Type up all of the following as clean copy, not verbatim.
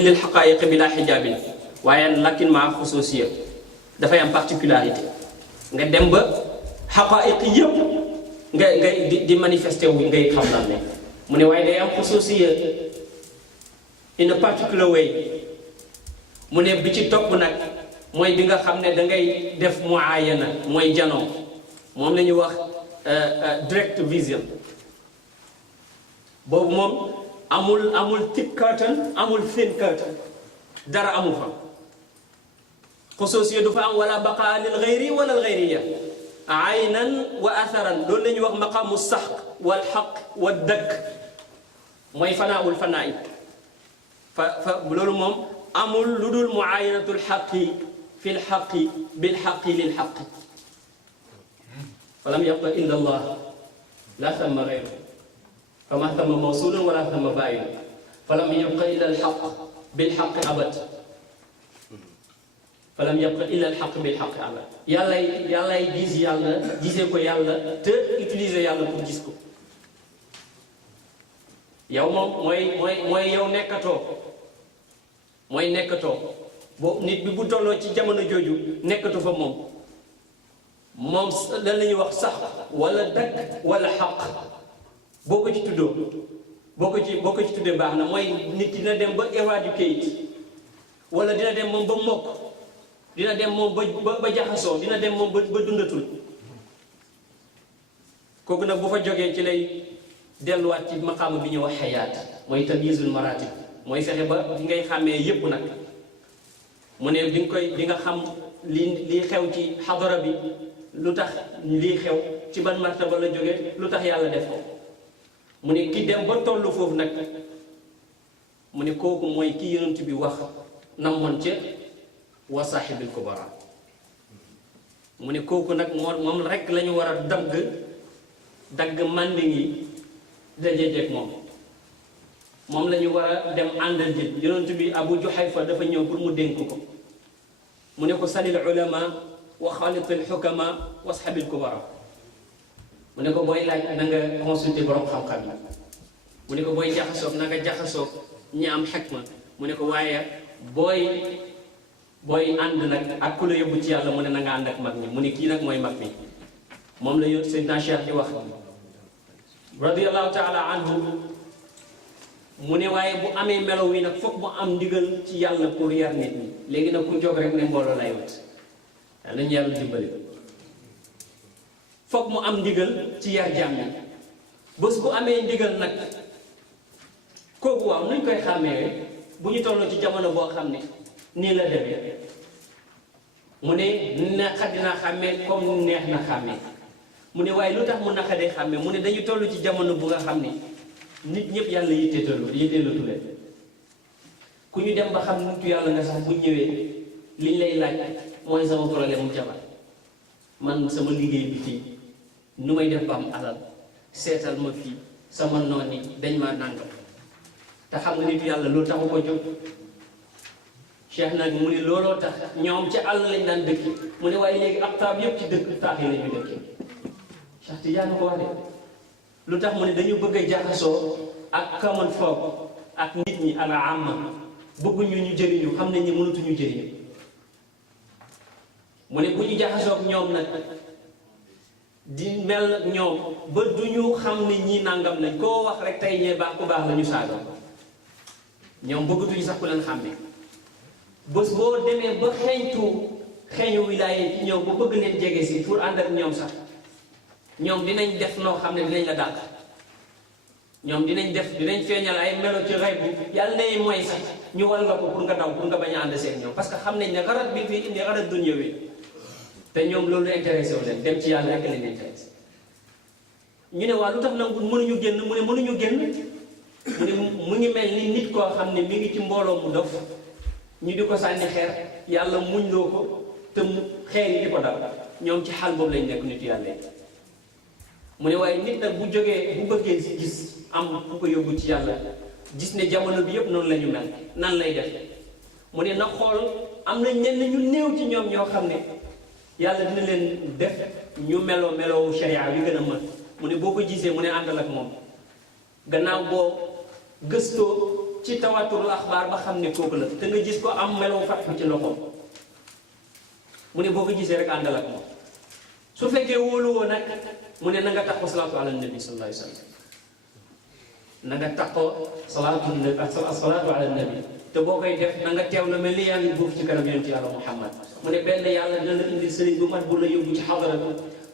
lil xaqaayiq bi laa xijaabin waaye lakin maa xusuusiya dafay am particularité nga dem ba xaqaayiq yëpp ngay di manifesté wu ngay xam lan ne mu ne waaye day am xusuusiya in a particular way mu ne bi ci topp nag mooy bi nga xam ne da ngay def muayana mooy janoo moom la ñuy wax direct vision boobu moom amul thick curtain amul thin curtain dara amul fa xusuusiya du fa am wala baqaa lil gayri wala al gayriya aynan wa atharan loolu la ñuy wax maqaamu sax wal xaq wa dëkk mooy fanaawul fanaayi fa loolu moom amul lu dul muayanatul xaqi fi lxaqi bilxaqi lilxaqi falam yabqa illa allah la thamma gayru fama thamma mawsulun wala thamma bayin falam yabqa illa alxaq bilxaqi abad falam yabqa illa alxaq bilxaqi abad yàllay gis yàlla gisee ko yàlla te utiliser yàlla pour gis ko yow moom mooy yow nekkatoo boobu nit bi bu tolloo ci jamono jooju nekkatu fa moom lan la ñuy wax sax wala dakk wala xaq boo ko ci tuddoo boo ko ci tuddee baax na mooy nit dina dem ba éradicate wala dina dem moom ba mokk dina dem moom ba jaxasoo dina dem moom ba dundatul kooku nag bu fa jógee ci lay delluwaat ci maqaama bi ñuy wax xayaat mooy tamyiizul maratib mooy fexe ba di ngay xàmmee yépp nag mu ne di nga xam lii xew ci xadara bi lu tax lii xew ci ban martaba la jóge lu tax yàlla def ko mu ne ki dem ba tollu foofu nag mu ne kooku mooy ki yonent bi wax namoon ca wa saaxibil kubara mu ne kooku nag moom rek la ñu war a dagg manding yi dajejeeg moom la ñu war a dem àndal jël yonent bi Abu Juhayfa dafa ñëw pour mu dénk ko mu ne ko salil ulama wa xaalitil xukama wa ashabil kubara mu ne ko booy laaj na nga consulter borom xam-xam yi mu ne ko booy jaxasoog na nga jaxasoog ñi am xikma mu ne ko waaye booy ànd nag ak ku la yóbbu ci yàlla mu ne na nga ànd ak mag ñi mu ne kii nag mooy mag mi moom la yo Seydina Cheikh di wax radiyallahu taala anhu mu ne waaye bu amee melo wi nag foog mu am ndigal ci yàlla pour yar nit ñi léegi nag ku jóg rek ne mbooloo lay wut waaye nañu yàlla dimbali foog mu am ndigal ci yar jàmm yi bés bu amee ndigal nag kooku waaw nuñ koy xàmmee bu ñu tolloo ci jamono boo xam ne nii la demee mu ne naqadina xàmmee comme neex na xàmmee mu ne waaye lu tax mu naqadee xàmmee mu ne dañu toll ci jamono bu nga xam ne nit ñëpp yàlla yitteelatu leen ku ñu dem ba xam nitu yàlla nga sax bu ñëwee liñ lay laaj mooy sama problème mu jabar man sama liggéey bi fii nu may def ba am alal seetal ma fii sama noon yi dañ maa nàngam te xam nga nitu yàlla loolu taxu ko jóg Cheikh nag mu ne looloo tax ñoom ci àll lañ daan dëkk mu ne waaye léegi aqtaab yëpp ci dëkk taax yi la ñu dëkkee Cheikh Tidiane ko wax de lu tax mu ne dañu bëgg a jaxasoo ak common folk ak nit ñi ala amma bëgguñu ñu jëriñu xam nañ ni mënatuñu jëriñu mu ne bu ñu jaxasoo ak ñoom nag di mel ak ñoom ba duñu xam ne ñii nangam lañ koo wax rek tey ñee baax ku baax la ñu saaga ñoom bëggatuñu sax ku leen xàmmee bés boo demee ba xeeñu wilaaye ci ñoom ba bëgg leen jege si pour ànd ak ñoom sax ñoom dinañ def noo xam ne dinañ la dàq ñoom dinañ feeñal ay melo ci xay bu yàlla nay mooy sax ñu wal nga ko pour nga daw pour nga bañ a ànd seen ñoom parce que xam nañ ne xarat bi fii indi xarat dunya wi te ñoom loolu intéressé wu leen dem ci yàlla rek leen intéressé ñu ne waa lu tax nag mënuñu génn mu ne mënuñu génn mu ne mu ngi mel ni nit koo xam ne mi ngi ci mbooloo mu dof ñu di ko sànni xeer yàlla muñ loo ko te xeer yi di ko dal ñoom ci xaal boobu lañ nekk nitu yàlla yi mu ne waaye nit nag bu jógee bu bëggee gis am ku ko yóbbu ci yàlla gis ne jamono bi yëpp noonu la ñu mel nan lay def mu ne na xool am na ñenn ñu néew ci ñoom ñoo xam ne yàlla dina leen def ñu meloo sharia bi gën a mën mu ne boo ko gisee mu ne àndal ak moom gannaaw boo gëstoo ci tawaturul axbaar ba xam ne kooku la te nga gis ko am meloo fatxu ci loxoom mu ne boo ko gisee rek àndal ak moom su fekkee wóoluwoo nag mu ne na nga taxoo salaatu ala nabi sallallahu alayhi wa sallam na nga taxoo salaatu ala nabi te boo koy def na nga teew la mel ni yaa ngi buuf ci kanam yonent yàlla Muhammad mu ne benn yàlla dina la indi sëriñ bu mat bu la yóbbu ci xadara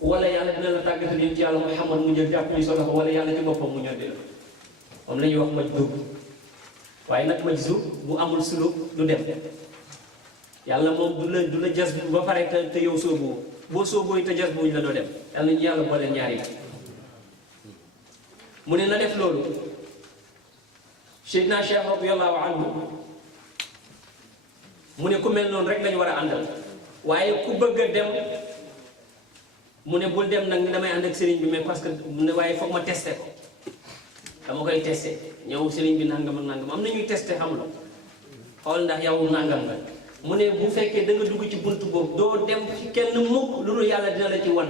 wala yàlla dina la tàggatal yonent yàlla Muhammad mu jël jàpp ni sa loxo wala yàlla ci boppam mu ñoddi la moom la ñuy wax majzuub waaye nag majzuub bu amul suluk du dem yàlla moom du la jas ba pare te yow soobu boo sooboo te jas buñ la doo dem yàlla ñu yàlla boole ñaari mu ne na def loolu Seydina Cheikh radiyallahu anhu mu ne ku mel noonu rek lañu war a àndal waaye ku bëgg a dem mu ne bul dem nag ni damay ànd ak sëriñ bi mais parce que mu ne waaye foog ma testé ko dama koy testé ñëw sëriñ bi nangam ak nangam am na ñuy testé xamuloo xool ndax yow nangam nga mu ne bu fekkee da nga dugg ci buntu boobu doo dem ci kenn mukk lu dul yàlla dina la ci wan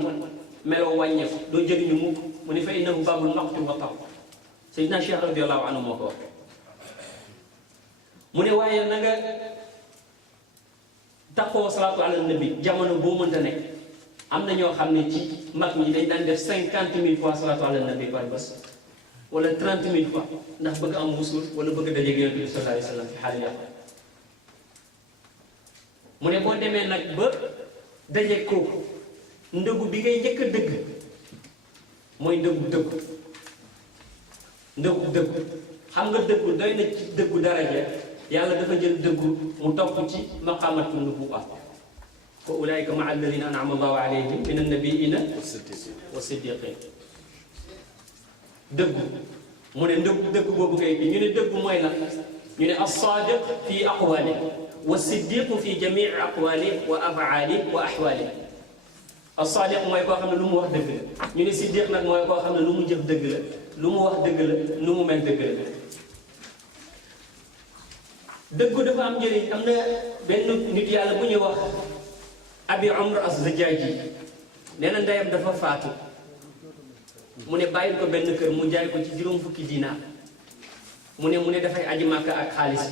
meloo wàññeeku doo jëriñu mukk mu ne fa innahu baabul maqti wa taw Seydina Cheikh radiyallahu anhu moo ko wax mu ne waaye na nga taxoo salaatu ala nabi jamono boo mënta nekk am na ñoo xam ne ci mag ñi dañ daan def 50,000 fois salaatu ala nabi par bés wala 30,000 fois ndax bëgg am wusul wala bëgg dajeeg Yonent bi sallallahu alayhi wa sallam fi xaal yàlla mu ne boo demee nag ba dajeeg kooku ndëggu bi ngay njëkk a dëgg mooy ndëggu dëggu xam nga dëggu doy na ci dëggu daraja yàlla dafa jël dëggu mu topp ci maqaamatu nubuwwa fa ulaa'ika ma'a alladhina an'ama Allahu alayhim min an-nabiyyiina wa siddiqiin dëggu mu ne dëggu boobu ngay bi ñu ne dëggu mooy lan ñu ne as-saadiq fi aqwaalihi wa siddiqu fi jamii aqwaalihi wa af'aalihi wa ahwaalihi as-saadiq mooy koo xam ne lu mu wax dëgg la ñu ne siddiq nag mooy koo xam ne lu mu jëf dëgg la lu mu wax dëgg la lu mu mel dëgg la dëggu dafa am njëriñ am na benn nit yàlla bu ñuy wax Abi Amr az-Zajjaji nee na ndeyam dafa faatu mu ne bàyyil ko benn kër mu jaay ko ci juróom fukki dinaar mu ne dafay aji Màkka ak xaalis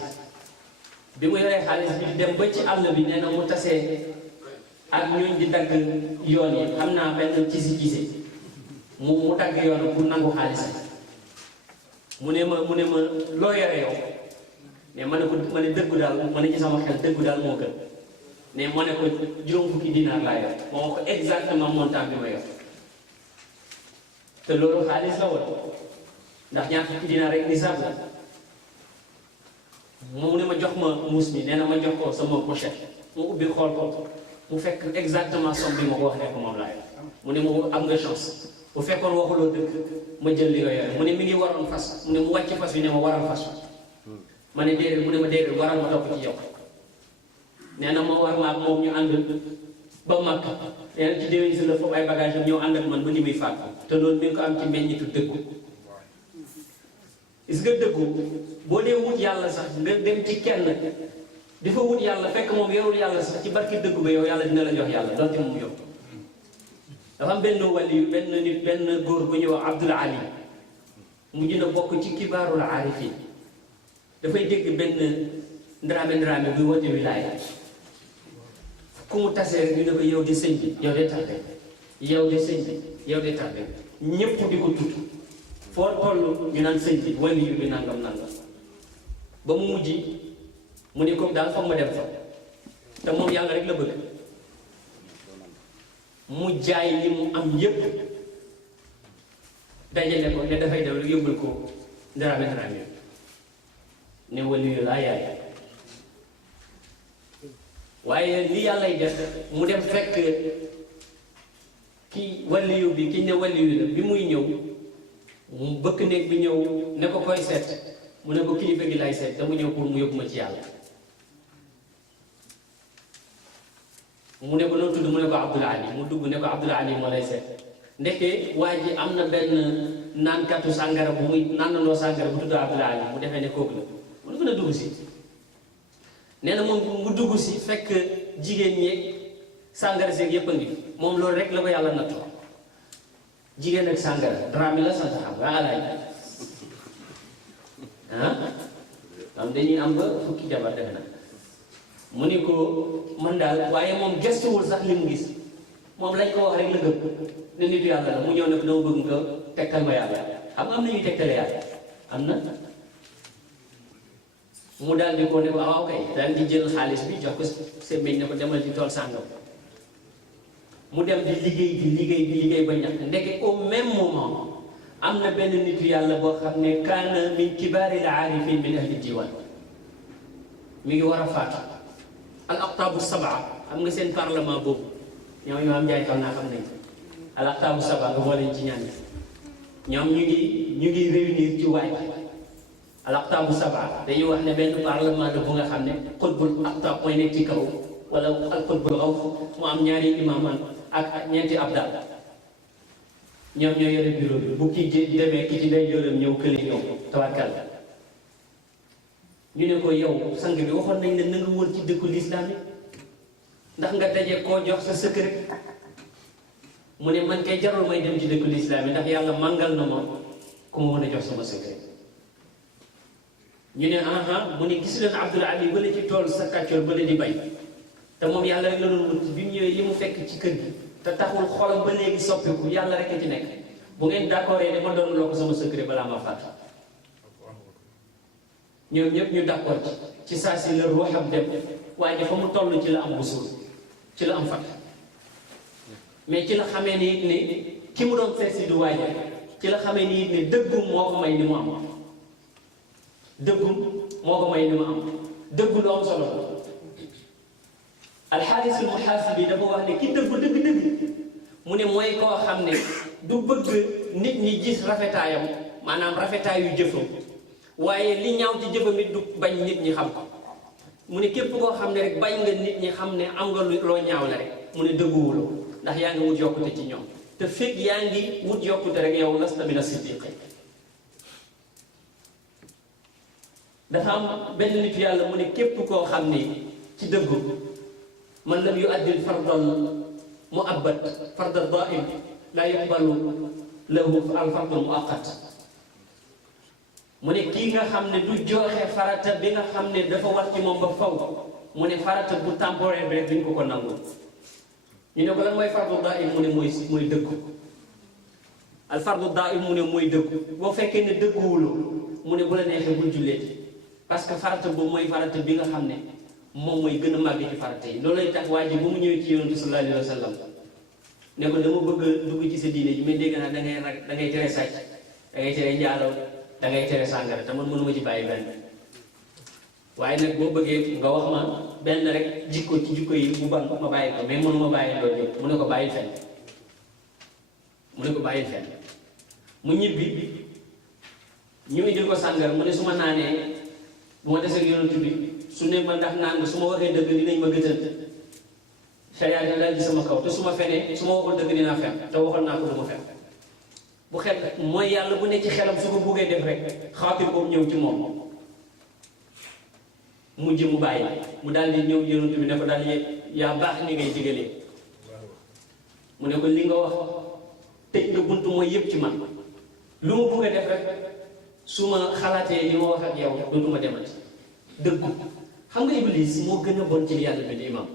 bi mu yoree xaalis bi dem ba ci àll bi nee na mu tasee ak ñooñ di dagg yoon yi xam naa benn cisi mu dagg yoon pour nangu xaalis mu ne ma loo yore yow mais ma ne dëggu daal ma ne ci sama xel dëggu daal moo gën mais ma ne ko juróom fukki dinaar laa yor moo ko exactement montant bi ma yor te loolu xaalis la woon ndax ñaar fukki dinaar rek nisaab la mu ne ma jox ma muus mi nee na ma jox ko sama pochette mu ubbi xool ko mu fekk exactement somme bi ma ko wax ne ko moom laa yor mu ne ma am nga chance bu fekkoon waxuloo dëgg ma jël li nga yore mu ne mi ngi waroon fas mu ne mu wàcc fas bi ne ma waral fas ma ne déedéet mu ne ma déedéet waral ma topp ci yow nee na ma war ma ak moom ñu ànd ba mag nee na ci déwén si la foofu ay bagage am ñëw ànd ak man ba ni muy faat te loolu mi ngi ko am ci meññitu dëggu gis nga dëggu boo dee wut yàlla sax nga dem ci kenn di fa wut yàlla fekk moom yorul yàlla sax ci barki dëggu ba yow yàlla dina la jox yàlla donte moom yow dafa am benn wali benn nit benn góor bu ñuy wax Abdul Ali mu dina bokk ci kibaarul aarifin dafay dégg benn ndaraame buy woote wilaaya ku mu tasee rek ñu ne ko yow de sëñ bi yow de tardé yow de sëñ bi yow de tardé ñëpp di ko tudd foo toll ñu naan sëñ bi wali yu bi nangam ba mu mujj mu ne comme daal foog ma dem fa te moom yàlla rek la bëgg mu jaay li mu am yépp dajale ko ne dafay dem yóbbul ko ndaraame ne wali yu laa yaay waaye li yàllay def mu dem fekk ki waliyu bi ki ne waliyu la bi muy ñëw mu bëkk néeg bi ñëw ne ko koy seet mu ne ko kilifa gi lay seet dama ñëw pour mu yóbbu ma ci yàlla mu ne ko noo tudd mu ne ko Abdul Ali mu dugg ne ko Abdul Ali moo lay seet ndeke waa ji am na benn naankatu sàngara bu muy naanandoo sàngara bu tudd Abdul Ali mu defee ne kooku la mu ne ko na dugg si nee na moom mu dugg si fekk jigéen ñeeg sàngara seeg yépp a ngi moom loolu rek la ko yàlla nattoo jigéen ak sàngara Dramé la sant xam nga alaay am dañuy am ba fukki jabar defe na mu ni ko man daal waaye moom gestuwul sax li mu gis moom lañ ko wax rek la gëm ne nitu yàlla la mu ñëw ne ko dama bëgg nga tegtal ma yàlla xam am na ñuy tegtale yàlla am na mu daal di ko ne ko waaw kay daal di jël xaalis bi jox ko semmeñ ne ko demal ci tool sàngam mu dem di liggéey ba ñàkk ndeke au même moment am na benn nitu yàlla boo xam ne kaana min kibaari al aarifin min ahli diwan mi ngi war a faatu al aqtaabu sabaa xam nga seen parlement boobu ñoom imaam Njaay xam naa xam nañ al aqtaabu sabaa nga moo leen ci ñaan ñoom ñu ngi réunir ci waay al aqtaabu sabaa dañuy wax ne benn parlement la bu nga xam ne xutbul aqtaab mooy nekk ci kaw wala al xutbul xawf mu am ñaari imaaman ak ñeenti abdal ñoom ñoo yore bureau bi bu kii demee ki ci day yoram ñëw këli ñëw tawakkal ñu ne ko yow sang bi waxoon nañ ne na nga wër ci dëkku lislaam yi ndax nga daje koo jox sa secret mu ne man kay jarul may dem ci dëkku lislaam yi ndax yàlla màngal na ma ku ma mën a jox sama secret ñu ne aha mu ne gis leen Abdul Ali bale ci tool sa kàccoor bale di bay te moom yàlla rek la doon wut bi mu ñëwee li mu fekk ci kër gi te taxul xolam ba léegi soppiku yàlla rek a ci nekk bu ngeen d'accord ne ma doon loo ko sama secret balaa ma faatu ñoom ñëpp ñu d'accord ci saa si la ruuxam dem waaye dafa mu toll ci la am busul ci la am fat mais ci la xamee ni it ne ki mu doon seet si du waaja ci la xamee ni it ne dëggum moo ko may ni mu am dëggum moo ko may ni mu am dëggu lu am solo alxaaris al muhaasibi dafa wax ne ki dëggu dëgg-dëgg mu ne mooy koo xam ne du bëgg nit ñi gis rafetaayam maanaam rafetaayu jëfam waaye li ñaaw ci jëfam it du bañ nit ñi xam ko mu ne képp koo xam ne rek bañ nga nit ñi xam ne am nga loo ñaaw la rek mu ne dëgguwuloo ndax yaa ngi wut yokkute ci ñoom te fekk yaa ngi wut yokkute rek yow lasta mina siddiqin dafa am benn nit yàlla mu ne képp koo xam ne ci dëggu man lam yu'addil fardal mu'abbad fardal daa'im laa yuqbalu lahu al fardal mu'aqqat mu ne kii nga xam ne du joxe farata bi nga xam ne dafa war ci moom ba faw mu ne farata bu temporaire bi rek duñ ko nangu ñu ne ko lan mooy fardal daa'im mu ne mooy dëggu al fardal daa'im mu ne mooy dëggu boo fekkee ne dëgguwuloo mu ne bu la neexee bul julleeti parce que farata boobu mooy farata bi nga xam ne moom mooy gën a màgg ci farata yi loolu lay tax waa ji bu mu ñëwee ci yonent sallallahu alayhi wa sallam ne ko dama bëgg a dugg ci sa diine ji mais dégg naa da ngay tere sàcc da ngay tere njaaloo da ngay tere sàngara te man mënuma ci bàyyi benn waaye nag boo bëggee nga wax ma benn rek jikko ci jikko yi bu ban ma bàyyi ko mais mënuma bàyyi loolu yëpp mu ne ko bàyyil fenn mu ñibbi ñu indil ko sàngara mu ne su ma naanee bu ma desee yonent bi su ne ma ndax naan nga su ma waxee dëgg dinañ ma gëtal sharia dina daal di sama kaw te su ma fenee su ma waxul dëgg dinaa fen te waxoon naa ko du ma fen bu xel mooy yàlla bu ne ci xelam su ko buggee def rek xaatir boobu ñëw ci moom mujj mu bàyyi mu daal di ñëw yonent bi ne ko daal yaa baax ni ngay digalee mu ne ko li nga wax tëj nga buntu mooy yëpp ci man lu ma bugg a def rek su ma xalaatee li ma wax ak yow dootuma demati dëggu xam nga iblis moo gën a bon ci yàlla bi di imam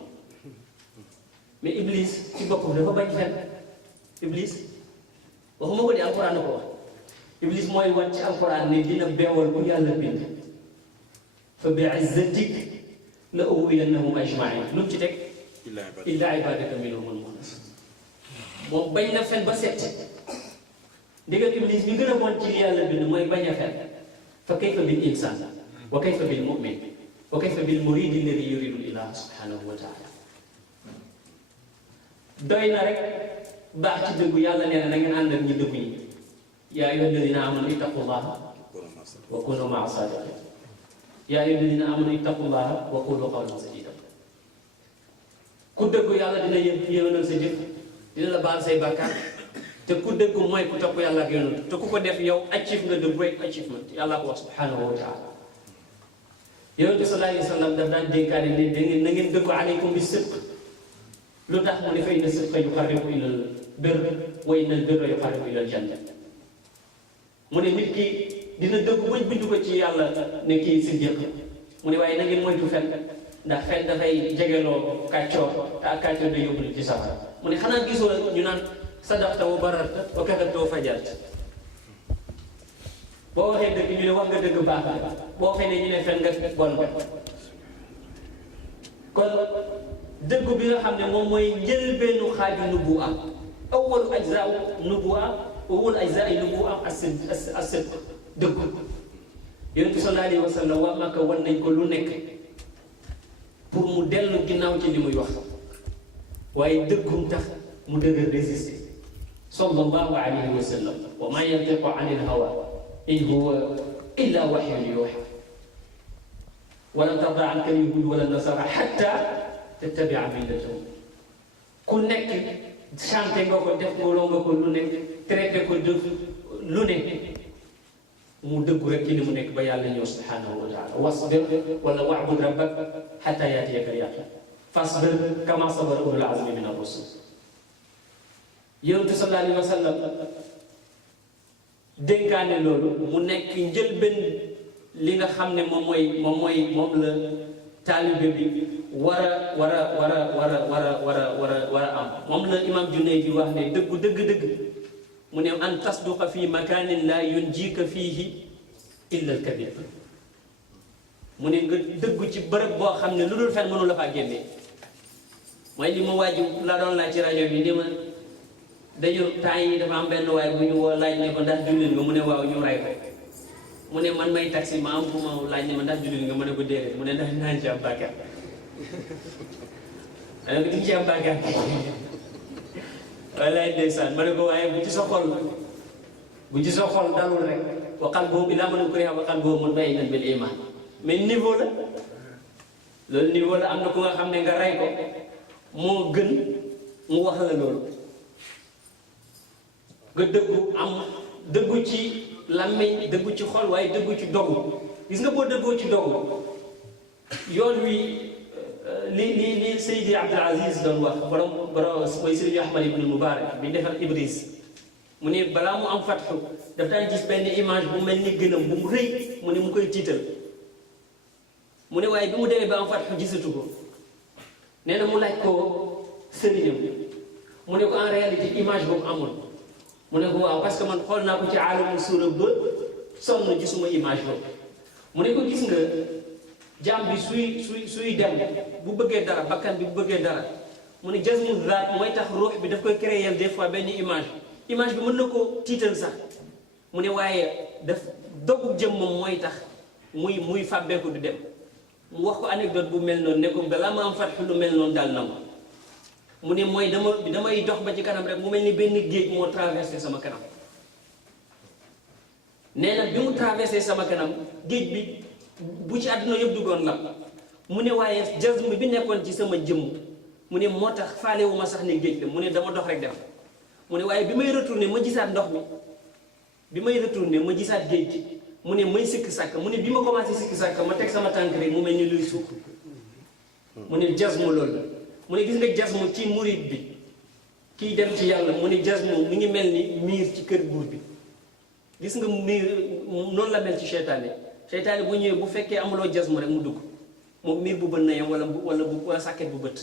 mais iblis ci boppam dafa bañ fen iblis waxuma ko di alquran na ko wax iblis mooy wat ci alquran ne dina beewal ku yàlla bind fa bi izzatik la uwiyannahum ajmain lu mu ci teg illa ibadaka minhum al-mukhlasin moom bañ na fen ba set ndigal iblis bi gën a bon ci yàlla bind mooy bañ a fen fa kayfa bil insan wa kayfa bil mu'min wa kayfa bil murid alladi yuridu ilah subhanahu wa taala doy na rek baax ci dëggu yàlla nee na na ngeen ànd ak ñi dëggu ñi yaa ayyuha alladina amanu ittaqullaha wa kunu ma'a sadiqin yaa ayyuha alladina amanu ittaqullaha wa qulu qawlan sadida ku dëggu yàlla dina yéwénal sa jëf dina la baal say bàkkaar te ku dëggu mooy ku topp yàlla ak yonent te ku ko def yow achieve nga the great achievement yàlla ko wax subhanahu wa taala yonent sallallahu alayhi wa sallam daf daan dénkaane ne da ngeen na ngeen dëggu aleykum bi sidq lu tax mu ne fa inna sidqa yuqarribu ila al birr wa inna al birra yuqarribu ila al janna mu ne nit ki dina dëgg bañ bind ko ci yàlla ne kii siddiq mu ne waaye na ngeen moytu fen ndax fen dafay jegeloo kàccoor te ak kàccoor day yóbbu ci safara mu ne xanaa gisoo ñu naan sadaqta wa bararta wa kadabta wa fajarta boo waxee dëgg ñu ne wax nga dëgg baax na boo fenee ñu ne fen nga bon nga kon dëggu bi nga xam ne moom mooy njëlbeenu xaaju nubuwa awwalu ajzaau nubuwa awwalu ajzaai nubuwa as-sidq dëggu yonent bi sallallahu alayhi wa sallam waa Makka wan nañ ko lu nekk pour mu dellu ginnaaw ci li muy wax waaye dëggum tax mu dëgër résister sallallahu alayhi wa sallam wa ma yantiqu anil hawa in huwa illa wahyun yuha walan tarda anka al-yahud wala nasara hatta tattabia millatahum ku nekk chanté nga ko def ngoloo nga ko lu nekk traité ko def lu nekk mu dëggu rek ci li mu nekk ba yàlla ñëw subhanahu wa taala wasbir wala wa'bud rabbak hatta yatiyaka al-yaqin fasbir kama sabara ulul azmi min ar-rusul yonent sallallahu alayhi wa sallam dénkaane loolu mu nekk njëlbéen li nga xam ne moom la taalibe bi war a am moom la imam Junayd di wax ne dëggu dëgg mu ne an tasduqa fi makanin la yunjika fihi illa al-kadhib mu ne nga dëggu ci bërëb boo xam ne lu dul fen mënu la faa génnee mooy li ma waaju la doon laaj ci rajo bi ni ma dañu temps yi dafa am benn waay bu ñu woo laaj ne ko ndax jullit nga mu ne waaw ñu ray ko mu ne man may taxi ma am bu ma laaj ne ma ndax jullit nga ma ne ko déedéet mu ne ndax naan ci am bàkkaar ma ne ko di ci am bàkkaar wallaay ndeysaan ma ne ko waaye bu ci sa xol dalul rek wa qalbuhum illaa man ukriha wa qalbuhum mutma'innan bil iman mais niveau la loolu niveau la am na ku nga xam ne nga rey ko moo gën mu wax la loolu nga dëggu ci làmmiñ dëggu ci xol waaye dëggu ci dogu gis nga boo dëggoo ci dogu yoon wi li Seydi Abdul Aziz doon wax borom mooy Seydi Ahmad ibn Mubarak bi defar Ibris mu ne balaa mu am fatxu daf daan gis benn image bu mel ni gënam bu mu rëy mu ne mu koy tiital mu ne waaye bi mu demee ba am fatxu gisatu ko nee na mu laaj ko sëriñam mu ne ko en réalité image boobu amul mu ne ko waaw parce que man xool naa ko ci aalamu suura ba sonn gisuma image boobu mu ne ko gis nga jaam bi suy dem bu bëggee dara bakkan bi bu bëggee dara mu ne jazmu zaat mooy tax ruux bi daf koy créer des fois benn image bi mën na ko tiital sax mu ne waaye daf dogu jëm moom mooy tax muy fàbbeeku du dem mu wax ko anecdote bu mel noonu ne ko balaa ma am fatxu lu mel noonu daal na ma mu ne mooy damay dox ba ci kanam rek mu mel ni benn géej moo traversé sama kanam nee na bi mu traversé sama kanam géej bi bu ci àdduna yëpp duggoon la mu ne waaye jazm bi nekkoon ci sama jëmm mu ne moo tax faalewu ma sax ne géej la mu ne dama dox rek dem mu ne waaye bi may retourné ma gisaat ndox mi bi may retourné ma gisaat géej gi mu ne may sikk sàkk mu ne bi ma commencé sikk sàkk ma teg sama tànk rek mu mel ni luy suuf mu ne jazm loolu la mu ne gis nga jazm ci murid bi kiy dem ci yàlla mu ne jazm mu ngi mel ni miir ci kër buur bi gis nga miir noonu la mel ci seytaane bu ñëwee bu fekkee amuloo jazm rek mu dugg moom miir bu bët na yem wala sàkket bu bët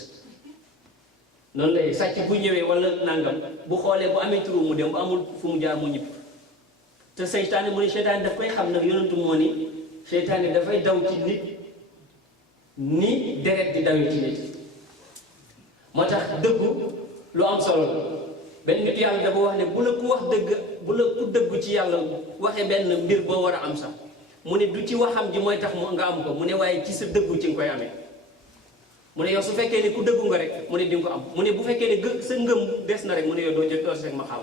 noonu lay sàcc bu ñëwee wala nangam bu xoolee bu amee turu mu dem bu amul fu mu jaar mu ñibbi te seytaane mu ne seytaane daf koy xam nag yonentu moo ni seytaane dafay daw ci nit ni deret di dawee ci nit moo tax dëggu lu am solo la benn nit yàlla dafa wax ne bu la ku dëggu ci yàlla waxee benn mbir boo war a am sax mu ne du ci waxam ji mooy tax mu nga am ko mu ne waaye ci sa dëggu ci nga koy amee mu ne yow su fekkee ne ku dëggu nga rek mu ne di nga ko am mu ne bu fekkee ne sa ngëm des na rek mu ne yow doo jot doo rek ma xam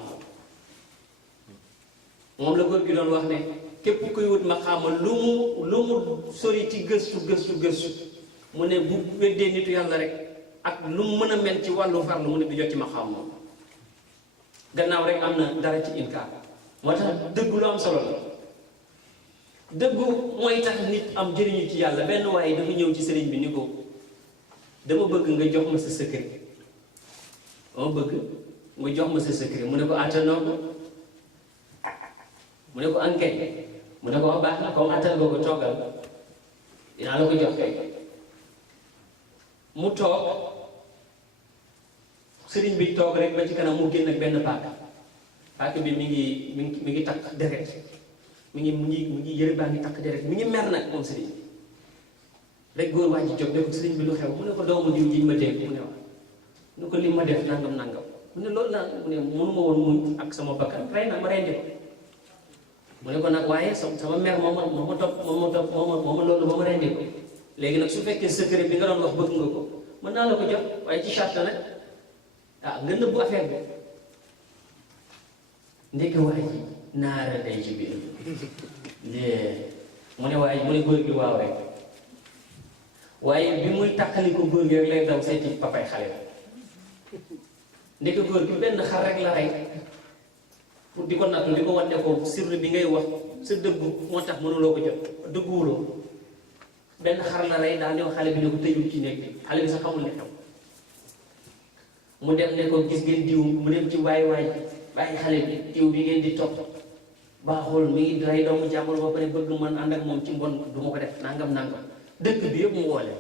moom la góor gi doon wax ne képp kuy wut ma xaama lu mu sori ci gëstu mu ne bu weddee nitu yàlla rek ak lu mu mën a mel ci wàllu farlu mu ne du jot ci ma xam moom gannaaw rek am na dara ci inkaar moo tax dëggu lu am solo la dëggu mooy tax nit am jëriñu ci yàlla benn waaye dafa ñëw ci sëriñ bi ni ko dama bëgg nga jox ma sa secret mu ne ko attanoo ko mu ne ko enquête mu ne ko wax baax na comme attan nga ko toggal dinaa la ko jox kay mu toog sëriñ bi toog rek ba ci kanam mu génn ak benn paaka bi mi ngi takk deret mi ngi yëre baa ngi takk deret mi ngi mer nag moom sëriñ bi rek góor waa ji jóg ne ko sëriñ bi lu xew mu ne ko doomu diw ji ma dégg mu ne wax nu ko li ma def nangam mu ne loolu naa mu ne mënuma woon muñ ak sama bakkan rey na ma rendi ko mu ne ko nag waaye sama mer moo ma topp loolu ba ma rendi ko léegi nag su fekkee secret bi nga doon wax bëgg nga ko mën naa la ko jox waaye ci charte nag nga nëbbu affaire bi ndeke waa ji naara day ci biir mu ne waaye mu ne góor gi waaw rek waaye bi muy tàqali ko góor gi rek lay daw seeti papay xale la ndeke góor gi benn xar rek la rey pour di ko nattu di ko wan ne ko sirri bi ngay wax sa dëggu moo tax mënuloo ko jot dëgguwuloo benn xar la rey daal di wax xale bi ne ko tëjul ci néeg bi xale bi sax xamul ne xew mu dem ne ko gis ngeen diw mu dem ci waay bàyyi xale bi diw bi ngeen di topp baaxul mi ngi rey doomu jàmbur ba pare bëgg man ànd ak moom ci mbon du ma ko def nangam dëkk bi yëpp mu woole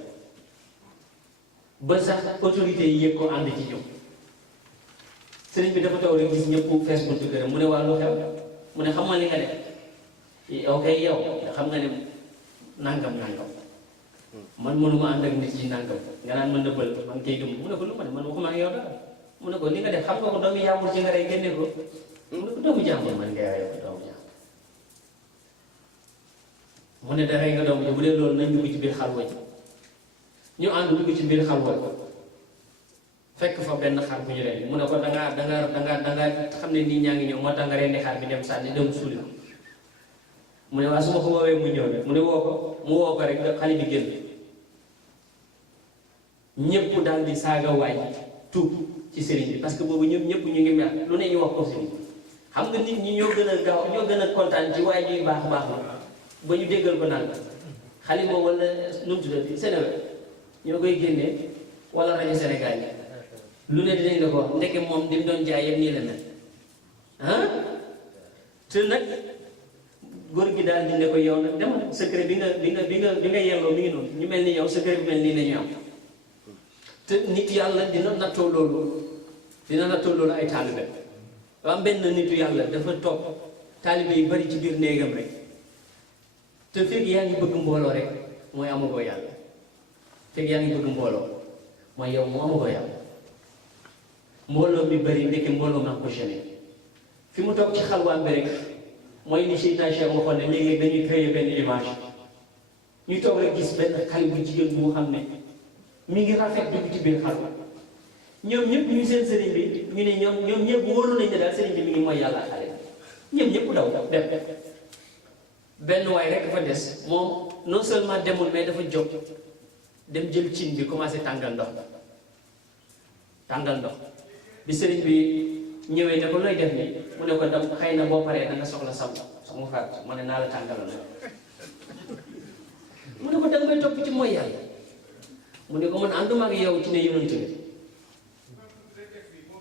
ba sax autorité yi yëpp ko ànd ci ñoom sëriñ bi dafa taw rek gis ñëpp fees buntu këram mu ne waa lu xew mu ne xam nga li nga def ok yow xam nga ne nangam man mënuma ànd ak nit yi nangam nga naan mën na bël man kay dum mu ne ko lu ma ne man waxuma ak yow dara mu ne ko li nga def xam nga ko doomu jàmbur ci nga rey génne ko mu ne ko doomu jàmbur man ngay rey ko doomu jàmbur mu ne da rey nga doomu jàmbur bu dee loolu nañ dugg ci biir xalwa ji ñu ànd dugg ci biir xalwa fekk fa benn xar bu ñu rey mu ne ko dangaa xam ne nii ñaa ngi ñëw moo tax nga rendi xar bi dem sànni dem suuli mu ne waa su ma ko woowee mu ñëw rek mu ne woo ko rek xale bi génn ñëpp daal di saaga waaj tuub ci sëriñ bi parce que boobu ñëpp ñu ngi mer lu ne ñu wax ko sëriñ bi xam nga nit ñi ñoo gën a gaaw ñoo gën a kontaan ci waay ñuy baax la ba ñu déggal ko naan xale boobu wala nu mu tuddati Sénégal ñoo koy génnee wala rajo Sénégal yi lu ne dinañ la ko wax ndeke moom di mu doon jaay yëpp nii la mel te nag góor gi daal di ne ko yow nag demal secret bi nga yelloo mi ngi noonu ñu mel ni yow secret bi mel nii la ñu am te nit yàlla dina nattoo loolu ay taalibe am benn nitu yàlla dafa toog taalibe yu bari ci biir néegam rek te fekk yaa ngi bëgg mbooloo rek mooy amagoo yàlla fekk yaa ngi bëgg mbooloo mooy yow moo amagoo yàlla mbooloo mi bari ndeke mbooloo maa ko gêné fi mu toog ci xalwaam bi rek mooy ni Seydina Cheikh waxoon ne léegi dañuy créer benn image ñu toog rek gis benn xale bu jigéen bu xam ne mi ngi rafet dugg ci biir xalwa ñoom ñëpp ñu seen sëriñ bi ñu ne ñoom ñëpp wóolu nañ ne daal sëriñ bi mi ngi mooy yàlla xale ñëpp daw dem benn waay rek dafa des moom non seulement demul mais dafa jóg dem jël cin bi commencé tàngal ndox bi sëriñ bi ñëwee ne ko looy def ni mu ne ko dam xëy na boo paree da nga soxla sama faat ma ne naa la tàngalal mu ne ko da nga koy topp ci mooy yàlla mu ne ko man ànduma ak yow ci ne yonent bi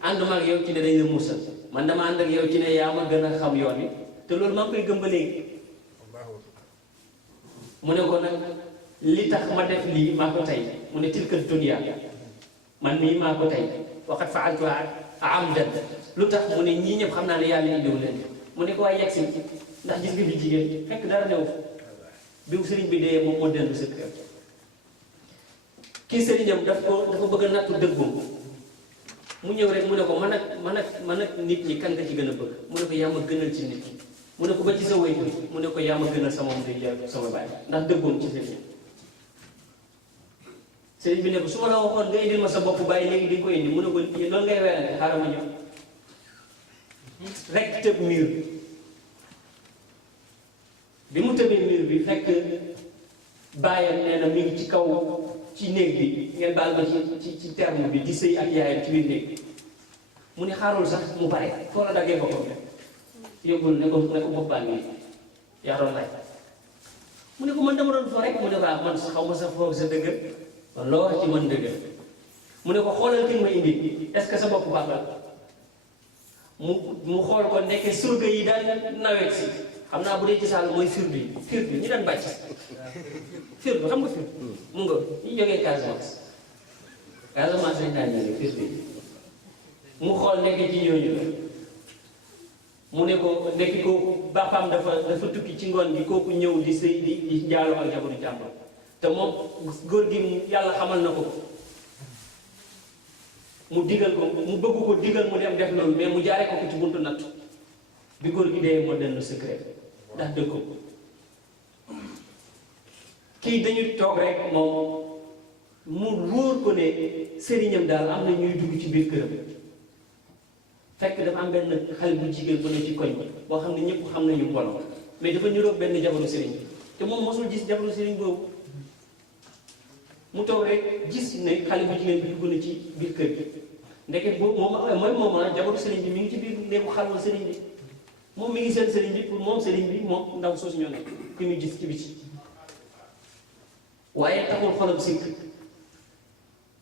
ànduma ak yow ci ne dañ la musal man dama ànd ak yow ci ne yaa ma gën a xam yoon wi te loolu maa ngi koy gëm ba léegi mu ne ko nag li tax ma def lii maa ko tey mu ne tilka dunya man mii maa ko tey waqad fa'altuha amdan lu tax mu ne ñii ñëpp xam naa ne yàlla indiwu leen mu ne ko waaye yegsi ndax gis nga bi jigéen fekk dara new bi sëriñ bi dee moom moo dellu sa kër kii sëriñam dafa bëgg a nattu dëggum mu ñëw rek mu ne ko man ak nit ñi kan nga ci gën a bëgg mu ne ko yaa ma gënal ci nit ñi mu ne ko ba ci sa wéy mu ne ko yaa ma gënal sama sama baay ndax dëggoom ci sëriñ bi ne ko su ma la waxoon nga indil ma sa bopp bàyyi léegi di nga ko indi mu ne ko loolu ngay werante xaaral ma ñëw rek tëb mur bi mu tëbee mur bi fekk baayam nee na mi ngi ci kaw ci néeg bi ngeen baal ma ci terme bi di sëy ak yaayam ci biir néeg bi mu ne xaarul sax mu pare foo la daggee boppam yóbbul ne ko bopp baa ngi yaa doon laaj mu ne ko man dama doon foo rek mu ne ko man xaw ma sa foo sa dëgg kon loo wax ci man dëgg mu ne ko xoolal ki ma indi est-ce que sa bopp baax la mu xool ko nekkee surga yi daal nawet si xam naa bu dee ci Saalum mooy firdu ñu daan bàcc firdu xam nga firdu mu nga ñu jógee Casamance lañ daan ñëwee firdu mu xool nekk ci ñooñu la mu ne ko nekk kooku bàppaam dafa tukki ci ngoon gi kooku ñëw di sëy di jaaloo ak jabaru jàmbur te moom góor gi yàlla xamal na ko mu digal ko mu bëgg ko digal mu dem def loolu mais mu jaaree ko ci buntu natt bi góor gi dee moo dellu secret ndax dëgg ko kii dañuy toog rek moom mu wóor ko ne sëriñam daal am na ñuy dugg ci biir këram fekk dafa am benn xale bu jigéen bu ne ci koñ boo xam ne ñëpp xam nañu mbooloo mais dafa niroog benn jabaru sëriñ bi te moom mosul gis jabaru sëriñ boobu mu toog rek gis ne xale bu jigéen bi dugg na ci biir kër gi ndeket boobu moom jabaru sëriñ bi mi ngi ci biir néegu xalwa sëriñ bi moom mi ngi seen sëriñ bi pour moom sëriñ bi moom ndaw soosu ñoo nekk ki muy gis ci biti waaye taxul xolam sikk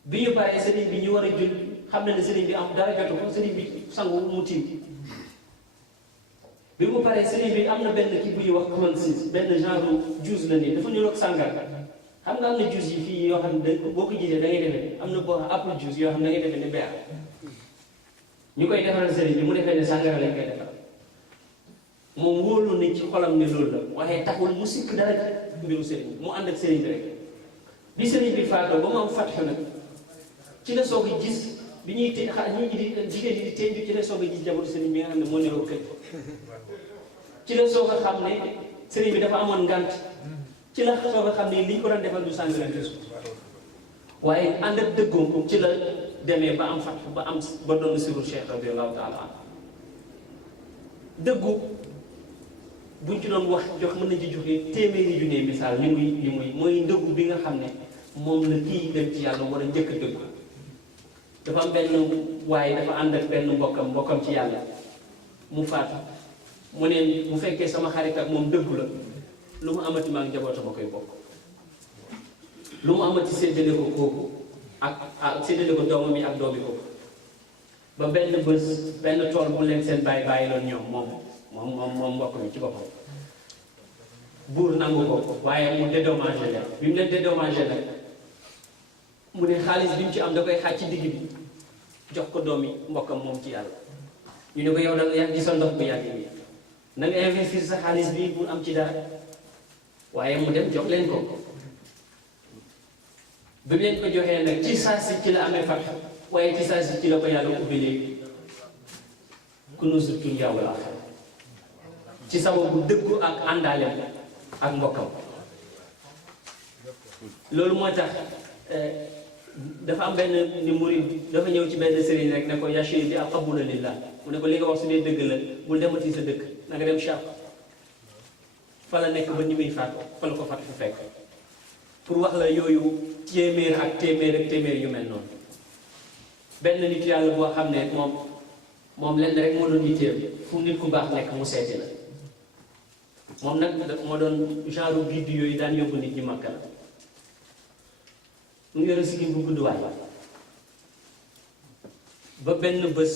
bi ñu paree sëriñ bi ñu war a jël xam na ne sëriñ bi am dara jotu ko sëriñ bi sangu mu tiim bi mu paree sëriñ bi am na benn kii bu ñuy wax clone benn genre juice la nii dafa niroog sàngar xam nga am na juice yi fii yoo xam ne boo ko gisee da ngay defee am na boo apple juice yoo xam ne da ngay defee ne beer ñu koy defaral sëriñ bi mu defee ne sàngara lañ koy defal moom wóolu na ci xolam ne loolu la waaye taxul mu sikk dara mbiru sëriñ bi mu ànd ak sëriñ bi rek bi sëriñ bi faatoo ba mu am fatxu nag ci la soog a gis bi ñuy té ñi di jigéen ñi di tënju ci la soog a gis jabaru sëriñ bi nga xam ne moo niroo kër ci la soog a xam ne sëriñ bi dafa amoon ngant ci la soog a xam ne li ñu ko doon defal du sàngara waaye ànd ak dëggoom ci la demee ba am fatxu ba doon siru Cheikh radiyallahu taala anhu dëggu buñ ci doon wax jox mën nañ ci joxe téeméeri junne misaal li muy mooy ndëggu bi nga xam ne moom la kii dem ci yàlla war a njëkk a dëggu dafa am benn waaye dafa ànd ak benn mbokkam ci yàlla mu faatu mu ne bu fekkee sama xarit ak moom dëggu la lu mu amati maa ngi njabootam a koy bokk lu mu amati séddale ko kooku ak séddale ko doomam yi ak doomi kooku ba benn bés benn tool bu leen seen bàyyi loon ñoom moom mbokk mi ci boppam buur nangu ko waaye mu dédommagé leen bi mu leen dédommagé nag mu ne xaalis bi mu ci am da koy xaaj ci digg bi jox ko doomi mbokkam moom ci yàlla ñu ne ko yow da nga yàgg gisal ndox bu yàgg bi na nga investir sa xaalis bi pour am ci dara waaye mu dem jox leen ko bi mu leen ko joxee nag ci saa si ci la amee fat waaye ci saa si ci la ko yàlla ubbi léegi kunuusu dunya wal aaxira ci sababu dëggu ak àndaaleem ak mbokkam loolu moo tax dafa am benn ni murid dafa ñëw ci benn sëriñ rek ne ko yashir bi aqabula lillah mu ne ko li nga wax su dee dëgg la bul demati sa dëkk na nga dem Cham fa la nekk ba ni muy faat fa la ko fat fu fekk pour wax la yooyu téeméer ak téeméer yu mel noonu benn nit yàlla boo xam ne moom lenn rek moo doon yitteem fu nit ku baax nekk mu seeti la moom nag moo doon genre guide yooyu daan yóbbu nit ñi Makka la mu ngi yore sikkim bu gudd waay ba benn bés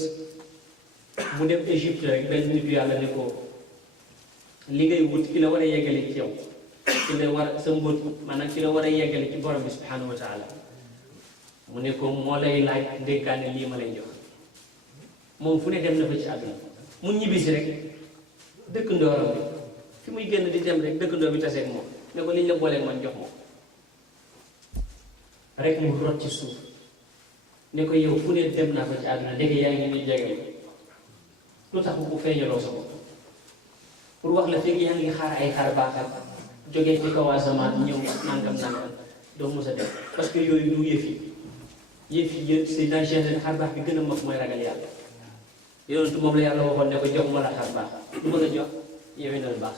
mu dem Égypte rek benn nit yàlla ne ko li ngay wut ki la war a yeggale ci yow ki la war sa mbóot maanaam ki la war a yeggale ci borom bi subhanahu wa taala mu ne ko moo lay laaj ndénkaane lii ma lay jox moom fu ne dem na fa ci àdduna mu ñibbisi rek dëkk ndooram bi fi muy génn di dem rek dëkk ndoor bi taseeg moom ne ko liñ la booleeg man jox moom rek mu rot ci suuf ne ko yow fu ne dem naa fa ci àdduna léegi yaa ngi ni jege lu tax bu feeñaloo sa bopp pour wax la fekk yaa ngi xaar ay xaar baaxal jógee ci kaw asamaan ñëw nangam doo mos a def parce que yooyu du yëf yi c'est dans Cheikh xaar baax bi gën a mag mooy ragal yàlla yonentu moom la yàlla waxoon ne ko jox ma la xaar baax lu ma la jox yéwénal baax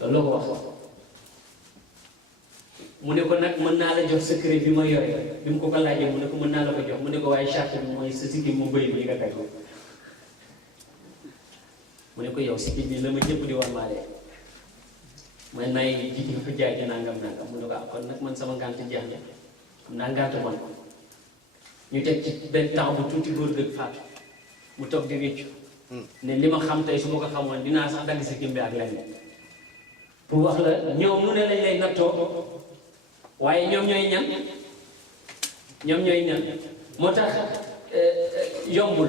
loolu la ko wax mu ne ko nag mën naa la jox secret bi ma yore bi mu ko laajee mu ne ko mën naa la ko jox mu ne ko waaye charte bi mooy sa sikkim mu bëri bi nga teg mu ne ko yow sikkim bi la ma ñëpp di war maalee man nay jigéen fa jaay ci nangam mu ne ko kon nag man sama ngànt jeex na xam naa ngànt man ñu teg ci benn temps bu tuuti góor gëg faatu mu toog di réccu ne li ma xam tey su ma ko xamoon dinaa sax dagg si kimbi ak lenn pour wax la ñoom nu ne lañ lay nattoo waaye ñoom ñooy ñan moo tax yombul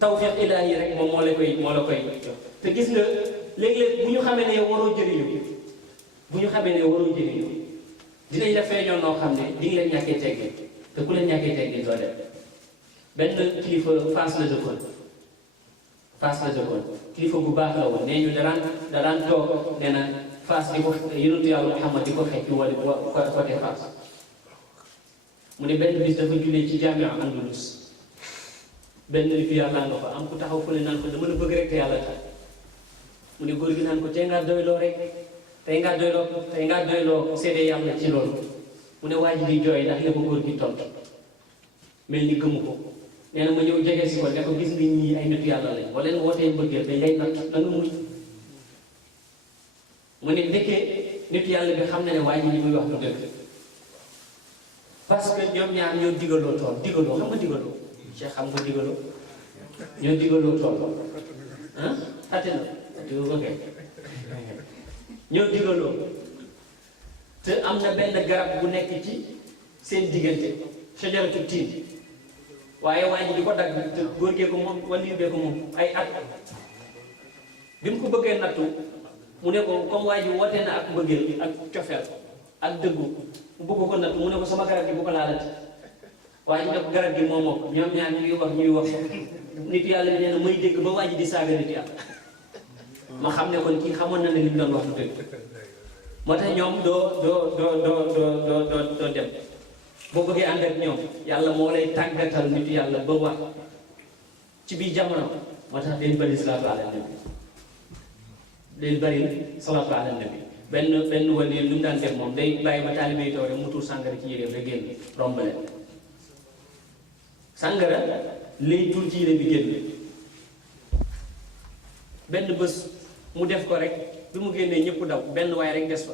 tawfiq ilaahi rek moom moo la koy jox te gis nga léeg-léeg bu ñu xamee ne waroo jëriñu dinañ la feeñoo noo xam ne di nga leen ñàkkee teggee te ku leen ñàkkee teggee doo dem benn kilifa Fass la dëkkoon kilifa bu baax la woon nee ñu daraan toog nee na Fass di ko yonentu Yàlla Muhammad di ko xekki wala côté Fass mu ne benn bis dafa julee ci jaami'a Andalus benn nitu yàlla nga fa am ku taxaw fële naan ko dama la bëgg rek te yàlla tax mu ne góor gi naan ko tey ngaa doyloo rek tey ngaa doyloo seede yàlla ci loolu mu ne waa ji di jooy ndax li ko góor gi tontu mel ni gëmu ko nee na ma ñëw jege si ko ne ko gis nga ñii ay nitu yàlla lañ boo leen wootee mbëggeel dañ lay natt da nga muñ mu ne ndekkee nitu yàlla bi xam na ne waa ji li muy wax du dëgg parce que ñoom ñaar ñoo digaloo tool digaloo xam nga digaloo Cheikh xam nga digaloo ñoo digaloo tool ah ate na ok ñoo digaloo te am na benn garab bu nekk ci seen diggante shajaratu tiin waaye waa ji di ko dagg te góor gee ko moom wala yóbbee ko moom ay at bi mu ko bëggee nattu mu ne ko comme waa ji woote na ak mbëggeel ak cofeel ak dëggu mu bëgg ko nattu mu ne ko sama garab gi bu ko laalati waa ji ne ko garab gi moo mokk ñoom ñaar ñuy wax nit yàlla bi nee na may dégg ba waa ji di saaga nit yàlla ma xam ne kon kii xamoon na ne li mu doon wax du dëgg moo tax ñoom doo dem boo bëggee ànd ak ñoom yàlla moo lay tàggatal nit yàlla ba wax ci biir jamono moo tax leen bëri salaatu ala nabi benn wali lu mu daan def moom day bàyyi ba taalibe yi toog rek mu tuur sàngara ci yéreem rek génn romb leen sàngara lay tuur ci yére bi génn benn bés mu def ko rek bi mu génnee ñëpp daw benn waaye rek des fa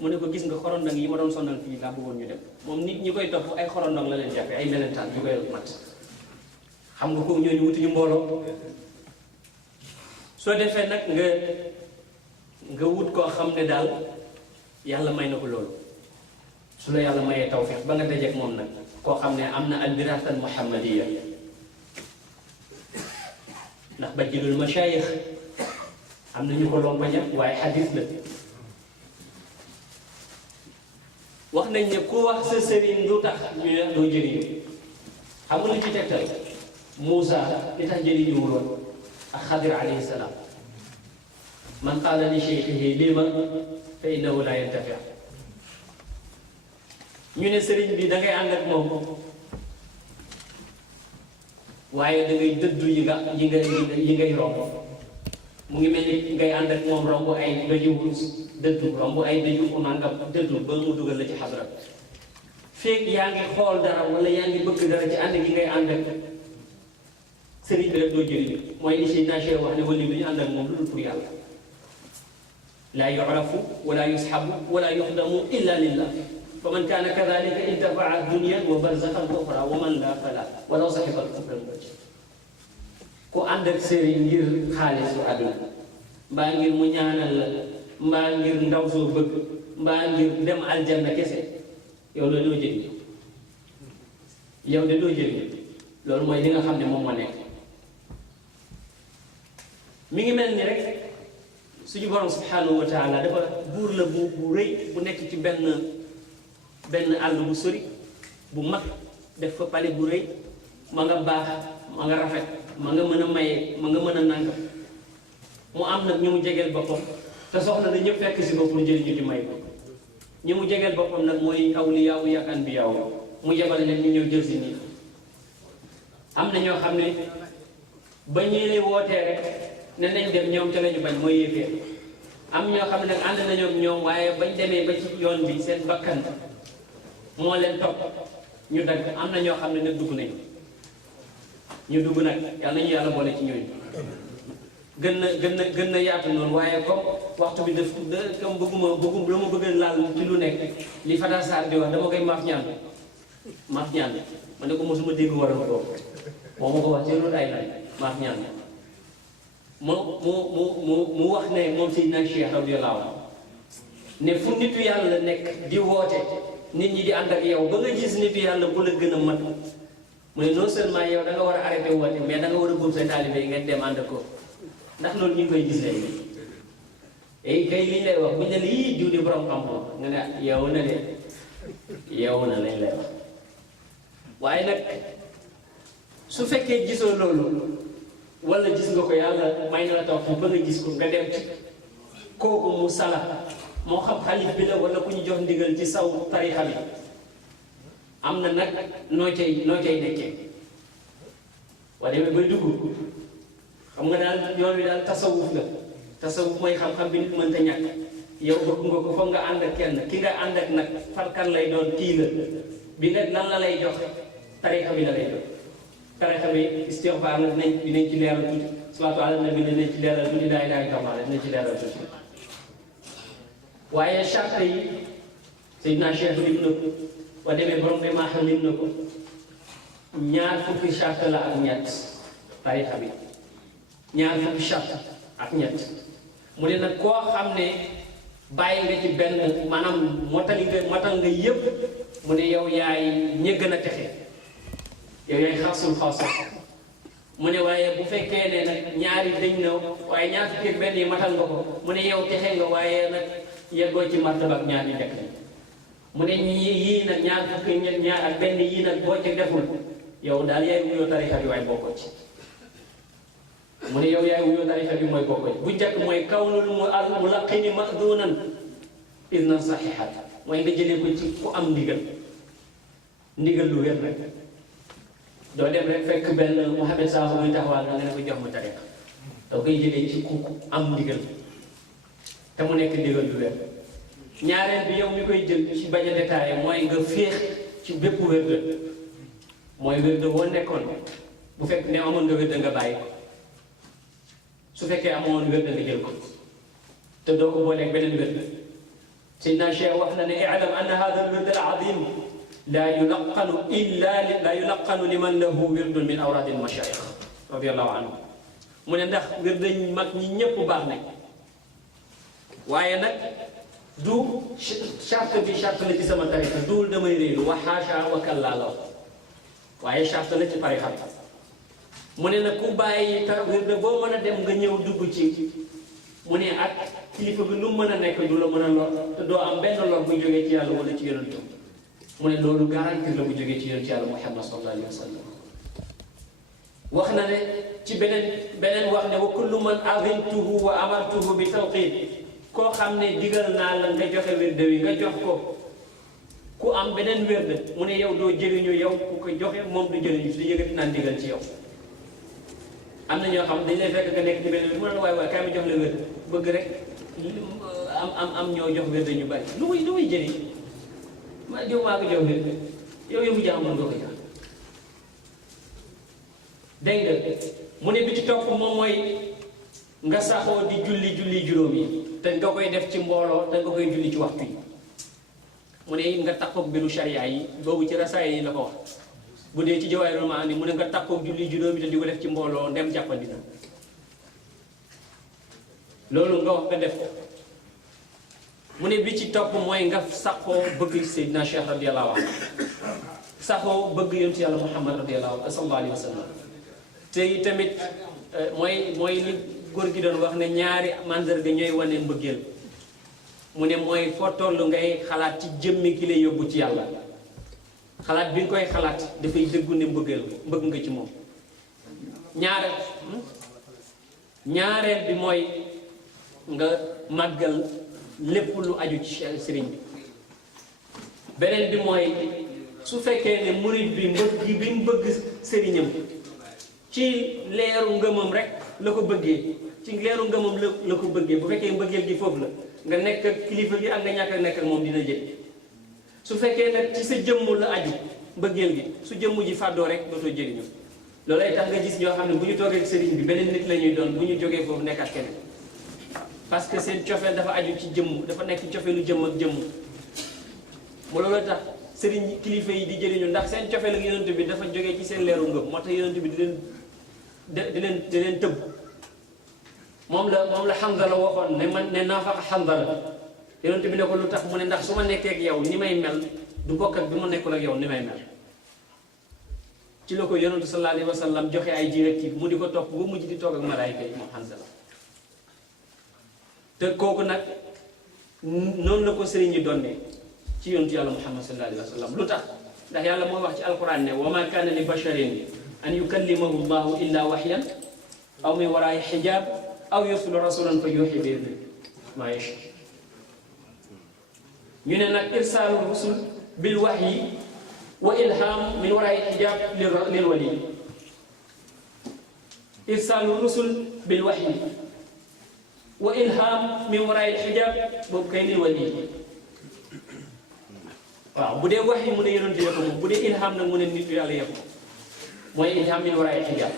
mu ne ko gis nga xorondang yi ma doon sonal fii laa bëggoon ñu dem moom nit ñi koy topp ay xorondang la leen jàppe ay melentaan ñu koy mat xam nga ko ñooñu wutuñu mbooloo soo defee nag nga wut koo xam ne daal yàlla may na ko loolu su la yàlla mayee tawfiq ba nga dajeek moom nag koo xam ne am na albiraatal muhammadiya ndax bajjilul mashayikh am na ñu ko lompaña waaye xadis la wax nañ ne ku wax sa sëriñ lu tax ñu ne doo jëriñu xam nga lu ci tegtal Moussa li tax jëriñuwul woon ak Xadir alayhi salaam man qaala li cheikhihi lima fa innahu la yantafi ñu ne sëriñ bi da ngay ànd ak moom waaye da ngay dëddu yi ngay romb mu ngi mel ni ngay ànd ak moom romb ay daju dëddu romb ay daju nangam dëddu ba mu dugal la ci xadra feeg yaa ngi xool dara wala yaa ngi bëgg dara ci ànd gi ngay ànd ak sëriñ bi rek doo jëriñu mooy li Seydina Cheikh wax ne wali du ñu ànd ak moom lu dul pour yàlla laa yu'rafu wala yushabu wala yuxdamu illa lillah fa man kaana kadalika intafaa dunya wa barzaxan uxra wa man la fala walaw saxiba al-kufra ku ànd ak sëriñ ngir xaalisu àdduna mbaa ngir mu ñaanal la mbaa ngir ndaw soo bëgg mbaa ngir dem aljanna kese yow la doo jëriñ yow de doo jëriñ loolu mooy li nga xam ne moom moo nekk mi ngi mel ni rek suñu borom subhanahu wa taala dafa buur la bu rëy bu nekk ci benn àll bu sori bu mag def fa pale bu rëy ma nga baax ma nga rafet ma nga mën a maye ma nga mën a nangam mu am nag ñu mu jegeel boppam te soxla na ñëpp fekk si ko pour jël ñu di may ko ñu mu jegeel boppam nag mooy awliyaaw yi ak anbiyaaw mu yebal leen ñu ñëw jël si nii am na ñoo xam ne ba ñëwee wootee rek ne nañ dem ñoom ca lañu bañ mooy yéefee am ñoo xam ne nag ànd nañoo ak ñoom waaye bañ demee ba ci yoon bi seen bakkan moo leen topp ñu dagg am na ñoo xam ne nag dugg nañ ñu dugg nag yàlla nañu yàlla boole ci ñooñu gën na yaatu noonu waaye comme waxtu bi def comme bëgguma la ma bëgg laal ci lu nekk li Fata Sarr di wax dama koy maaf ñaan ma ne ko mosuma dégg war a boobu moo ma ko wax ci Rhode Island maax ñaan mu wax ne moom Seydina Cheikh radiyallahu anhu ne fu nitu yàlla nekk di woote nit ñi di ànd ak yow ba nga gis nitu yàlla bu la gën a mat mu ne non seulement yow da nga war a arrêté woote mais da nga war a buub sa taalibe yi ngeen dem ànd ak ko ndax loolu ñu ngi koy gis léegi kay li ñu lay wax bu ñu ne la yii diw di borom xam-xam nga ne yow na de yow na lañ lay wax waaye nag su fekkee gisoo loolu wala gis nga ko yàlla may na la taw ba nga gis ko nga dem ci kooku mu sala moo xam xalif bi la wala ku ñu jox ndigal ci saw tarixa bi am na nag noo cay nekkee waaye demee bay dugg xam nga daal yoon wi daal tasawuf la tasawuf mooy xam-xam bi nit mënta ñàkk yow bëgg nga ko foog nga ànd ak kenn ki nga ànd ak nag farkan lay doon kii la bi nag lan la lay jox tarixa bi la lay jox tarixa bi istixfaar la dinañ ci leeral tuuti salaatu ala nabi dinañ ci leeral tuuti laa ilaaha illallaah dinañ ci leeral tuuti waaye charte yi Seydina Cheikh lim na ko wa demee borom bi maax lim na ko ñaar fukki charte la ak ñett tarixa bi ñaar fukki charte ak ñett mu ne nag koo xam ne bàyyi nga ci benn maanaam matal nga yëpp mu ne yow yaay ña gën a texe yow yaay xasul mu ne waaye bu fekkee ne nag ñaari dañ na waaye ñaar fukki ak benn yi matal nga ko mu ne yow texe nga waaye nag yeggoo ci martaba ak ñaar yi nekk mu ne yii nag ñaar fukki ñaar ak benn yii nag boo ci deful yow daal yaay wuyoo tarixa bi waaye bokkoo ci mu ne yow yaay wuyoo tarixa bi mooy bokkoo ci bu njëkk mooy kawnul mu laqini madunan idnan saxihat mooy nga jëlee ko ci ku am ndigal lu wér rek doo dem rek fekk benn Mouhamed Sakho muy taxawal nga ne ko jox ma tarixa doo koy jëlee ci ku am ndigal te mu nekk ndigal lu wér ñaareel bi yow mi koy jël ci bañ a détaillé mooy nga féex ci bépp wérde mooy wérde woo nekkoon bu fekk ne amoon nga wérde nga bàyyi ko su fekkee amoon wérde nga jël ko te doo ko booleeg beneen wérde Seydina Cheikh wax na ne i'lam anna hada al-wird al-azim la yulaqanu liman lahu wirdun min awrad al-mashayikh radiyallahu anhu mu ne ndax wérde mag ñi ñëpp baax nañ waaye nag du charte bi charte la ci sama tarixa duul damay réeru wa xaasha wa kallaa la waaye charte la ci tarixa bi mu ne nag ku bàyyi wérde boo mën a dem nga ñëw dugg ci mu ne ak kilifa bi lu mën a nekk du la mën a lor te doo am benn lor bu jógee ci yàlla wala ci yonentam mu ne loolu garantir la bu jógee ci yonent yàlla Muhammad sallallahu alayhi wa sallam wax na ne ci beneen wax ne wa kullu man azintuhu wa amartuhu bi tawqid koo xam ne digal naa la nga joxe wérde wi nga jox ko ku am beneen wérde mu ne yow doo jëriñu yow ku ko joxe moom du jëriñu su yëgati naan digal ci yow am na ñoo xam dañ lay fekk nga nekk ci benn wérde mu ne la waaye kaay ma jox la wérde bëgg rek am ñoo jox wérde ñu bari lu muy jëriñ ma diw maa ko jox wérde yow mu jaaxul nga ko jox dégg nga mu ne bi ci topp moom mooy nga saxoo di julli juróom yi te nga koy def ci mbooloo te nga koy julli ci waxtu yi mu ne nga takkoog mbiru sharia yi boobu ci rasaay yi la ko wax bu dee ci Jawaahirul Maani mu ne nga takkoog julli juróom yi te di ko def ci mbooloo ndem jàppandi na loolu nga wax nga def ko mu ne bi ci topp mooy nga saxoo bëgg Seydina Cheikh radiyallahu anhu saxoo bëgg yonent yàlla Muhammad sallallahu alayhi wa sallam te tamit mooy li góor gi doon wax ne ñaari mandarga ñooy wane mbëggeel mu ne mooy foo toll ngay xalaat ci jëmmi ki lay yóbbu ci yàlla xalaat bi nga koy xalaat dafay dëggu ne mbëgg nga ci moom ñaareel bi mooy nga màggal lépp lu aju ci sëriñ bi beneen bi mooy su fekkee ne murid bi bi mu bëgg sëriñam ci leeru ngëmam rek la ko bëggee ci leeru ngëmam la ko bëggee bu fekkee mbëggeel gi foofu la nga nekk ak kilifa gi ak nga ñàkk a nekk ak moom dina jël su fekkee nag ci sa jëmm la aju mbëggeel gi su jëmm ji fàddoo rek dootoo jëriñu loolu ay tax nga gis ñoo xam ne bu ñu toogee ak sëriñ bi beneen nit la ñuy doon bu ñu jógee foofu nekk ak keneen parce que seen cofeel dafa aju ci jëmm dafa nekk cofeelu jëmm ak jëmm mu loolu tax sëriñ kilifa yi di jëriñu ndax seen cofeel ak yonent bi dafa jógee ci seen leeru ngëm moo tax yonent bi di leen tëbb moom la Hanzala waxoon ne naafaqa Hanzala yonent bi ne ko lu tax mu ne ndax su ma nekkee ak yow ni may mel du bokk ak bi ma nekkul ak yow ni may mel ci la ko yonent sallallahu alayhi wa sallam joxe ay directive mu di ko topp ba mujj di toog ak malaayika yi moom Hanzala te kooku nag noonu la ko sëriñ yi donnee ci yonent yàlla Muhammad sallallahu alayhi wa sallam lu tax ndax yàlla moo wax ci alquran ne wa ma kaana li basharin an yukallimahu llahu illa waxyan aw min waraai xijaab aw yursila rasulan fa yuuxi bi idnihi maa yashaa ñu ne nag irsaalu rusul bil waxyi wa ilham min waraai xijaab lil wali irsaalu rusul bil waxyi wa ilham min waraai xijaab boobu kay lil wali waaw bu dee waxyi mu ne yonent yee ko moom bu dee ilham nag mu ne nit yàlla yee ko mooy ilham min waraay xijaab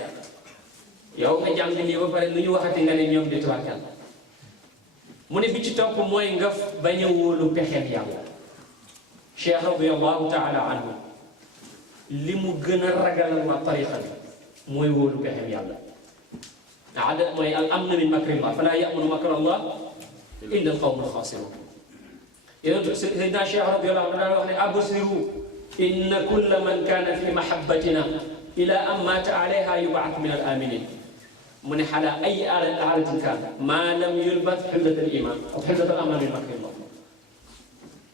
yow nga jàng lii ba pare lu ñu waxati nga ne ñoom di tuwaakal mu ne bi ci topp mooy nga bañ a wóolu pexeem yàlla cheikh radiyallahu taala anhu li mu gën a ragalal waa tariqa bi mooy wóolu pexeem yàlla ada mooy al amn min makrillah fala yamunu makrallah illa al qawmu alxaasirun yonent Seydina Cheikh radiyallahu anhu daan wax ne absiru inna kulla man kaana fi mahabbatina ila an mata alayha yubaat min al aminin mu ne xalaa ay aalatin kaan maa lam yulbat xillata al iman ak xillata al aman min makrillah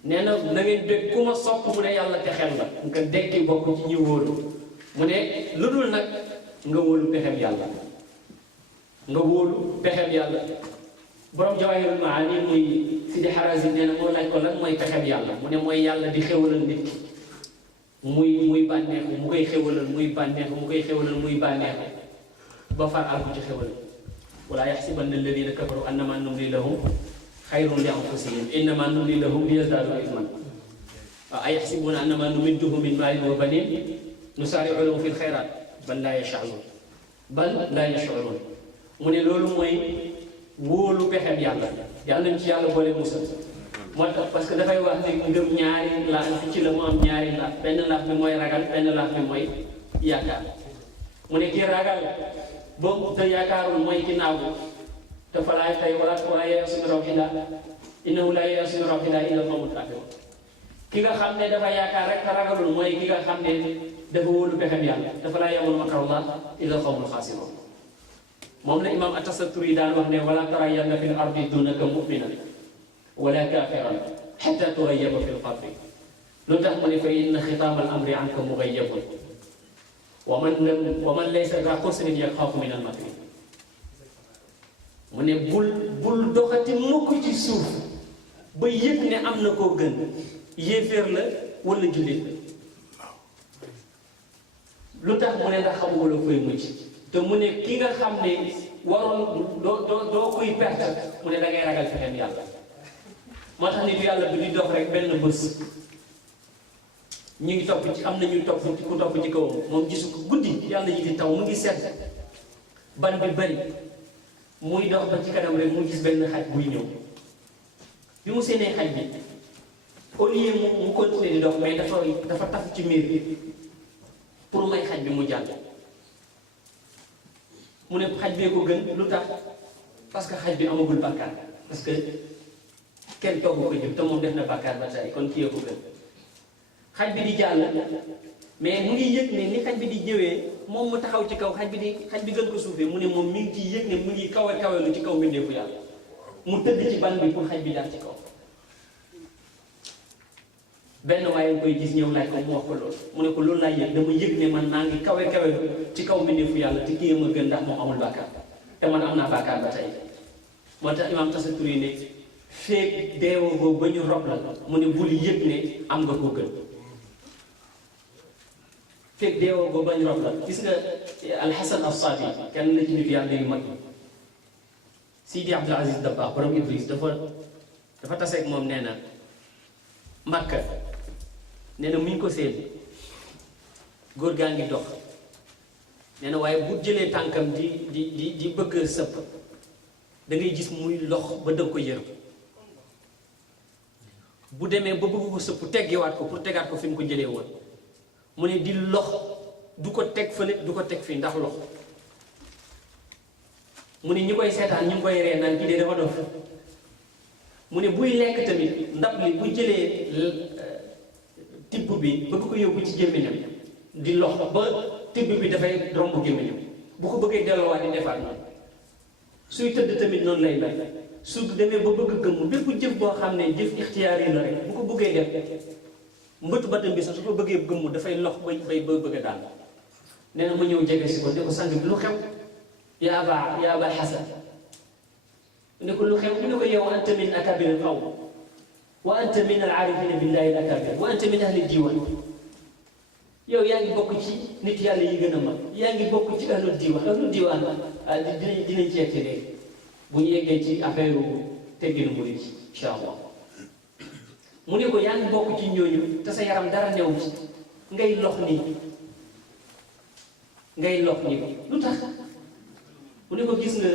nee na na ngeen dégg ku ma sopp mu ne yàlla te xel la nga dekki bokk ci ñi wóolu mu ne lu dul nag nga wóolu pexem yàlla nga wóolu pexem yàlla borom Jawaahirul Maani muy Sidi Harazim nee na moo laaj ko lan mooy pexem yàlla mu ne mooy yàlla di xewalal nit ki muy bànneexu mu koy xewalal muy bànneexu mu koy xewalal muy bànneexu ba far àggu ci xewal wala yaxsibanna alladina kafaru annama numli lahum xayrun li anfusihim innama numli lahum liyazdadu isman waaw ayaxsibuna annama numidduhum min maalin wa banin nusaari'u lahum fi lxayrat bal laa yash'urun mu ne loolu mooy wóolu pexem yàlla yàlla nañ ci yàlla boole musal moo tax parce que dafay wax ne ngëm ñaari laaf ci la mu am ñaari laaf benn laaf bi mooy ragal benn laaf bi mooy yaakaar mu ne kii ragal boobu te yaakaarul mooy ki naagu te fa laay tey wala ya'su min rawxillah innahu laa ya'su min rawxillah illa al-qawmul kaafiruun ki nga xam ne dafa yaakaar rek te ragalul mooy ki nga xam ne dafa wóolu pexem yàlla dafa laa ya'manu makrallah illa al-qawmul xaasiruun moom la imam at-Tasatturi daan wax ne wala tarayanna fil ardi dunaka mu'minan wala kaafiran xatta tughayyaba fil qabri lu tax mu ne fa inna xitaama al-amri anka mughayyabun wa man laysa daa xusnin yaxaafu min al-makri mu ne bul doxati mukk ci suuf ba yëg ne am na koo gën yéeféer la wala jullit la lu tax mu ne ndax xamuloo koy mucc te mu ne ki nga xam ne waroon doo koy perte mu ne da ngay ragal fexem yàlla moo tax nit yàlla bi di dox rek benn bés ñu ngi topp ci am na ñuy topp ku topp ci kawam moom gisu ko guddi yàlla ji di taw mu ngi sedd ban bi bari muy dox ba ci kanam rek mu gis benn xaj buy ñëw bi mu seenee xaj bi au lieu mu continuer di dox mais dafa taf ci miir bi pour may xaj bi mu jàll mu ne xaj bee ko gën lu tax parce que xaj bi amagul bàkkaar parce que kenn togg ko jëm te moom def na bàkkaar ba tey kon kii ko gën xaj bi di jàll mais mu ngi yëg ne ni xaj bi di jëwee moom mu taxaw ci kaw xaj bi gën ko suufee mu ne moom mi ngi ciy yëg ne mu ngi kawe lu ci kaw mbindeefu yàlla mu tëdd ci ban bi pour xaj bi daal ci kaw benn waaye koy gis ñëw laaj ko mu wax ko loolu mu ne ko loolu laay yëg dama yëg ne man naa ngi kawe ci kaw mbindeefu yàlla te kii ma gën ndax moom amul bàkkaar te man am naa bàkkaar ba tey moo tax imaam Tasatturi ne feeg deewoo boobu ba ñu rob la mu ne bul yëg ne am nga ko gën feeg deewoo boobu ba ñu rob la gis nga Alxasan As-Saadi kenn la ci nit yàlla yu mag Sidi Abdul Aziz Dabakh borom Ibris dafa taseeg moom nee na Makka nee na muñ ko seen góor gaa ngi dox nee na waaye bu jëlee tànkam di bëgg sëpp da ngay gis muy lox ba dëgg ko yërëm bu demee ba bëgg ko sëpp teggiwaat ko pour tegaat ko fi mu ko jëlee woon mu ne di lox du ko teg fële du ko teg fii ndax lox mu ne ñi koy seetaan ñu ngi koy ree naan kii de dafa dof mu ne buy lekk tamit ndab li bu jëlee tibb bi bëgg ko yóbbu ci gémmiñam di lox ba tibb bi dafay romb gémmiñam bu ko bëggee delloowaat di defaat noonu suy tëdd tamit noonu lay mel su demee ba bëgg gëmm bépp jëf boo xam ne jëf ixtiyaar yi la rek bu ko bëggee def mbëtu batam bi sax su ko bëggee gëmm dafay lox ba bëgg a daal nee na ma ñëw jege si ko ne ko sang bi lu xew yaa aba xasan ne ko lu xew ne ko yow anta min akabir al qawm wa anta min al aarifina billahi al akabir wa anta min ahli diwan yow yaa ngi bokk ci nit yàlla yi gën a mag yaa ngi bokk ci ahlu diwaan dinañ ci yegg léegi bu ñu yeggee ci affaire tegginu murid incha allah mu ne ko yaa ngi bokk ci ñooñu te sa yaram dara new ci ngay lox ni lu tax mu ne ko gis nga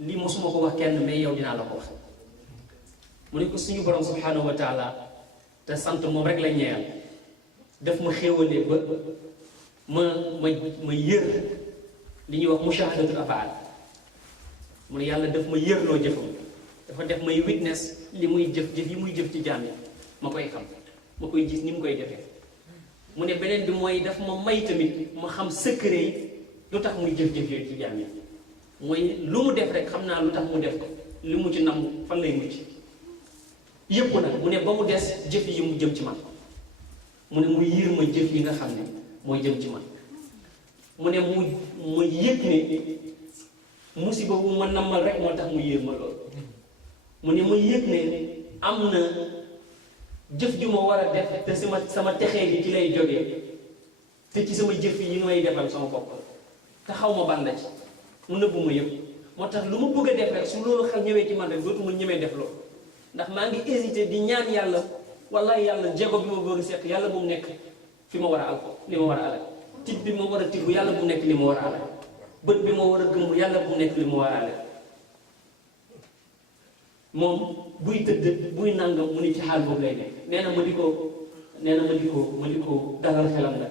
lii mosuma ko wax kenn mais yow dinaa la ko wax mu ne ko suñu borom subhanahu wa taala te sant moom rek la ñeel daf ma xéwalee ba ma yër li ñuy wax mushahadatul afaal mu ne yàlla daf ma yërloo jëfam dafa def may witness li muy jëf yi muy jëf ci jaam yi ma koy xam ma koy gis ni mu koy defee mu ne beneen bi mooy daf ma may tamit ma xam secret yi lu tax muy jëf-jëf yooyu ci jaam yi mooy lu mu def rek xam naa lu tax mu def ko li mu ci namm fan lay mucc yëpp nag mu ne ba mu des jëf yi mu jëm ci man mu ne mu yiir ma jëf yi nga xam ne mooy jëm ci man mu ne mu yëg ne musiba bu ma nammal rek moo tax mu yiir ma loolu mu ne ma yëg ne am na jëf ju ma war a def te sama texee gi ci lay jógee te ci sama jëf yi may defal sama bopp te xaw ma ban la ci mu nëbbu ma yëpp moo tax lu ma bëgg a def rek su loolu xel ñëwee ci man rek dootuma ñemee def loolu ndax maa ngi hésité di ñaan yàlla wallahi yàlla jéego bi ma bëgg a seq yàlla bu mu nekk fi ma war a al li ma war a alal tibb bi ma war a tibb yàlla bu mu nekk li ma war a alal bët bi ma war a gëmm yàlla bu mu nekk li ma war a alal moom buy tëdd buy nangam mu ni ci xaal boobu lay nekk nee na ma di ko dalal xelam la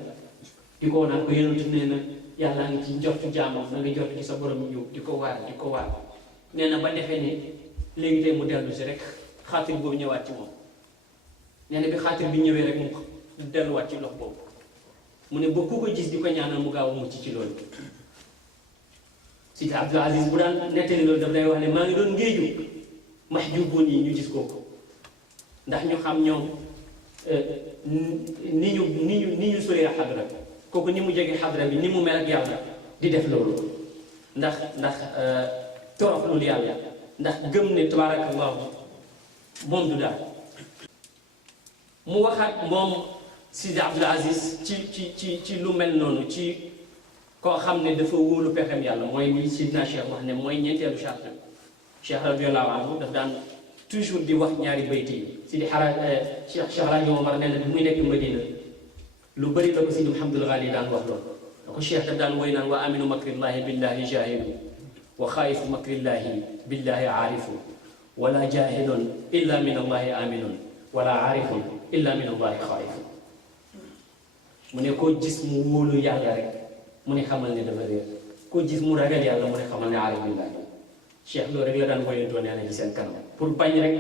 di ko naan ko yonent nee na yàllaa ngi ci njortu jaamam na nga jot ci sa borom ñëw di ko waar nee na ba defee ne léegi tey mu dellu si rek xaatir boobu ñëwaat ci moom nee na bi xaatir bi ñëwee rek mu delluwaat ci lox boobu mu ne ba ku ko gis di ko ñaanal mu gaaw a mucc ci loolu Sidi Abdul Aziz bu daan nettali loolu daf lay wax ne maa ngi doon ngéeju mahjuboon yi ñu gis kooku ndax ñu xam ñoom ni ñu soree xadra kooku ni mu jege xadra bi ni mu mel ak yàlla di def loolu ndax toroxlul yàlla ndax gëm ne tabaarakallahu moom du daal mu waxaat moom Sidi Abdul Aziz ci lu mel noonu ci koo xam ne dafa wóolu pexem yàlla mooy li Sidna Cheikh wax ne mooy ñeenteelu charte Cheikh radiyallahu anhu daf daan toujours di wax ñaari bayti yi Sidi Cheikh Alaaji Omar nee na bi muy nekk Madina lu bëri la ko Sidi Mouhamadul Ghali daan wax loolu da ko Cheikh daf daan woy naan wa aminu makrillahi billahi jahilu wa xaayifu makrillahi billahi aarifu wala jahilun illa min allahi aminun wala aarifun illa min allahi xaayifu mu ne koo gis mu wóolu yàlla rek mu ne xamal ne dafa réer koo gis mu ragal yàlla mu ne xamal ne aarif billahi Cheikh loolu rek la daan woyantoo nee na ci seen kanam pour bañ rek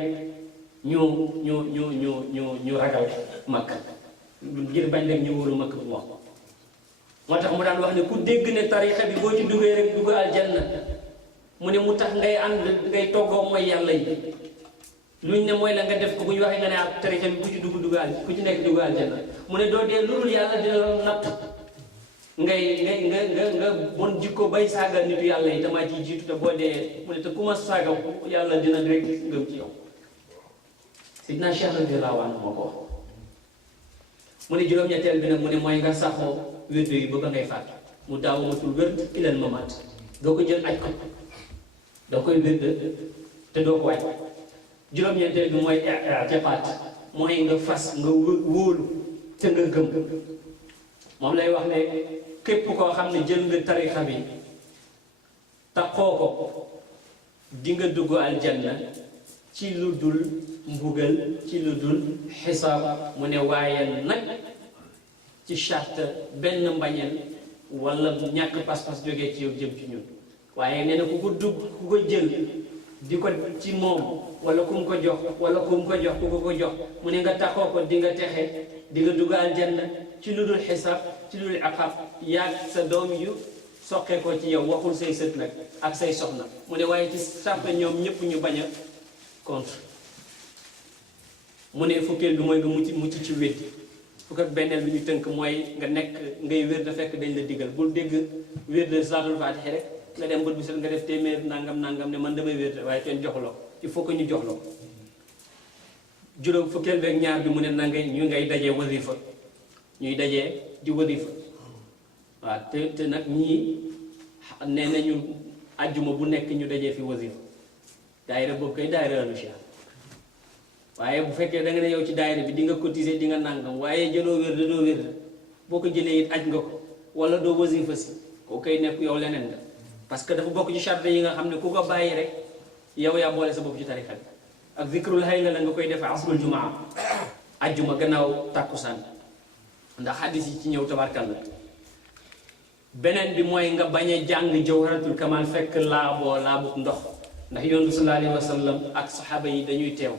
ñu ragal makk ngir bañ rek ñu wóolu makk bu wax moo tax mu daan wax ne ku dégg ne tarixa bi boo ci duggee rek dugg aljanna mu ne mu tax ngay ànd ngay toggoo mooy yàlla yi luñ ne mooy la nga def ko bu ñu waxee nga ne ak tarixa bi ku ci ku ci nekk dugg aljanna mu ne doo dee loolu yàlla dina la natt nga bon jikko bay saaga nitu yàlla yi damaa ciy jiitu te boo dee mu ne te ku ma saaga yàlla dina direct ngëm ci yow Sidna Cheikh radiyallahu anhu moo ko wax mu ne juróom-ñetteel bi nag mu ne mooy nga saxoo wérdu yi ba ngay faat mu daawamatul wérd ilal mamaat doo ko jël aj ko doo koy wérd te doo ko wàcc juróom-ñeenteel bi mooy i'tiqaad mooy nga fas nga wóolu te nga gëm moom lay wax ne képp koo xam ne jël nga tarixa bi taxoo ko di nga dugg aljanna ci lu dul mbugal ci lu dul xisaab mu ne waaye nag ci charte benn mbañeel wala ñàkk pas-pas jógee ci yow jëm ci ñun waaye nee na ku ko dugg ku ko jël di ko ci moom wala ku mu ko jox wala ku mu ko jox ku ko jox mu ne nga taxoo ko di nga texe di nga dugg aljanna ci lu dul xisaab ci lu dul iqaab yaag sa doom yu soqee ko ci yow waxul say sët nag ak say soxna mu ne waaye ci sàppe ñoom ñëpp ñu bañ a contre mu ne fukkeel bi mooy nga mucc ci weddi fukk ak benneel bi ñu tënk mooy nga nekk ngay wér da fekk dañ la digal bul dégg wér de salaatul faatiha rek nga dem bët bi set nga def téeméer nangam ne man damay wér waaye kenn jox la ko il faut que ñu jox la ko juróom fukkeel beeg ñaar bi mu ne na ñu ngay dajee wasifa ñuy dajee di wasifa waaw te nag ñii nee nañu àjjuma bu nekk ñu dajee fi wasifa daayira boobu kay daayira lu Cheikh waaye bu fekkee da nga ne yow ci daayira bi di nga cotiser di nga nangam waaye jëloo wér da doo wér boo ko jëlee it aj nga ko wala doo wasifa si koo koy nekk yow leneen nga parce que dafa bokk ci charte yi nga xam ne ku ko bàyyi rek yow yaa boole sa bopp ci tarixa bi ak zikrul hayla la nga koy def asrul jumaa ajjuma gannaaw tàkkusaan ndax hadis yi ci ñëw tabarkalla beneen bi mooy nga bañ a jàng jawharatul kamal fekk laabut ndox ndax yonent bi sallallahu alayhi wa sallam ak saxaaba yi dañuy teew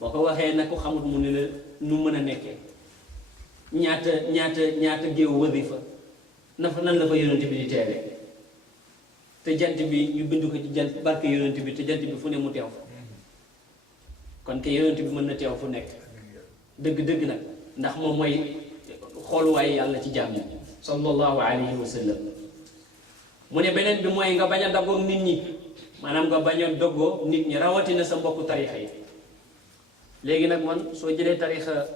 boo ko waxee nag ko xamut mu ne la nu mën a nekkee ñaata géew wasifa nan la fa yonent bi di teewee te jant bi ñu bind ko ci jant barke yonent bi te jant bi fu ne mu teew fa kon ke yonent bi mën na teew fu nekk dëgg-dëgg nag ndax moom mooy xooluwaay yàlla ci jàmm yi sallallahu alayhi wa sallam mu ne beneen bi mooy nga bañ a daggoo nit ñi maanaam nga bañ a doggoo nit ñi rawatina sa mbokku tarixa yi léegi nag man soo jëlee tarixa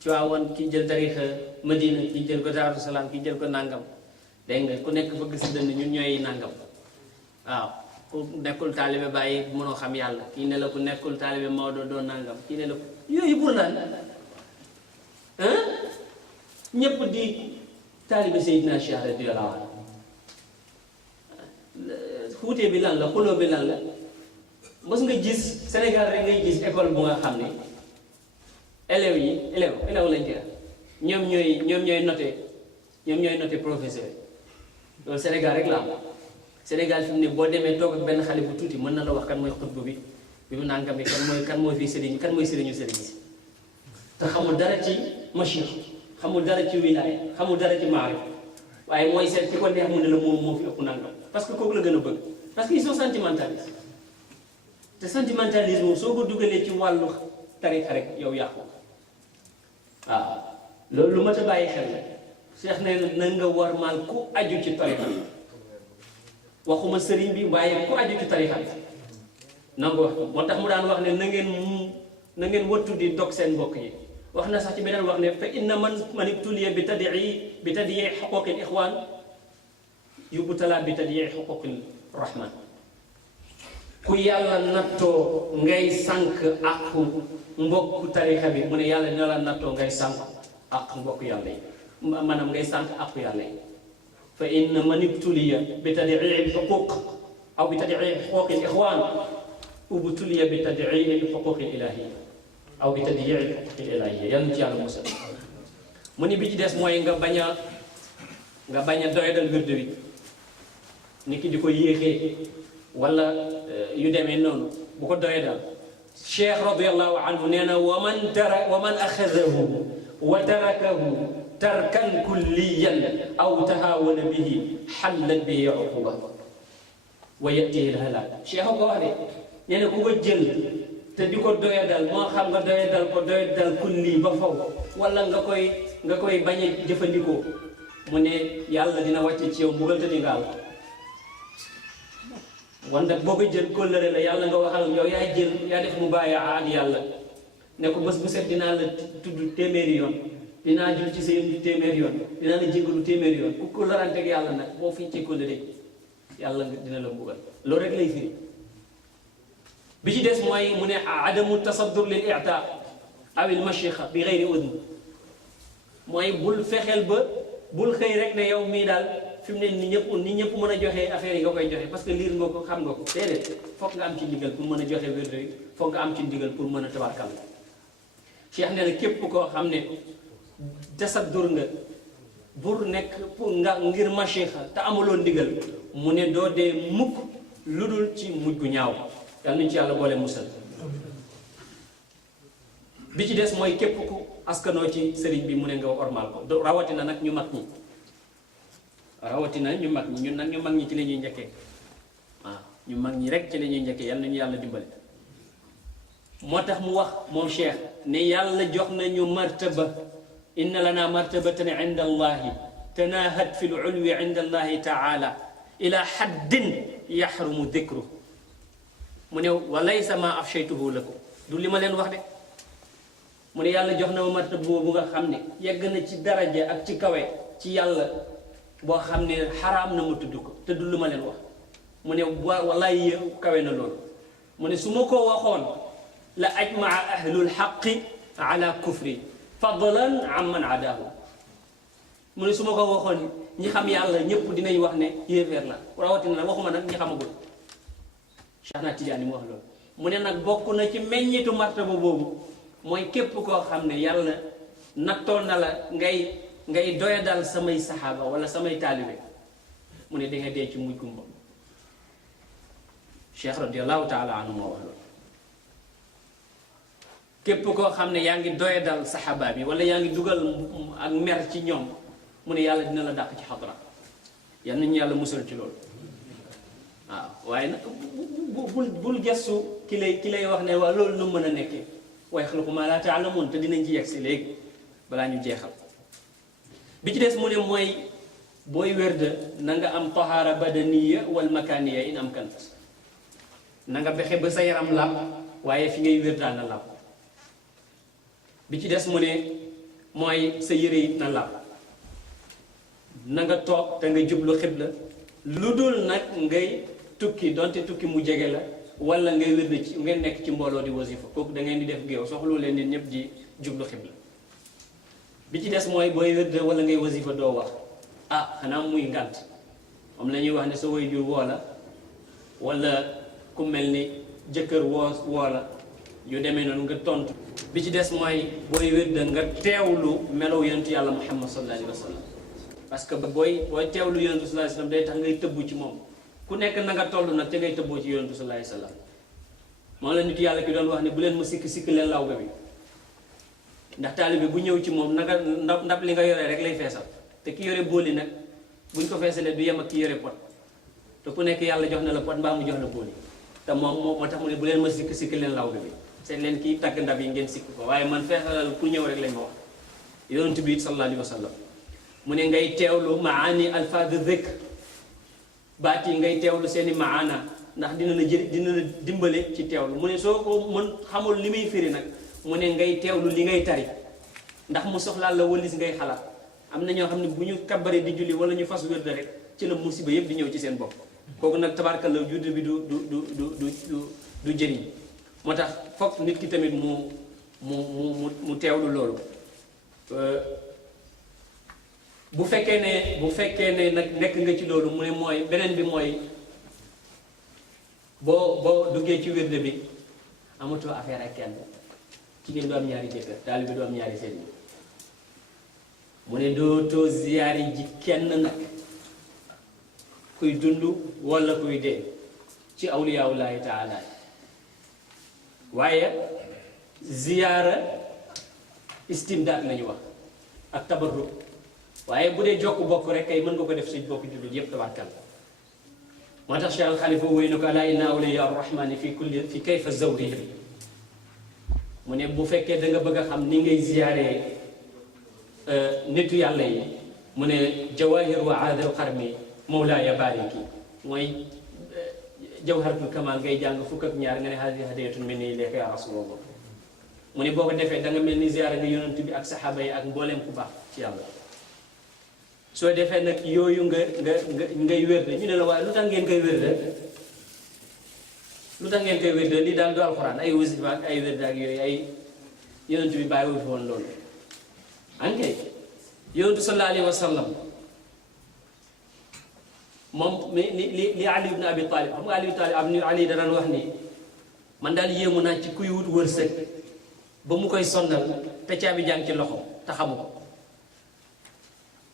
Tiwaawan kii jël tarixa Madina kii jël ko Daaru Salaam kii jël ko nangam dégg nga ku nekk bëgg si dënn ñun ñooy nangam waaw ku nekkul taalibe bàyyi mënoo xam yàlla kii ne la ku nekkul taalibe Maodo doo nangam kii ne la yooyu pour lan ñépp di taalibe Seydina Cheikh radiyallahu anhu xuutee bi lan la xuloo bi lan la mos nga gis Sénégal rek ngay gis école bu nga xam ne élève lañ ci ñoom ñooy noté professeur loolu Sénégal rek la am Sénégal fi mu ne boo demee toog ak benn xale bu tuuti mën na la wax kan mooy xutbu bi mu nangam bi kan mooy fii sëriñ kan mooy sëriñu sëriñ si te xamul dara ci machine xamul dara ci wilaaya xamul dara ci maarif waaye mooy seet ci ko neex mu ne la moom moo fi ëpp nangam parce que kooku la gën a bëgg parce que ils sont sentimentalistes te sentimentalisme soo ko dugalee ci wàllu tarixa rek yow yàqu waaw loolu lu mat a bàyyi xel la Cheikh ne na nga war maal ku aju ci tarixa waxuma sëriñ bi waaye ku aju ci tarixa na nga wax moo tax mu daan wax ne na ngeen wattu di dog seen mbokk yi wax na sax ci beneen wax ne fa inna man ibtuliya bi tadyi xuquqil ixwaan yubtala bi tadyi xuquqil rahman ku yàlla nattoo ngay sànq ak mbokk tarixa bi mu ne yàlla dina la nattoo ngay sànq ak mbokk yàlla yi maanaam ngay sànq ak yàlla yi fa inna man ibtuliya bi tadii xuquq aw bi tadii xuquqi ixwaan ubtuliya bi tadii xuquqi ilahiya aw bi tadii xuquqi ilahiya yal na ci yàlla musal mu ni bi ci des mooy nga bañ a doyadal wirdu wi nit ki di ko yéexee wala yu demee noonu bu ko doyadal cheikh radiallahu anhu nee na wa man axadahu wa tarakahu tarkan kulliyan aw tahawana bihi xallat bihi uquba wa yatihi lhalak cheikh ko wax de nee na ku ko jël te di ko doyadal moo xam nga doyadal kulli ba faw wala nga koy bañ a jëfandikoo mu ne yàlla dina wàcce ci yow mbugal te di ngaal wante boo ko jël kóllëre la yàlla nga waxal yow yaa def mubaayaa ak yàlla ne ko bés bu set dinaa la tudd téeméeri yoon dinaa jul ci sa yéen téeméeri yoon dinaa la jégalu téeméeri yoon ku kóllëranteeg yàlla nag boo fi ci kóllëre yàlla dina la mbugal loolu rek lay firi bi ci des mooy mu ne adamu tasaddur lil i'ta aw al mashiqa bi ghayri udn mooy bul fexeel ba bul xëy rek ne yow mii daal fi mu ne ni ñëpp mën a joxe affaire yi nga koy joxe parce que liir nga ko xam nga ko déedéet foog nga am ci ndigal pour mën a joxe wérd yi foog nga am ci ndigal pour mën a tabarkal Cheikh nee na képp koo xam ne tasaddur nga bur nekk pour nga ngir machixa te amuloo ndigal mu ne doo dee mukk lu dul ci mujj gu ñaaw yàlla nañu ci yàlla boole musal bi ci des mooy képp ku askanoo ci sëriñ bi mu ne nga ormal ko rawatina nag ñu mag ñi rawatina ñu mag ñi ñun nag ñu mag ñi ci la ñuy njëkkee waaw ñu mag ñi rek ci la ñuy njëkkee yàlla nañu yàlla dimbale moo tax mu wax moom Cheikh ne yàlla jox nañu martaba inna lana martabatan inda allahi tanahat fi lulwi inda allahi taala ila haddin yaxrumu dikru mu ne wa laysa ma afshaytuhu lakum du li ma leen wax de mu ne yàlla jox na ma martaba boobu nga xam ne yegg na ci daraja ak ci kawe ci yàlla boo xam ne xaraam na ma tudd ko te du lu ma leen wax mu ne wallaay kawe na loolu mu ne su ma ko waxoon la ajmaa ahlul xaqi ala kufri fadlan amman adaahu mu ne su ma ko waxoon ñi xam yàlla ñëpp dinañ wax ne yéefeer la rawatina nag waxuma nag ñi xamagul Cheikh na Tidiane mu wax loolu mu ne nag bokk na ci meññitu martaba boobu mooy képp koo xam ne yàlla nattoon na la ngay doyadal samay saxaaba wala samay taalibe mu ne danga dee ci mujj gumba Cheikh radiallahu taala anhu moo wax loolu képp koo xam ne yaa ngi doyadal saxaaba bi wala yaa ngi dugal ak mer ci ñoom mu ne yàlla dina la dàq ci xadra yal nañu yàlla musal ci loolu waaw waaye nag bul gestu ki lay wax ne waa loolu nu mën a nekkee wa yaxluqu maa laa ta'lamuun te dinañ ci yegg si léegi balaa ñu jeexal bi ci des mu ne mooy booy wérde na nga am tahaara badaniya wal makaniya in am kan na nga bexe ba sa yaram làpp waaye fi ngay wérdaa na làpp bi ci des mu ne mooy sa yëre it na làpp na nga toog te nga jublu xibla lu dul nag ngay tukki donte tukki mu jege la wala ngay wérde ci ngeen nekk ci mbooloo di wasifa kooku da ngeen di def géew soxlu leen nit ñëpp di jublu xibla bi ci des mooy booy wérde wala ngay wasifa doo wax ah xanaa muy ngànt moom la ñuy wax ne sa waajur woo la wala ku mel ni jëkkër woo la yu demee noonu nga tontu. bi ci des mooy booy wérde nga teewlu melaw yonentu yàlla Muhammad sallallahu alayhi wa sallam parce que booy teewlu yonentu sallallahu alayhi wa sallam day tax ngay tëbbu ci moom ku nekk na nga toll nag te ngay tëbboo ci yonentu sallallahu alayhi wa sallam moom la nit yàlla ki doon wax ne bu leen ma sikk leen lawbe bi ndax taalibe bu ñëw ci moom nanga ndab li nga yore rek lay feesal te ki yore booli nag buñ ko feesalee du yem ak ki yore pot te ku nekk yàlla jox na la pot mbaa mu jox la booli te moom moo tax mu ne bu leen ma sikk leen lawbe bi seet leen kii tagg ndab yi ngeen sikk ko waaye man feesalal ku ñëw rek lañ ma wax yonent bi sallallahu alayhi wa sallam mu ne ngay teewlu maani alfaad dhikr baat yi ngay teewlu seeni maana ndax dina la dimbale ci teewlu mu ne soo ko mën xamul li muy firi nag mu ne ngay teewlu li ngay tari ndax mu soxlaal la walis ngay xalaat am na ñoo xam ne bu ñu kabbaree di julli wala ñu fas wérde rek ci la musiba yëpp di ñëw ci seen bopp kooku nag tabaarkalla judd bi du jëriñ moo tax foog nit ki tamit mu teewlu loolu bu fekkee ne nag nekk nga ci loolu mu ne mooy beneen bi mooy boo duggee ci wérde bi amatoo affaire ak kenn jigéen du am ñaari jëkkër taalibe du am ñaari sëriñ mu ne dootoo ziyaari ji kenn nag kuy dund wala kuy dee ci awliyaawullaahi taala waaye ziyaara istimdaad lañu wax ak tabarruk waaye bu dee jokk bokk rek kay mën nga ko def suñ bokk jullit yépp tabarkal moo tax Cheikh Al Khalifa wéy na ko alaa inna awliyaa ar-rahmaani fi kayfa zawrihim mu ne bu fekkee da nga bëgg a xam ni ngay ziyaaree nitu yàlla yi mu ne jawahir wa aadal xarmi mawlaaya bariki mooy jawharatul kamal ngay jàng fukk ak ñaar nga ne haadihi hadiyatun minni ilayka ya rasulallah mu ne boo ko defee da nga mel ni ziyaare nga yonent bi ak saxaaba yi ak mbooleem ku baax ci yàlla soo defee nag yooyu ngay wérde ñu ne la waaye lu tax ngeen koy wérde lii daal du alxuraan ay wasifa ak ay wérde ak yooyu ay yonent bi bàyyi wu fi woon loolu ankay yonentu sallallahu alayhi wa sallam moom li Ali ibn Abi Talib xam nga Ali ibn Talib Ali danaan wax ni man daal yéemu naa ci kuy wut wërsëg ba mu koy sonnal te caabi jàng ci loxo te xamu ko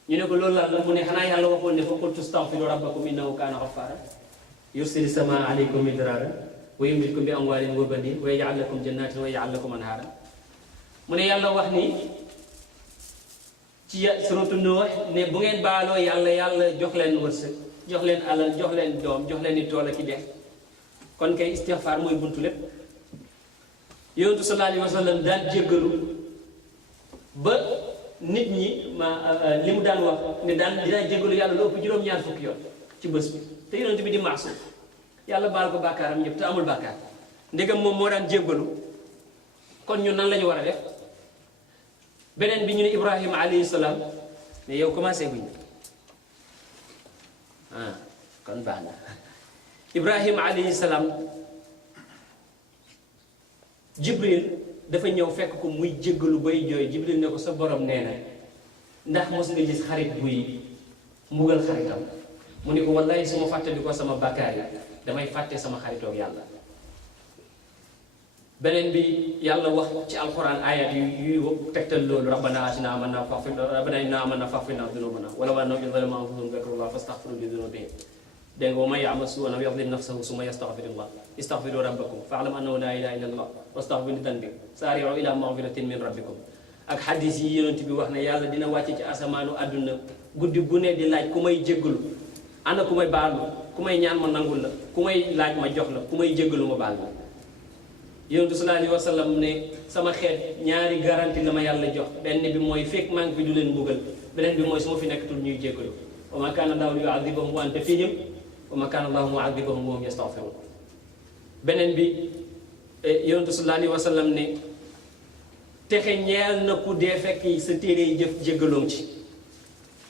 ñu ne ko loolu la mu ne xanaa yàlla waxoon ne fa qultu astaghfiru rabbakum innahu kaana ghaffaaran yursili samaa alaykum midraaran wa yumdidkum bi amwaalin wa baniin wa yaj'al lakum jannaatin wa yaj'al lakum anhaaran mu ne yàlla wax ni ci suratu Nuh ne bu ngeen baaloo yàlla jox leen wërsëg jox leen alal jox leen doom jox leen i tool ak i dex kon kay istighfar mooy buntu lépp yonentu sallallahu alayhi wa sallam daan jéggalu ba nit ñi li mu daan wax ne dinaa jéggalu yàlla lu ëpp juróom-ñaar fukki yoon ci bés bi te yonent bi di maasum yàlla baal ko bàkkaaram ñëpp te amul bàkkaar ndegam moom moo daan jéggalu kon ñun nan la ñu war a def beneen bi ñu ne Ibrahima alayhi salaam mais yow commencé guñ kon baax na Ibrahima alayhi salaam Jibril dafa ñëw fekk ko muy jéggalu bay jooy Jibril ne ko sa borom nee na ndax mos nga gis xarit buy mbugal xaritam mu ne ko wallahi su ma fàttali ko sama bàkkaar yi damay fàtte sama xaritoog yàlla beneen bi yàlla wax ci alquran ayat yuy tegtal loolu rabbana atina amanna faghfir lana dhunubana wa law annahum idh zalamu anfusahum dhakarullaha fastaghfiru li dhunubihim dégg nga wa man ya'mal su'an aw yadlim nafsahu summa yastaghfirullah istaghfiru rabbakum fa'lam annahu la ilaha illa allah wastaghfiru li dhanbikum sari'u ila maghfiratin min rabbikum ak xadis yi yonent bi wax ne yàlla dina wàcce ci asamaanu àdduna guddi bu ne di laaj ku may jéggalu ana ku may baalu ku may ñaan ma nangul la ku may laaj ma jox la ku may jéggalu ma baal la yonent sallallahu alayhi wa sallam ne sama xeet ñaari garantie la ma yàlla jox benn bi mooy fekk maa ngi fi du leen mbugal beneen bi mooy su ma fi nekkatul ñuy jéggalu wa ma kaana Allaahu liyu'adhibahum wa anta fihim wa ma kaana Allaahu mu'adhibahum wa hum yastaghfiruun beneen bi yonent sallallahu alayhi wa sallam ne texe ñeel na ku dee fekk sa téere yi jëf jéggaloom ci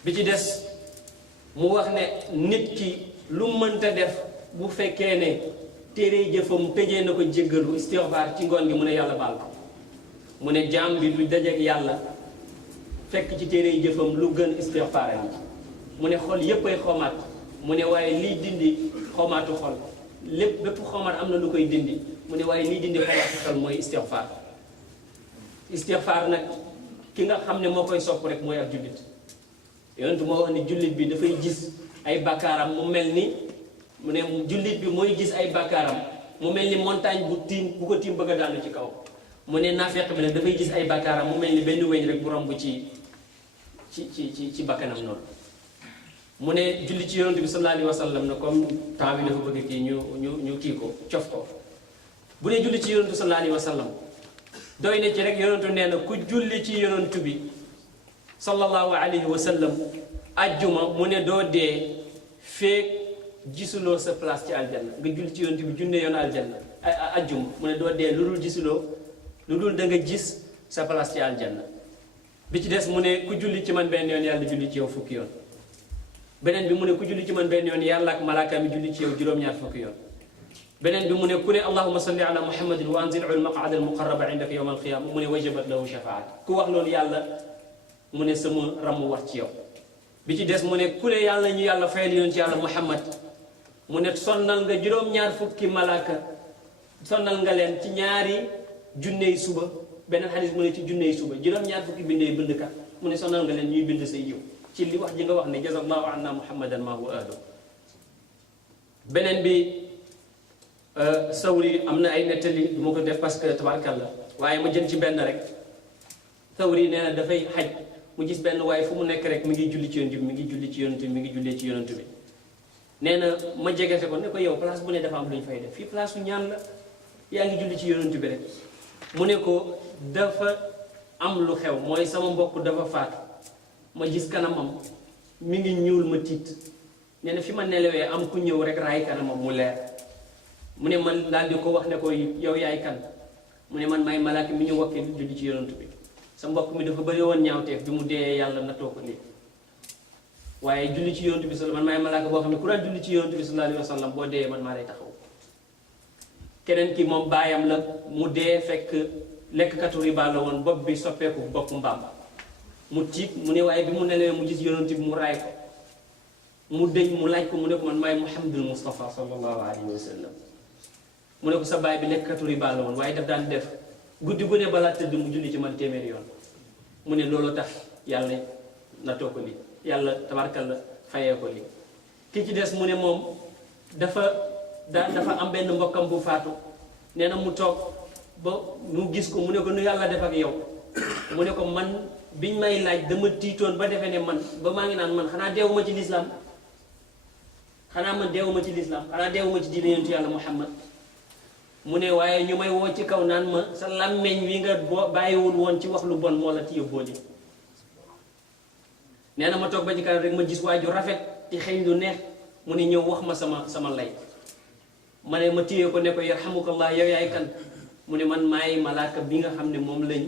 bi ci des mu wax ne nit ki lu mënta def bu fekkee ne téere yi jëfam tëjee na ko jéggalu istighfar ci ngoon gi mu ne yàlla baal ko mu ne jaam bi du dajeek yàlla fekk ci téere yi jëfam lu gën istighfar yi mu ne xol yépp ay xomaat mu ne waaye liy dindi xomaatu xol bépp xomaat am na lu koy dindi mu ne waaye liy dindi xomaatu xol mooy istighfar nag ki nga xam ne moo koy sopp rek mooy ak jullit yonentu moo wax ni jullit bi dafay gis ay bakkaaram mu mel ni mu ne jullit bi mooy gis ay bakkaaram mu mel ni montagne bu ko tiim bëgg a daanu ci kaw mu ne naafeq bi nag dafay gis ay bakkaaram mu mel ni benn weñ rek bu romb ci bakkanam noonu mu ne julli ci yonent bi sallallahu alayhi wa sallam na comme temps bi dafa bëgg kii ñu kii ko cof ko bu ne julli ci yonent bi sallallahu alayhi wa sallam doy na ci rek yonentu nee na ku julli ci yonentu bi sallallahu alayhi wa sallam ajjuma mu ne doo dee feek gisuloo sa place ci aljanna nga julli ci yonentu bi junne yoon aljanna ajjuma mu ne doo dee lu dul da nga gis sa place ci aljanna bi ci des mu ne ku julli ci man benn yoon yàlla julli ci yow fukki yoon beneen bi mu ne ku julli ci man benn yoon yàlla ak malaaka mi julli ci yow juróom-ñaar fukki yoon beneen bi mu ne ku ne allahumma salli ala muhammadin wa anzilhu al-maq'ad al-muqarraba indaka yawm al-qiyamah mu ne wajabat lahu shafaat ku wax loolu yàlla mu ne sama ram wax ci yow bi ci des mu ne ku ne yàlla ñu yàlla fayal yoon ci yàlla muhammad mu ne sonnal nga juróom-ñaar fukki malaaka sonnal nga leen ci ñaari junney suba beneen xadis mu ne ci junney suba juróom-ñaar fukki bindee bind kat mu ne sonnal nga leen ñuy bind say yiw ci li wax ji nga wax ne jazallahu anna muhammadan ma huwa ahlu beneen bi Sawri am na ay nettali du ma ko def parce que tabarkalla waaye ma jën ci benn rek Sawri nee na dafay xaj mu gis benn waaye fu mu nekk rek mi ngi julli ci yonent bi mi ngi julli ci yonent bi mi ngi jullee ci yonent bi nee na ma jegete ko ne ko yow place bu ne dafa am lu ñu fay def fii place su ñaan la yaa ngi julli ci yonent bi rek mu ne ko dafa am lu xew mooy sama mbokk dafa faatu ma gis kanamam mi ngi ñuul ma tiit nee na fi ma nelawee am ku ñëw rek raay kanamam mu leer mu ne man daal di ko wax ne ko yow yaay kan mu ne man maay malaaka mi ñu wakkee julli ci yonent bi sa mbokk mi dafa bëri woon ñaawteef bi mu dee yàlla natoo ko nii waaye julli ci yonent bi man maay malaaka boo xam ne ku daan julli ci yonent bi sallallahu alayhi wa sallam boo dee man maa lay taxaw keneen ki moom baayam la mu dee fekk lekkkatu riba la woon bopp bi soppeeku bopp mbaam mu tiit mu ne waaye bi mu nelawee mu gis yonent bi mu raay ko mu dëñ mu laaj ko mu ne ko man maay Muhammadul Mustafa sallallahu alayhi wa sallam mu ne ko sa baay bi lekkatu riba la woon waaye daf daan def guddi gu ne balaa tëdd mu julli ci man téeméeri yoon mu ne loolu tax yàlla natoo ko lii yàlla tabarkalla fayee ko lii. ki ci des mu ne moom dafa am benn mbokkam bu faatu nee na mu toog ba mu gis ko mu ne ko nu yàlla def ak yow mu ne ko man biñ may laaj dama tiitoon ba defee ne man ba maa ngi naan man xanaa deewuma ci lislaam xanaa deewuma ci diine yonentu yàlla Muhammad mu ne waaye ñu may woo ci kaw naan ma sa làmmeñ wi nga bàyyiwul woon ci wax lu bon moo la ci yóbboo ji nee na ma toog ba ci kanam rek ma gis waa ju rafet ci xëy lu neex mu ne ñëw wax ma sama lay ma ne ma téye ko ne ko yarhamukallah yow yaay kan mu ne man maay malaaka bi nga xam ne moom lañ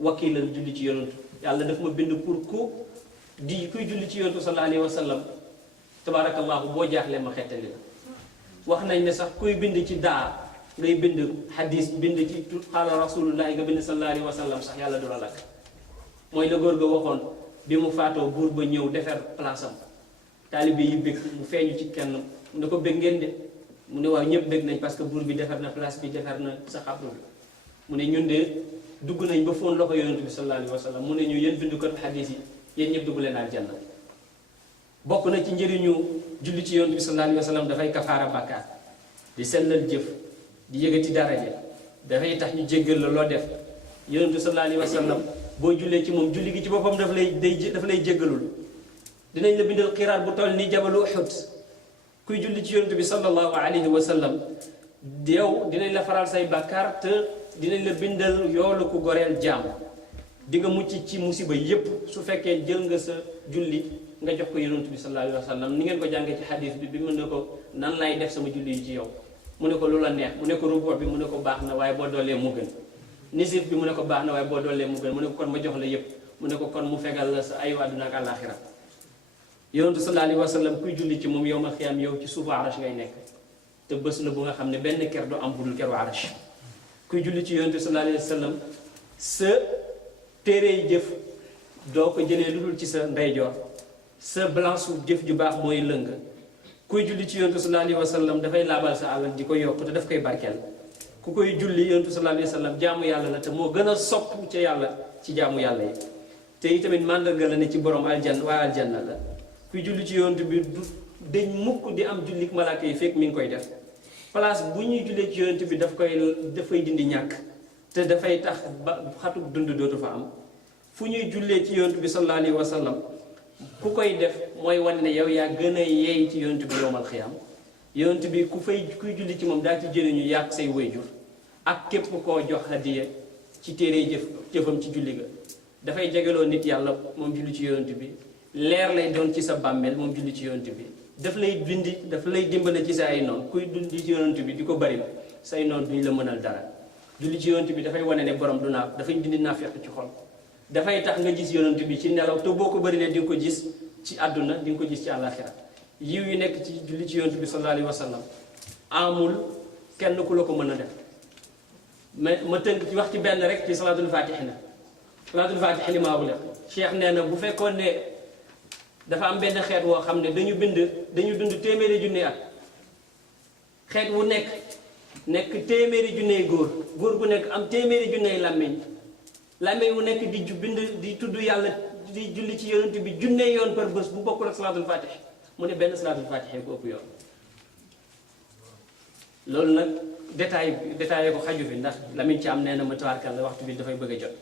wakiilal julli ci yonentu yàlla daf ma bind pour kuy julli ci yonentu sallallahu alayhi wa sallam tabarakallahu boo jaaxlee ma xettali la wax nañ ne sax kuy bind ci daa ngay bind hadis bind ci xaala rasulullah nga bind sallallahu alayhi wa sallam sax yàlla du la lakk mooy la góor ga waxoon bi mu faatoo buur ba ñëw defar place am taalibe yi bëgg mu feeñu ci kenn mu ne ko bëgg ngeen de mu ne waaw ñëpp bëgg nañ parce que buur bi defar na place bi defar na sa xabru bi mu ne ñun de dugg nañ ba foon loxo yonent bi sallallahu alayhi wa sallam mu ne ñu yéen bindukatu hadis yi yéen ñëpp dugg leen aljanna bokk na ci njëriñu julli ci yonent bi sallallahu alayhi wa sallam dafay kafaara bàkkaar di sellal jëf di yëgati daraja dafay tax ñu jéggal la loo def yonent bi sallallahu alayhi wa sallam boo jullee ci moom julli gi ci boppam daf lay jéggalul dinañ la bindal xiraat bu toll ni jabalu Uhud kuy julli ci yonent bi sallallahu alayhi wa sallam yow dinañ la faral say bàkkaar te dinañ la bindal yoolu ku goreel jaam di nga mucc ci musiba yépp su fekkee jël nga sa julli nga jox ko yonent bi sallallahu alayhi wa sallam ni ngeen ko jàngee ci xadiis bi mën na ko nan lay def sama julli yi ci yow mu ne ko lu la neex mu ne ko rubu bi mu ne ko baax na waaye boo doolee mu gën nisif bi mu ne ko baax na waaye boo doolee mu gën mu ne ko kon ma jox la yépp mu ne ko kon mu fegal la sa ayu àdduna ak àllaaxira yonent sallallahu alayhi wa sallam kuy julli ci moom yawmal xiyaam yow ci suufu arash ngay nekk te bés la bu nga xam ne benn ker du am budul keru arash kuy julli ci yonent sallallahu alayhi wa sallam sa téere jëf doo ko jëlee lu dul ci sa ndeyjoor sa balance jëf ju baax mooy lëng kuy julli ci yonent sallallahu alayhi wa sallam dafay laabal sa alal di ko yokk te daf koy barkeel ku koy julli yonent sallallahu alayhi wa sallam jaamu yàlla la te moo gën a sopp ca yàlla ci jaamu yàlla yi te itamit màndarga la ne ci borom aljanna waa aljanna la kuy julli ci yonent bi du dañ mukk di am jullik malaaka yi fekk mi ngi koy def place bu ñuy jullee ci yonent bi dafay dindi ñàkk te dafay tax ba xatuk dund dootu fa am fu ñuy jullee ci yonent bi sallallahu alayhi wa sallam ku koy def mooy wane ne yow yaa gën a yeey ci yonent bi yowmal xiyaam yonent bi kuy julli ci moom daa ci jëriñu yàq say wayjur ak képp koo jox hadiya ci téere jëfam ci julli ga dafay jegeloo nit yàlla moom julli ci yonent bi leer lay doon ci sa bàmmeel moom julli ci yonent bi daf lay dimbale ci sa ay noon kuy dund ci yonent bi di ko bari say noon duñ la mënal dara julli ci yonent bi dafay wane ne borom du naaf dafay dindi naafeq ci xol dafay tax nga gis yonent bi ci nelaw te boo ko bëri ne di nga ko gis ci àdduna di nga ko gis ci àllaaxira yiw yi nekk ci julli ci yonent bi sallallahu alayhi wa sallam amul kenn ku la ko mën a def ma tënk ci wax ci benn rek ci salaatul faatihi na salaatul faatihi li maa wula cheikh nee na bu fekkoon ne dafa am benn xeet woo xam ne dañu dund téeméeri junne at xeet wu nekk téeméeri junne góor gu nekk am téeméeri junne làmmeñ wu nekk di tudd yàlla di julli ci yonent bi junne yoon par bés bu bokkul ak salaatul faatihi mu ne benn salaatul faatihi ko ëpp yoon loolu nag détaillé ko xaju fi ndax Lamine ci am nee na ma tawaarkal la waxtu bi dafay bëgg a jot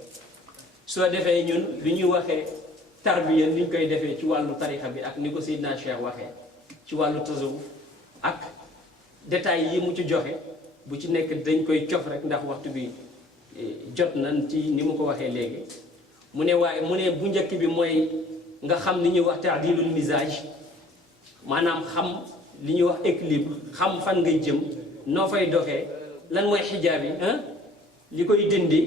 soo defee ñun li ñuy waxee tarbiya ni ñu koy defee ci wàllu tarixa bi ak ni ko Seydina Cheikh waxee ci wàllu tasawuf ak détails yi mu ci joxe bu ci nekk dañ koy cof rek ndax waxtu bi jot nañ ci ni mu ko waxee léegi mu ne bu njëkk bi mooy nga xam li ñuy wax ta'dilul mizaaj maanaam xam li ñuy wax équilibre xam fan ngay jëm noo fay doxee lan mooy xijaab yi li koy dindi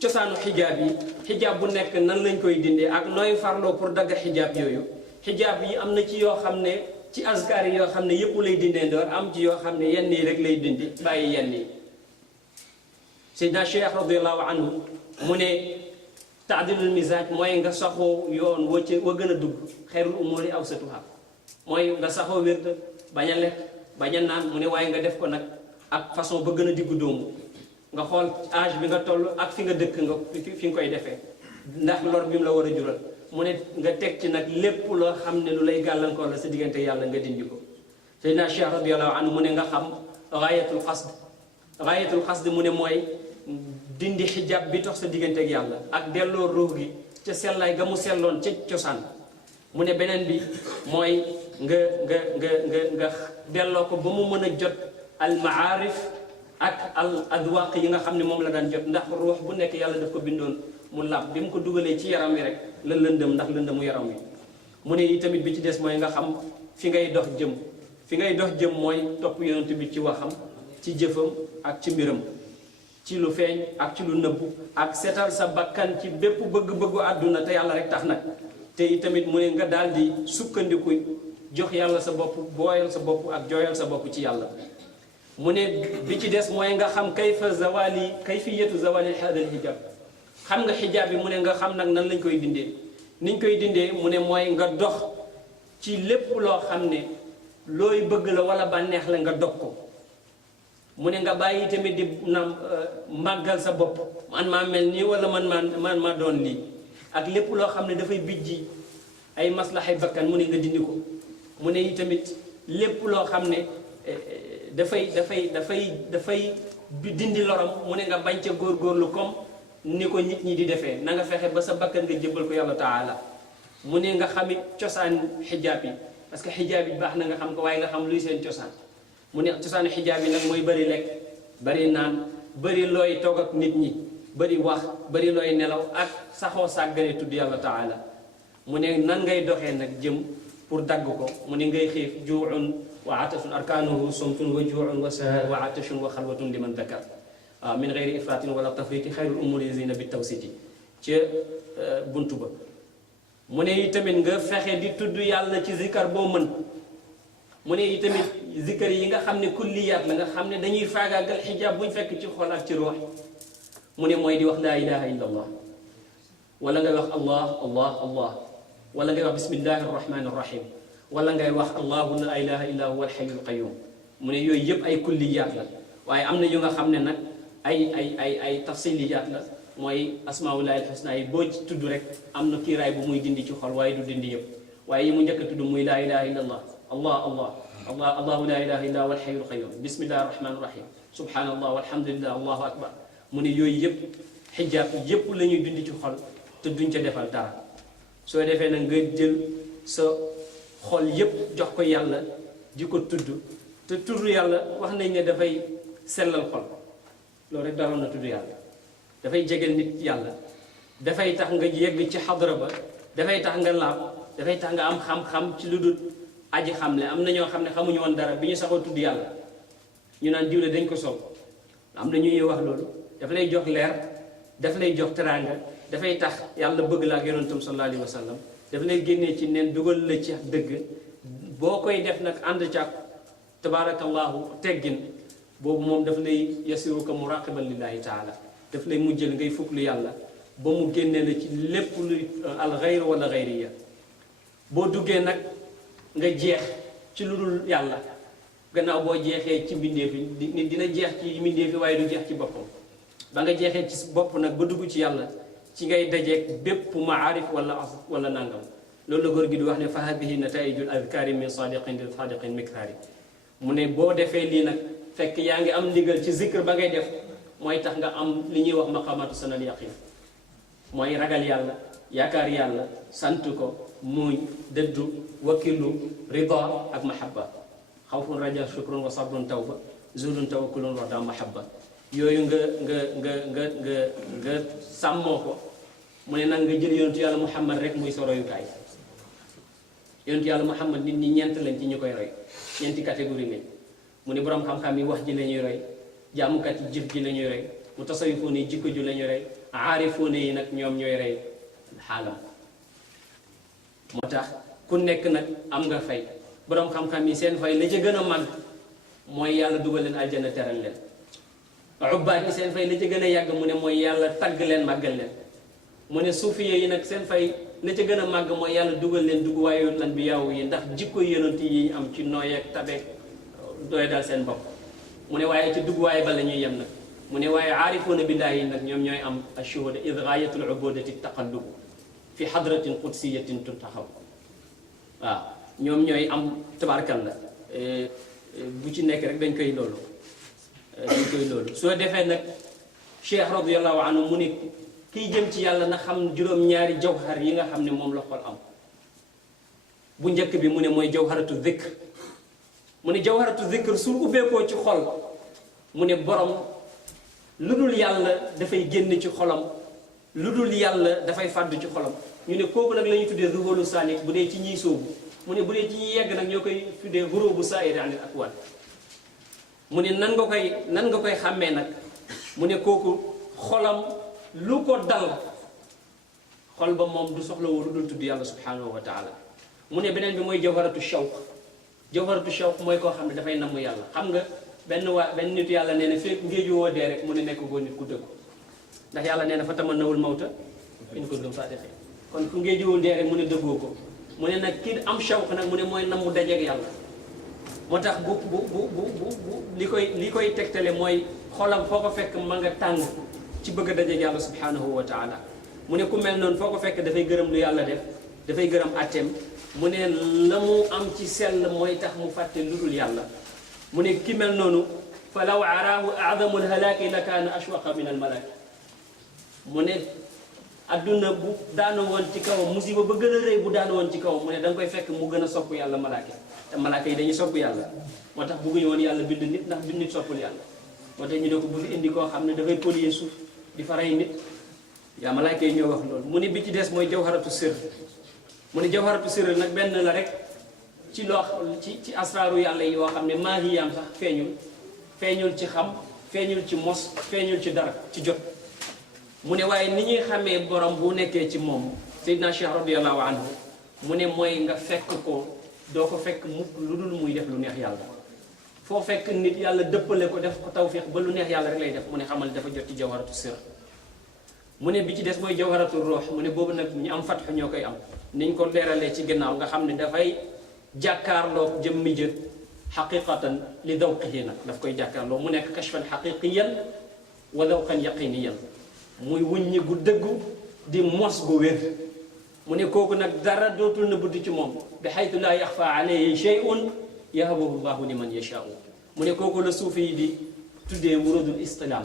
cosaanu xijaab yi xijaab bu nekk nan lañ koy dindee ak nooy farloo pour dagg xijaab yooyu xijaab yi am na ci yoo xam ne ci azkar yi yoo xam ne yëpp lay dindee ndoor am ci yoo xam ne yenn yi rek lay dindi bàyyi yenn yi Seydina Cheikh radiyallahu anhu mu ne ta'dilul mizaaj mooy nga saxoo yoon wa gën a dugg xayrul umuri awsatuha mooy nga saxoo wér bañ a lekk bañ a naan mu ne waaye nga def ko nag ak façon ba gën a diggu dóomu nga xool âge bi nga toll ak fi nga dëkk nga fi nga koy defee ndax lor bi mu la war a jural mu ne nga teg ci nag lépp loo xam ne lu lay gàllankoor la sa diggante yàlla nga dindi ko. Seydina Cheikh radiyallahu anhu mu ne nga xam gaayatul xasd mu ne mooy dindi xijaab bi tax sa diggante ak yàlla ak delloo ruux gi ca sellaay ga mu selloon ca cosaan. mu ne beneen bi mooy nga delloo ko ba mu mën a jot al maarif ak al adwaq yi nga xam ne moom la daan jot ndax ruux bu nekk yàlla daf ko bindoon mu làpp bi mu ko dugalee ci yaram wi rek la lëndëm ndax lëndëmu yaram wi. mu ne yi tamit bi ci des mooy nga xam fi ngay dox jëm fi ngay dox jëm mooy topp yonent bi ci waxam ci jëfam ak ci mbiram ci lu feeñ ak ci lu nëbbu ak seetal sa bakkan ci bépp bëgg-bëggu àdduna te yàlla rek tax nag. te itamit mu ne nga daal di sukkandiku jox yàlla sa bopp booyal sa bopp ak jooyal sa bopp ci yàlla. mu ne bi ci des mooy nga xam kayfiyatu zawali hadal hijab xam nga xijaab bi mu ne nga xam nag nan lañ koy dindee niñ koy dindee mu ne mooy nga dox ci lépp loo xam ne looy bëgg la wala bànneex la nga dog ko. mu ne nga bàyyi tamit di màggal sa bopp man maa mel nii wala man maa doon lii ak lépp loo xam ne dafay bijji ay maslaxay bakkan mu ne nga dindi ko. mu ne itamit lépp loo xam ne dafay dindi loram mu ne nga bañ ca góorgóorlu comme ni ko nit ñi di defee na nga fexe ba sa bakkan nga jébbal ko yàlla taala. mu ne nga xamit cosaan xijaab yi parce que xijaab yi baax na nga xam ko waaye nga xam luy seen cosaan. mu ne cosaanu xijaab yi nag mooy bëri lekk bëri naan bëri looy toog ak nit ñi bëri wax bëri looy nelaw ak saxoo sàggane tudd yàlla taala. mu ne nan ngay doxee nag jëm pour dagg ko mu ne ngay xiif juu'un wa atashun arkaanuhu sumtun wa juu'un wa atashun wa xalwatun liman dakar waaw min gayri ifratin wala tafriti xayrul umuri zina bi tawsiti ca buntu ba. mu ne itamit nga fexe di tudd yàlla ci zikar boo mën. mu ne itamit zikar yi nga xam ne kulliyaat la nga xam ne dañuy faagaagal xijaab buñ fekk ci xol ak ci ruux. mu ne mooy di wax laa ilaha illa allah wala ngay wax allah allah allah wala ngay wax bismillahi arrahmani arrahim wala ngay wax allahu la ilaha illa huwa alhayyul qayyum. mu ne yooyu yëpp ay kulliyaat la waaye am na yu nga xam ne nag ay tafsiliyaat la mooy asmaullahi alhusna yi boo ci tudd rek am na kiiraay bu muy dindi ci xol waaye du dindi yëpp waaye yi mu njëkk a tudd muy laa ilaha illa allah allahu la ilaha illa huwa alhayyul qayyum bismillahi arrahmani arrahim subhanallah walhamdulillah allahu akbar. mu ne yooyu yëpp xijaab yëpp la ñuy dindi ci xol te duñ ca defal dara. soo defee nag nga jël sa xol yëpp jox ko yàlla di ko tudd te tudd yàlla wax nañ ne dafay sellal xol loolu rek daroon na tudd yàlla dafay jegel nit yàlla dafay tax nga yegg ci xadra ba dafay tax nga laab dafay tax nga am xam-xam ci lu dul aji xamle. am na ñoo xam ne xamuñu woon dara bi ñu saxoo tudd yàlla ñu naan diwle dañ ko sol am na ñuy wax loolu dafa lay jox leer dafa lay jox teraanga dafay tax yàlla bëgg la ak yonentam sallallahu alayhi wa sallam dafa lay génnee ci neen dugal la ci dëgg boo koy def nag ànd ca tabaarakallahu teggin boobu moom daf lay yasiruka muraqiban lillahi taala daf lay mujjal ngay fukk lu yàlla ba mu génnee la ci lépp luy al xayr wala xayriya. boo duggee nag nga jeex ci lu dul yàlla gannaaw boo jeexee ci mbindeef yi nit dina jeex ci mbindeef yi waaye du jeex ci boppam ba nga jeexee ci bopp nag ba dugg ci yàlla ci ngay dajeeg bépp maarif wala nangam. loolu la góor gi di wax ne fa hadihi nataijul adkaari min sadiqin li sadiqin miktaari. mu ne boo defee lii nag fekk yaa ngi am ndigal ci zikr ba ngay def mooy tax nga am li ñuy wax maqamatu sanal yaqin mooy ragal yàlla yaakaar yàlla sant ko muñ dëddu wakilu rida ak mahabba xawfun raja shukrun wa sabrun tawba zulun tawakkulun wa da mahabba. yooyu nga sàmmoo ko mu ne nag nga jël yonentu yàlla muhammad rek muy sa royukaay. yonentu yàlla muhammad nit ñi ñeent lañ ci ñu koy roy ñeenti catégorie lañ. mu ne borom xam-xam yi wax ji la ñuy roy jaamukat yi jëf ji la ñuy roy mu tasawifoon yi jikko ji la ñuy roy aarifoon yi nag ñoom ñooy roy xaalam. moo tax ku nekk nag am nga fay borom xam-xam yi seen fay la ca gën a mag mooy yàlla dugal leen aljanna teral leen. ubbaat yi seen fay la ca gën a yàgg mu ne mooy yàlla tagg leen màggal leen. mu ne suufiye yi nag seen fay la ca gën a màgg mooy yàlla dugal leen dugg waaye yoon lan bi yaaw yi ndax jikko yonent yi ñu am ci nooy ak tabeek doy dal seen bopp mu ne waaye ci dugg waaye ba la ñuy yem nag mu ne waaye aarifuuna billaahi yi nag ñoom ñooy am ashuhuda id gaayatul ubudati taqallubu fi hadratin qudsiyatin tuntaxaw waaw ñoom ñooy am tabarkalla bu ci nekk rek dañ koy loolu soo defee nag cheikh radiallahu anhu mu ne kiy jëm ci yàlla na xam juróom-ñaari jawhar yi nga xam ne moom la xol am bu njëkk bi mu ne mooy jawharatu dhikr mu ne jawharatu dhikr su ubbeekoo ci xol mu ne borom lu dul yàlla dafay génn ci xolam lu dul yàlla dafay fàdd ci xolam ñu ne kooku nag la ñuy tuddee zuhulu salik bu dee ci ñiy sóobu mu ne bu dee ci ñiy yegg nag ñoo koy tuddee hurubu saa'iri anil akwaan mu ne nan nga koy xàmmee nag mu ne kooku xolam lu ko dal xol ba moom du soxla woo lu dul tudd yàlla subhanahu wa taala mu ne beneen bi mooy jawharatu shawq mooy koo xam ne dafay namm yàlla xam nga benn nit yàlla nee na fekk ngéeju woo dee rek mu ne nekk goo nit ku dëgg ndax yàlla nee na fa tamannawul mawta in kuntum saadiqiin kon ku ngéejuwul dee rek mu ne dëggoo ko mu ne nag kii am shawq nag mu ne mooy namm dajeeg yàlla moo tax bu li koy tegtale mooy xolam foo ko fekk ma nga tàng ci bëgg a dajeeg yàlla subhanahu wa taala mu ne ku mel noonu foo ko fekk dafay gërëm lu yàlla def dafay gërëm atteem mu ne la mu am ci sell mooy tax mu fàtte lu dul yàlla mu ne ki mel noonu fa law araahu aadamu lhalaaki la kaana ashwaqa min almalaaki mu ne adduna bu daana woon ci kawam musiba ba gën a rëy bu daana woon ci kawam mu ne da nga koy fekk mu gën a sopp yàlla malaaka te malaaka yi dañuy sopp yàlla moo tax bëgguñu woon yàlla bind nit ndax bind nit soppul yàlla moo tax ñu ne ko bu fi indi koo xam ne dafay polier suuf di fa rey nit yaa malaaka yi ñoo wax loolu mu ne bi ci des mooy jawharatu sirr mu ne jawharatu sirr nag benn la rek ci loo ci asraaru yàlla yi yoo xam ne maahiyaam sax feeñul ci xam feeñul ci mos feeñul ci dara ci jot mu ne waaye ni ñuy xamee borom bu nekkee ci moom Seydina Cheikh radiallahu anhu mu ne mooy nga fekk ko doo ko fekk mukk lu dul muy def lu neex yàlla foo fekk nit yàlla dëppale ko def ko tawfiq ba lu neex yàlla rek lay def mu ne xamal dafa jot ci jawharatu sirr mu ne bi ci des mooy jawharatu ruux mu ne boobu nag ñu am fatxu ñoo koy am niñ ko leeralee ci gannaaw nga xam ne dafay jàkkaarloo jëmmi jët xaqiqatan li dawqihi nag daf koy jàkkaarloo mu nekk kashfan xaqiqiyan wa dawqan yaqiniyan muy wuññi gu dëggu di mos gu wér mu ne kooku nag dara dootul na buddi ci moom bi xaytu laa yaxfa alayhi shay'un yahabuhu llahu liman yashaau mu ne kooku la suufi yi di tuddee wurodul istilaam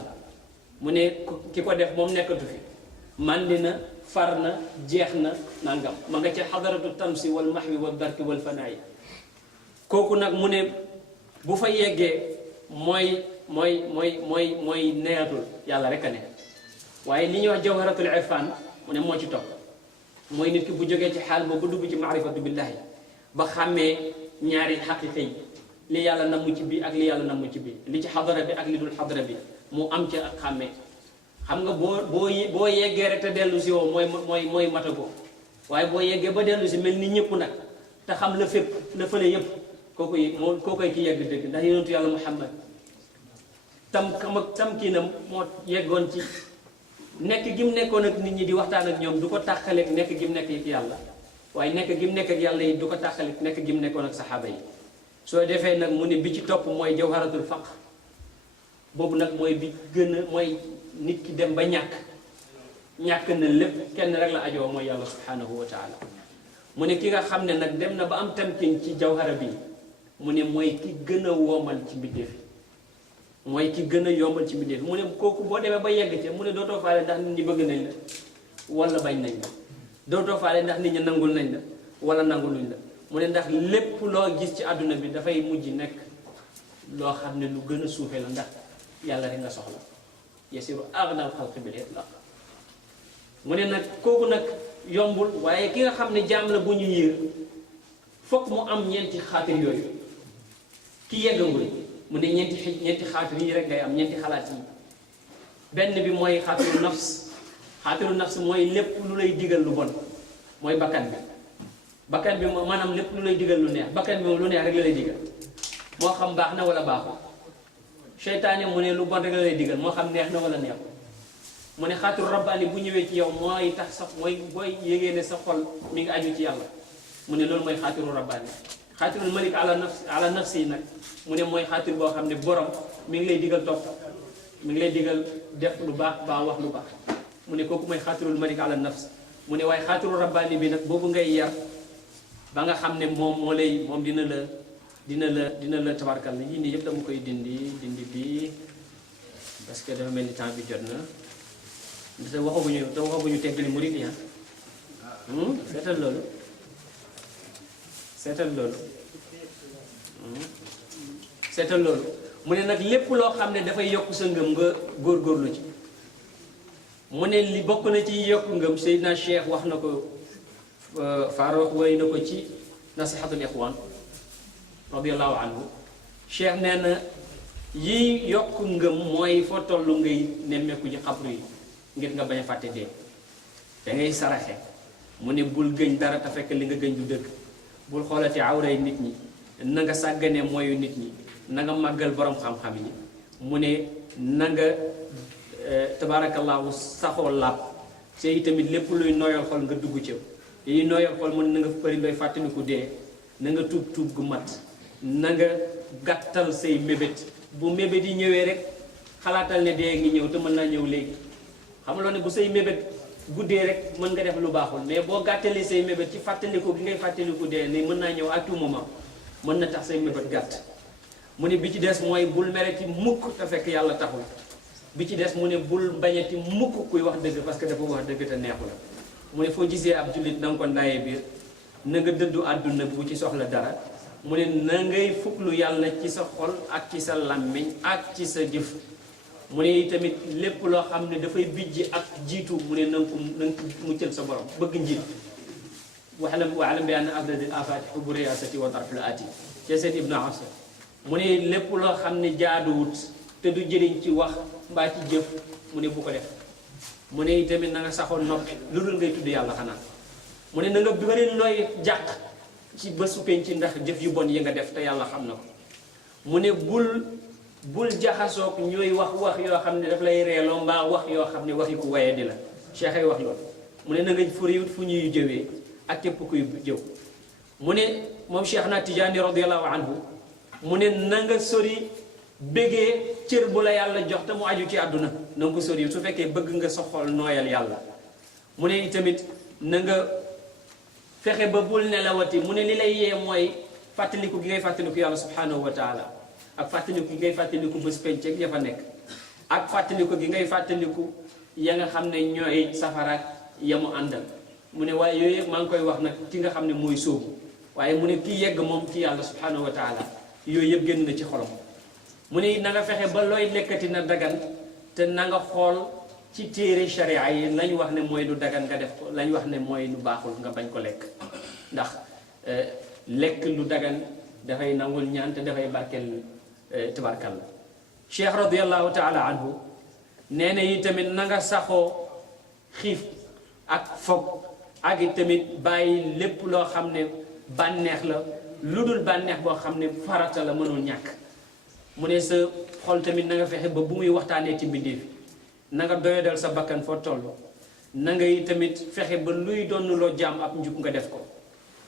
mu ne ki ko def moom nekkatu fi mandi na far na jeex na nangam ma nga ca xadaratu tamsi wal mahwi wal barki wal fanaayi kooku nag mu ne bu fa yeggee mooy neyatul yàlla rek a ne waaye li ñuy wax jawharatul irfan mu ne moo ci topp mooy nit ki bu jógee ci xaal boobu dugg ci maarifatu billahi ba xàmmee ñaari xaqiqa yi li yàlla namm ci bii ak li yàlla namm ci bii li ci xadara bi ak li dul xadara bi mu am ci ak xàmmee xam nga boo yeggee rek te dellu si woo mooy matagoo waaye boo yeggee ba dellu si mel ni ñëpp nag te xam la fépp la fële yëpp kookoy ki yegg dëgg ndax yonentu yàlla Muhammad tam kii na moo yeggoon ci nekk gi mu nekkoon ak nit ñi di waxtaan ak ñoom du ko tàqaleeg nekk gi mu nekk ak yàlla waaye nekk gi mu nekk ak yàlla yi du ko tàqaleeg nekk gi mu nekkoon ak saxaaba yi soo defee nag mu ne bi ci topp mooy jawharatul faq boobu nag mooy bi gën a mooy nit ki dem ba ñàkk na lépp kenn rek la ajoo mooy yàlla subhanahu wa taala mu ne ki nga xam ne nag dem na ba am tamkin ci jawhara bi mu ne mooy ki gën a woomal ci mbindeef mooy ki gën a yombal ci mbindeef mu ne kooku boo demee ba yegg ci mu ne dootoo faale ndax nit ñi bëgg nañ la wala bañ nañ la dootoo faale ndax nit ñi nangul nañ la wala nanguluñ la mu ne ndax lépp loo gis ci àdduna bi dafay mujj nekk loo xam ne lu gën a suufee la ndax yàlla rek nga soxla yasiru aghnal xalqi bil itlaq mu ne nag kooku nag yombul waaye ki nga xam ne jaam la bu ñu yiir fokk mu am ñeenti xaatir yooyu ki yeggangul mu ne ñeenti xaatir yi rek ngay am ñeenti xalaat yi benn bi mooy xaatiru nafs mooy lépp lu lay digal lu bon mooy bakkan bi maanaam lépp lu lay digal lu neex bakkan bi moom lu neex rek la lay digal moo xam baax na wala baaxul seytaane mu ne lu bon rek la lay digal moo xam neex na wala neexul mu ne xaatiru rabbaani bu ñëwee ci yow mooy tax sax mooy booy yégee ne sa xol mi ngi aju ci yàlla mu ne loolu mooy xaatiru rabbaani. xaatirul malik ala nafsi nag mu ne mooy xaatir boo xam ne borom mi ngi lay digal topp mi ngi lay digal def lu baax ba wax lu baax mu ne kooku mooy xaatirul malik ala nafs mu ne waaye xaatiru rabbaani bi nag boobu ngay yar ba nga xam ne moom dina la tabarkal la yii nii yëpp dama koy dindi bi parce que dafa mel ni temps bi jot na te waxaguñu teggini murid yi seetal loolu mu ne nag lépp loo xam ne dafay yokk sa ngëm nga góorgóorlu ci mu ne li bokk na ci yokk ngëm Seydina Cheikh wax na ko Farouk way na ko ci nasihatul ikhwan radiyallahu anhu Cheikh nee na yi yokk ngëm mooy foo tollu ngay nemmeeku ci xabru yi ngir nga bañ a fàtte dee da ngay saraxe mu ne bul gëñ dara te fekk li nga gëñ du dëgg bul xoolati awray nit ñi na nga sàggane mooyu nit ñi na nga màggal borom xam-xam yi mu ne na nga tabaarakallaahu saxoo làpp te itamit lépp luy nooyal xol nga dugg ca yi nooyal xol mu ne na nga bëri looy fàttaliku dee na nga tuub gu mat na nga gàttal say mébét bu mébét yi ñëwee rek xalaatal ne dee ngi ñëw te mën naa ñëw léegi xam loo ne bu say mébét guddee rek mën nga def lu baaxul mais boo gàttalee say mébét ci fàttaliku gi ngay fàttaliku dee ni mën naa ñëw à tout moment mën na tax say mébét gàtt mu ne bi ci des mooy bul mereti mukk te fekk yàlla taxul bi ci des mu ne bul bañati mukk kuy wax dëgg parce que dafa wax dëgg te neexu la mu ne foo gisee ab jullit na nga ko ndaayee biir na nga dëddu àdduna bu ci soxla dara mu ne na ngay fuklu yàlla ci sa xol ak ci sa làmmiñ ak ci sa jëf mu ne tamit lépp loo xam ne dafay bijji ak jiitu mu ne na nga ko muccal sa borom bëgg njiit waalam bi anna afdal afaati hubbu riyaasati wa tarful aati ci Seyd Ibnu Asir mu ne lépp loo xam ne jaaduwut te du jëriñ ci wax mbaa ci jëf mu ne bu ko def mu ne tamit na nga saxoon noppi lu dul ngay tudd yàlla xanaa mu ne na nga bëri looy jàq ci bésu penc ci ndax jëf yu bon yi nga def te yàlla xam na ko mu ne bul jaxasoog ñooy wax yoo xam ne daf lay reeloo mbaa wax yoo xam ne waxi ku waye di la Cheikh ay wax loolu mu ne na nga furiwut fu ñuy jëwee ak képp kuy jëw mu ne moom Cheikh na Tijaani radiyallahu anhu mu ne na nga sori bëggee cër bu la yàlla jox te mu aju ci àdduna na nga ko sori su fekkee bëgg nga sa xol nooyal yàlla mu ne tamit na nga fexe ba bul nelawati mu ne li lay yee mooy fàttaliku gi ngay fàttaliku yàlla subhanahu wa taala ak fàttaliku gi ngay fàttaliku bés penc ak ya fa nekk ak fàttaliku gi ngay fàttaliku ya nga xam ne ñooy safaraak ya mu àndal mu ne waaye yooyu yëpp maa ngi koy wax nag ki nga xam ne mooy sóobu waaye mu ne kii yegg moom ci yàlla subhanahu wa taala yooyu yëpp génn na ci xolam mu ne na nga fexe ba looy lekkati na dagan te na nga xool ci téere sharia yi lañ wax ne mooy lu dagan nga def ko lañ wax ne mooy lu baaxul nga bañ ko lekk ndax lekk lu dagan dafay nangul ñaan te dafay barkeel tabarkal la cheikh radiallahu taala anhu nee na yi tamit na nga saxoo xiif ak foog ak i tamit bàyyi lépp loo xam ne bànneex la lu dul bànneex boo xam ne farata la mënul ñàkk mu ne sa xol tamit na nga fexe ba bu muy waxtaanee ci mbindeef na nga doyadal sa bakkan foo toll na ngay tamit fexe ba luy doon loo jaam ab njub nga def ko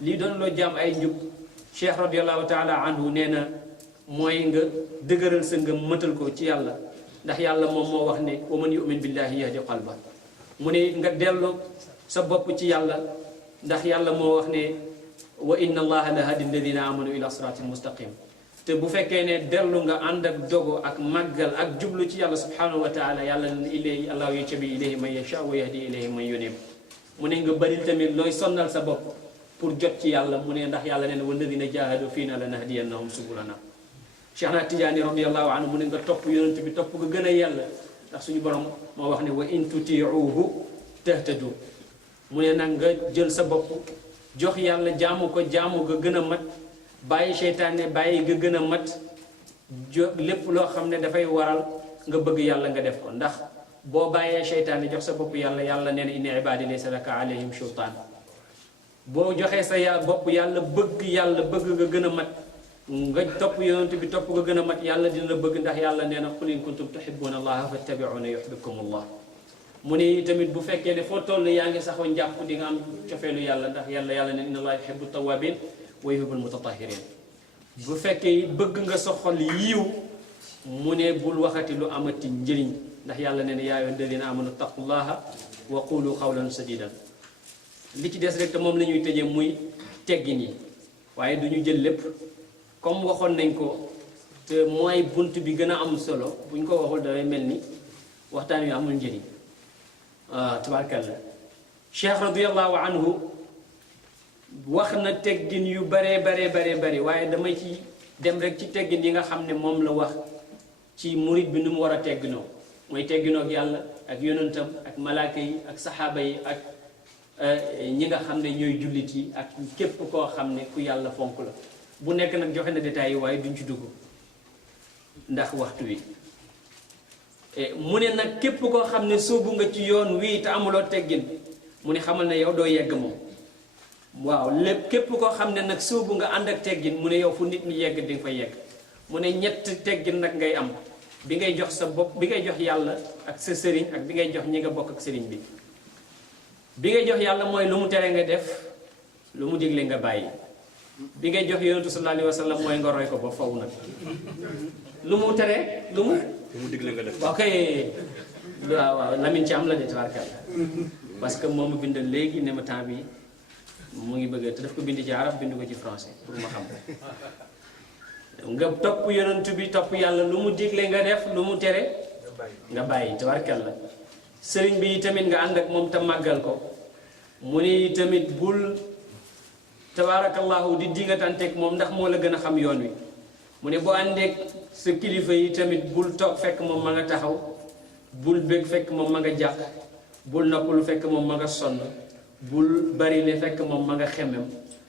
lii doon loo jaam ay njub cheikh radiallahu taala anhu nee na mooy nga dëgëral sa ngëm mëtal ko ci yàlla ndax yàlla moom moo wax ne wa man yu'min billahi yahdi qalba mu ne nga dellu sa bopp ci yàlla ndax yàlla moo wax ne wa inna allaha la hadi alladina amanu ila siratin mustaqim te bu fekkee ne dellu nga ànd ak dogo ak màggal ak jublu ci yàlla subhanahu wa taala yàlla ilayhi allahu yattabi ilayhi man yasha wa yahdi ilayhi man yunib mu ne nga bari tamit looy sonnal sa bopp pour jot ci yàlla mu ne ndax yàlla nee na walladina jahadu fiina lanahdiyannahum subulana Cheikh na Tijaani radiyallahu anhu mu ne nga topp yonent bi topp nga gën a yàlla ndax suñu borom moo wax ne wa in tutiuhu tahtadu mu ne nag nga jël sa bopp jox yàlla jaamu ko jaamu nga gën a mat bàyyi seytaane bàyyi nga gën a mat lépp loo xam ne dafay waral nga bëgg yàlla nga def ko ndax boo bàyyee seytaane jox sa bopp yàlla yàlla nee na inna ibaadi laysa laka alayhim sultaan boo joxee sa bopp yàlla bëgg nga gën a mat nga topp yonent bi topp nga gën a mat yàlla dina la bëgg ndax yàlla nee na qul in kuntum tuhibbuna allaha fattabi'uni yuhibbukum allah mu ne tamit bu fekkee ne foo toll yaa ngi saxoo njàpp di nga am cofeelu yàlla ndax yàlla ne inna allaha yuhibbu tawwabin wa yuhibbul mutatahhirin bu fekkee bëgg nga sa xol yiiw mu ne bul waxati lu amati njëriñ ndax yàlla ne yaa ayyuhal ladina amanu taqullaha wa qulu qawlan sadidan li ci des rek te moom la ñuy tëjee muy teggin yi waaye du ñu jël lépp comme waxoon nañ ko te mooy bunt bi gën a am solo buñ ko waxul dafay mel ni waxtaan wi amul njëriñ tabaarkalla cheikh radiallahu anhu wax na teggin yu bare waaye damay ci dem rek ci teggin yi nga xam ne moom la wax ci murit bi nu mu war a tegginoo mooy tegginoo ak yàlla ak yonentam ak malaaka yi ak saxaaba yi ak ñi nga xam ne ñooy jullit yi ak képp koo xam ne ku yàlla fonk la bu nekk nag joxe na détails yi waaye duñ ci dugg ndax waxtu wi mu ne nag képp koo xam ne sóobu nga ci yoon wii te amuloo teggin mu ne xamal ne yow doo yegg moom waaw lépp képp koo xam ne nag sóobu nga ànd ak teggin mu ne yow fu nit ñi yegg di nga fa yegg mu ne ñett teggin nag ngay am bi ngay jox sa bopp bi ngay jox yàlla ak sa sëriñ ak bi ngay jox ñi nga bokk ak sëriñ bi ngay jox yàlla mooy lu mu tere nga def lu mu digle nga bàyyi bi ngay jox yonentu sallallahu alayhi wa sallam mooy nga roy ko ba faw nag lu mu tere lu mu digle nga def ok waaw Lamine ci am la de tabarkalla parce que moom bind léegi ne ma temps bi mu ngi bëgg te daf ko bind ci arab bind ko ci français pour ma xam nga topp yonent bi topp yàlla lu mu digle nga def lu mu tere nga bàyyi tabarkalla sëriñ bi tamit nga ànd ak moom te màggal ko mu ni tamit bul tabarakallahu di dingatanteeg moom ndax moo la gën a xam yoon wi mu ne boo àndeek sa kilifa yi tamit bul toog fekk moom ma nga taxaw bul bëgg fekk moom ma nga jàq bul noppalu fekk moom ma nga sonn bul bari le fekk moom ma nga xemem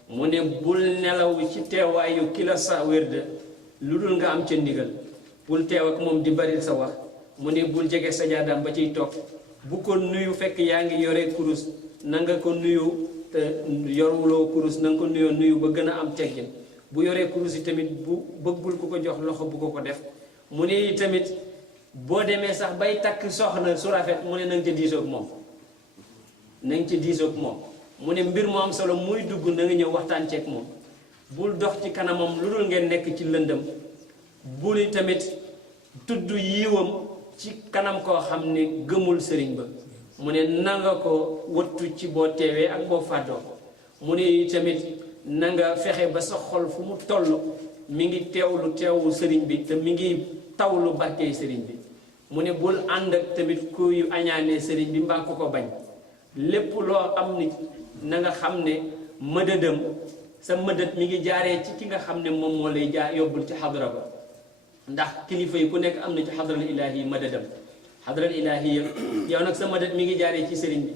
mu ne bul nelaw ci teewaayu ki la sa wérde lu dul nga am ca ndigal bul teew ak moom di bari sa wax mu ne bul jege sa jaadaam ba ciy toog bu ko nuyu fekk yaa ngi yore kurus na nga ko nuyu te yoruloo kurus na nga ko nuyoo nuyu ba gën a am teggin bu yoree kurus yi tamit bu bëggul ku ko jox loxo bu ko def mu ne tamit boo demee sax bay takk soxna su rafet mu ne na nga ca diisoog moom na nga ca diisoog moom mu ne mbir mu am solo muy dugg na nga ñëw waxtaan ceeg moom bul dox ci kanamam lu dul ngeen nekk ci lëndëm bul tamit tudd yiwam ci kanam koo xam ne gëmul sëriñ ba mu ne nanga ko wattu ci boo teewee ak boo fàddoo mu ne tamit na nga fexe ba sa xol fu mu toll mi ngi teewlu sëriñ bi te mi ngi tawlu barkey sëriñ bi mu ne bul ànd ak tamit kuy añaanee sëriñ bi mbaa ku ko bañ lépp loo am ni na nga xam ne mëdëdëm sa mëdët mi ngi jaaree ci ki nga xam ne moom moo lay yóbbul ci xadra ba ndax kilifa yi ku nekk am na ci xadral ilaahi yi mëdëdëm xadral ilaahi yow nag sa mëdët mi ngi jaaree ci sëriñ bi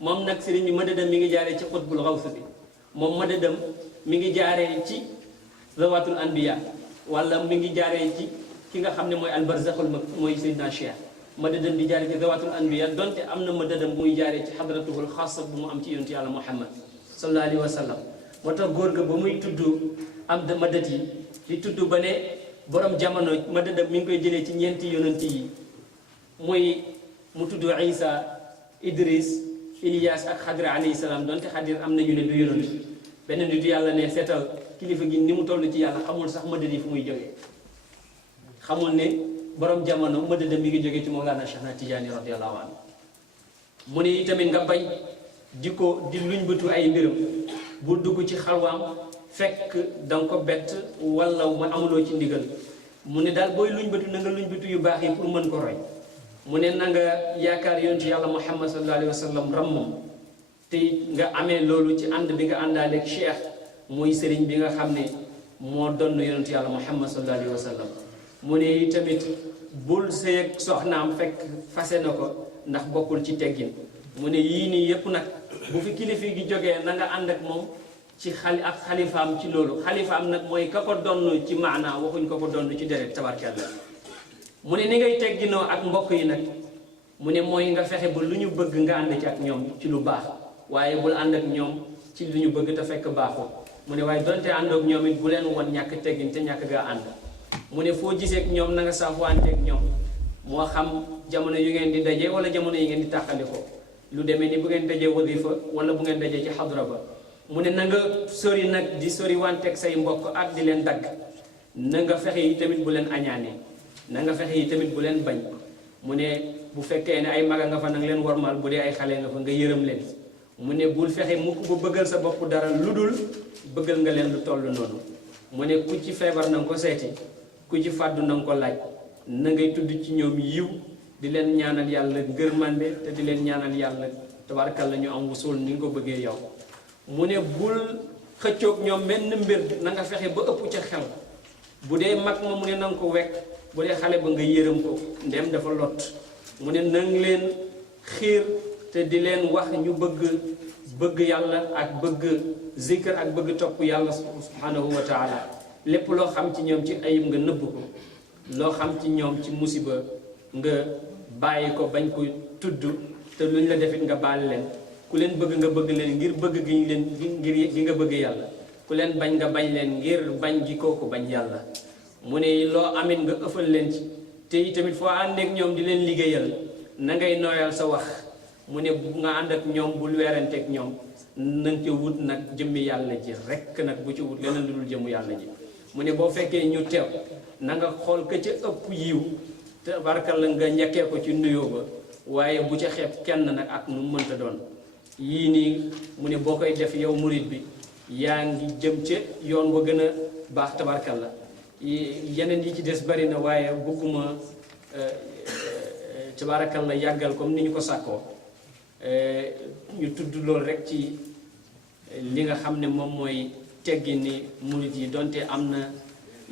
moom nag sëriñ bi mëdëdëm mi ngi jaaree ci xutbul xaws bi moom mëdëdëm mi ngi jaaree ci zawatul anbiya wala mi ngi jaaree ci ki nga xam ne mooy albarzaxul mooy Seydina Cheikh mëdëdëm di jaaree ci zawatul anbiya donte am na mëdëdëm muy jaaree ci xadratuhul xaasa bu mu am ci yonent yàlla Muhammad sallallahu alayhi wa sallam moo tax góor ga ba muy tudd am mëdët yi di tudd ba ne borom jamono mëdëdëm mi ngi koy jëlee ci ñeenti yonent yi muy mu tudd Isa Idris Ilias ak Xadir alayhi salaam donte Xadir am nañu ne du yonent benn nitu yàlla ne seetal kilifa gi ni mu toll ci yàlla xamul sax mëdët yi fu muy jógee xamul ne borom jamono mëdëdëm mi ngi jógee ci Mawlana Cheikh na Tijaani radiyallahu anhu mu ne itamit nga bañ di luñ bëtu ay mbiram bu dugg ci xalwaam fekk danga ko bett wala ma amuloo ci ndigal mu ne daal booy luñ bëtu na nga luñ bëtu yu baax yi pour mën ko roy mu ne na nga yaakaar yonent yàlla Muhammad sallallahu alayhi wa sallam rammam te nga amee loolu ci ànd bi nga àndaaleeg Cheikh mooy sëriñ bi nga xam ne moo donn yonent yàlla Muhammad sallallahu alayhi wa sallam mu ne tamit bul sëy ak soxnaam fekk fase na ko ndax bokkul ci teggin mu ne yii nii yépp nag bu fi kilifi gi jógee na nga ànd ak moom ci xalifaam ci loolu xalifaam nag mooy ka ko donn ci maanaa waxuñ ko donn ci deret tabarkalla mu ne ni ngay tegginoo ak mbokk yi nag mu ne mooy nga fexe ba lu ñu bëgg nga ànd ci ak ñoom ci lu baax waaye bul ànd ak ñoom ci lu ñu bëgg te fekk baaxoo mu ne waaye donte ànd ak ñoom it bu leen won ñàkk teggin te ñàkk gaa ànd mu ne foo gisee ak ñoom na nga saafuwante ak ñoom moo xam jamono yu ngeen di daje wala jamono yi ngeen di tàqaliko lu demee ni bu ngeen dajee wadifa wala bu ngeen dajee ci xadra ba mu ne na nga sori nag di sori wanteeg say mbokk ak di leen dagg na nga fexe yi tamit bu leen añaane na nga fexe yi tamit bu leen bañ mu ne bu fekkee ne ay maga nga fa nag leen warmal bu dee ay xale nga fa nga yërëm leen mu ne bul fexe mukk ba bëggal sa bopp dara lu dul bëggal nga leen lu toll noonu mu ne ku ci feebar na nga ko seeti ku ci fàddu na nga ko laaj na ngay tudd ci ñoom yiw di leen ñaanal yàlla ngërmande te di leen ñaanal yàlla tabarakalla ñu am wusul ni nga ko bëggee yow mu ne bul xëccoog ñoom benn mbir na nga fexe ba ëpp ca xel bu dee mag ma mu ne na nga ko wekk bu dee xale ba nga yërëm ko ndem dafa lot mu ne nang leen xiir te di leen wax ñu bëgg yàlla ak bëgg zikr ak bëgg topp yàlla subhanahu wa taala lépp loo xam ci ñoom ci ayib nga nëbb ko loo xam ci ñoom ci musiba nga bàyyi ko bañ ko tudd te luñ la defit nga baal leen ku leen bëgg nga bëgg leen ngir bëgg gi nga bëgg yàlla ku leen bañ nga bañ leen ngir bañ gi kooku bañ yàlla mu ne loo amit nga ëffal leen ci te itamit foo àndeek ñoom di leen liggéeyal na ngay nooyal sa wax mu ne bu nga ànd ak ñoom bul weeranteeg ñoom nanga ci wut nag jëmmi yàlla ji rekk nag bu ci wut leneen lu dul jëmmu yàlla ji mu ne boo fekkee ñu teew na nga xool ka ca ëpp yiw te barkal la nga njëkkee ko ci nuyoo ba waaye bu ca xeeb kenn nag ak nu mu mënta doon yii nii mu ne boo koy def yow murit bi yaa ngi jëm ca yoon wa gën a baax tabarkal la yeneen yi ci des bari na waaye bëgguma tabarakal la yàggal comme ni ñu ko sàkkoo ñu tudd loolu rek ci li nga xam ne moom mooy teggi ni murit yi donte am na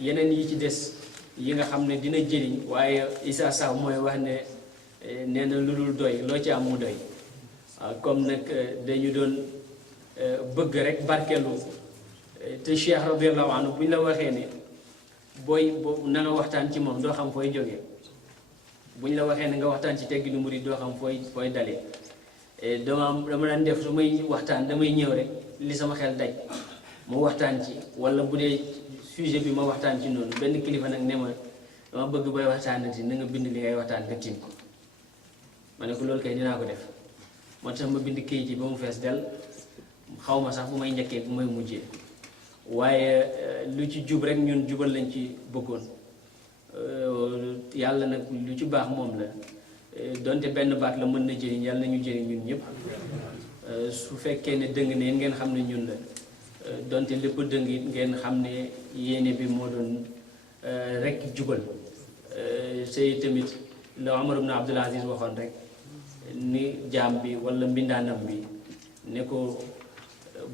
yeneen yi ci des yi nga xam ne dina jëriñ waaye Issa Sakho mooy wax ne nee na lu dul doy loo ci am mu doy waaw comme nag dañu doon bëgg rek barkeelu te Cheikh radiyallahu anhu bu ñu la waxee ne na nga waxtaan ci moom doo xam fooy jógee bu ñu la waxee ne nga waxtaan ci tegginu murit doo xam fooy dalee dama daan def su may waxtaan damay ñëw rek li sama xel daj ma waxtaan ci wala bu dee sujet bi ma waxtaan ci noonu benn kilifa nag ne ma dama bëgg bay waxtaanati na nga bind li ngay waxtaan nga tiim ko ma ne ko loolu kay dinaa ko def moo tax ma bind këyit yi ba mu fees del xaw ma sax bu may njëkkee bu may mujjee waaye lu ci jub rek ñun jubal lañ ci bëggoon yàlla nag lu ci baax moom la donte benn baat la mën na jëriñ yàlla nañu jëriñ ñun ñëpp su fekkee ne dëng ne ngeen xam ne ñun la donte lépp dëng it ngeen xam ne yéene bi moo doon rek jubal say tamit la Omar ibn Abdul Aziz waxoon rek ni jaam bi wala mbindaanam bi ne ko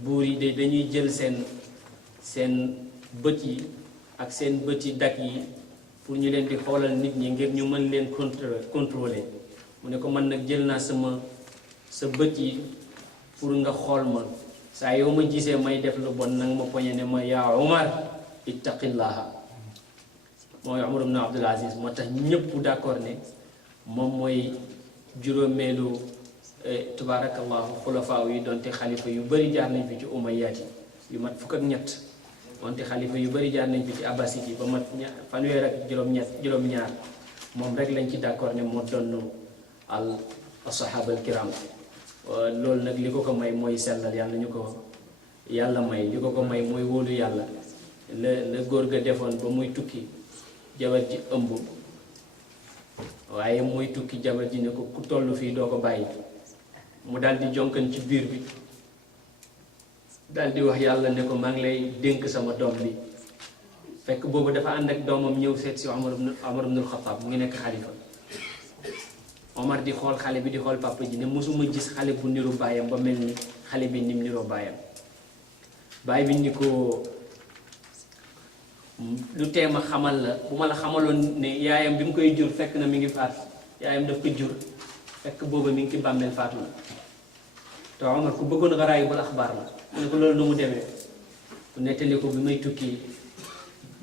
buur yi de dañuy jël seen bët yi ak seen bët yi dak yi pour ñu leen di xoolal nit ñi ngir ñu mën leen contrôler mu ne ko man nag jël naa sa bët yi pour nga xool ma saa yow ma gisee may def lu bon nag ma poñe ne ma yaa Umar ittaqillaha mooy Umar ibn Abdul Aziz moo tax ñëpp d'accord ne moom mooy juróomeelu tabaarakallahu xulafaa yi donte xalifa yu bari jaar nañ fi ci umayyaat yi yu mat fukk ak ñett wante xalifa yu bari jaar nañ fi ci abbasid yi ba mat fanweer ak juróom-ñaar moom rek lañ ci d'accord ne moo doon al asahaba al kiram loolu nag li ko may mooy sellal yàlla ñu ko yàlla may li ko may mooy wóolu yàlla la góor ga defoon ba muy tukki jabar ji ëmb waaye muy tukki jabar ji ne ko ku toll fii doo ko bàyyi mu daal di jonkan ci biir bi daal di wax yàlla ne ko maa ngi lay dénk sama doom bi fekk boobu dafa ànd ak doomam ñëw seet si Omar ibnul Xattaab mu ngi nekk xalifa Omar di xool xale bi di xool papa ji ne mosuma gis xale bu niru baayam ba mel ni xale bi nim niroo baayam baay bi ni ko lu teema xamal la bu ma la xamaloon ne yaayam bi mu koy jur fekk na mi ngi faat yaayam daf ko jur fekk booba mi ngi ci bàmmeel faatu na te Omar ku bëggoon xaraayu bal axbaar la mu ne ko loolu nu mu demee ku nettali ko bi may tukki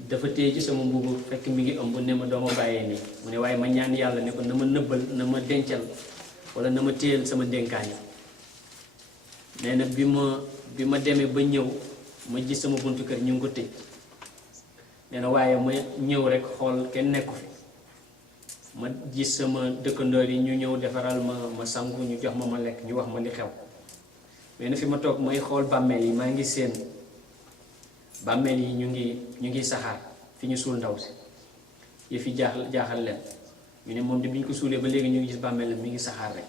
dafa téye ci sama mbubu fekk mi ngi ëmb ne ma dooma bàyyee nii mu ne waaye ma ñaan yàlla ne ko na ma nëbbal na ma dencal wala na ma téyel sama dénkaan yi nee na bi ma demee ba ñëw ma gis sama buntu kër ñu ngi ko tëj nee na waaye ma ñëw rek xool kenn nekku fi ma gis sama dëkkandoor yi ñu ñëw defaral ma sangu ñu jox ma lekk ñu wax ma li xew mais na fi ma toog mooy xool bàmmeel yi maa ngi seen bàmmeel yi ñu ngi saxaar fi ñu suul ndaw si yëf yi jaaxal leen ñu ne moom de bi ñu ko suulee ba léegi ñu ngi gis bàmmeel mi ngi saxaar rek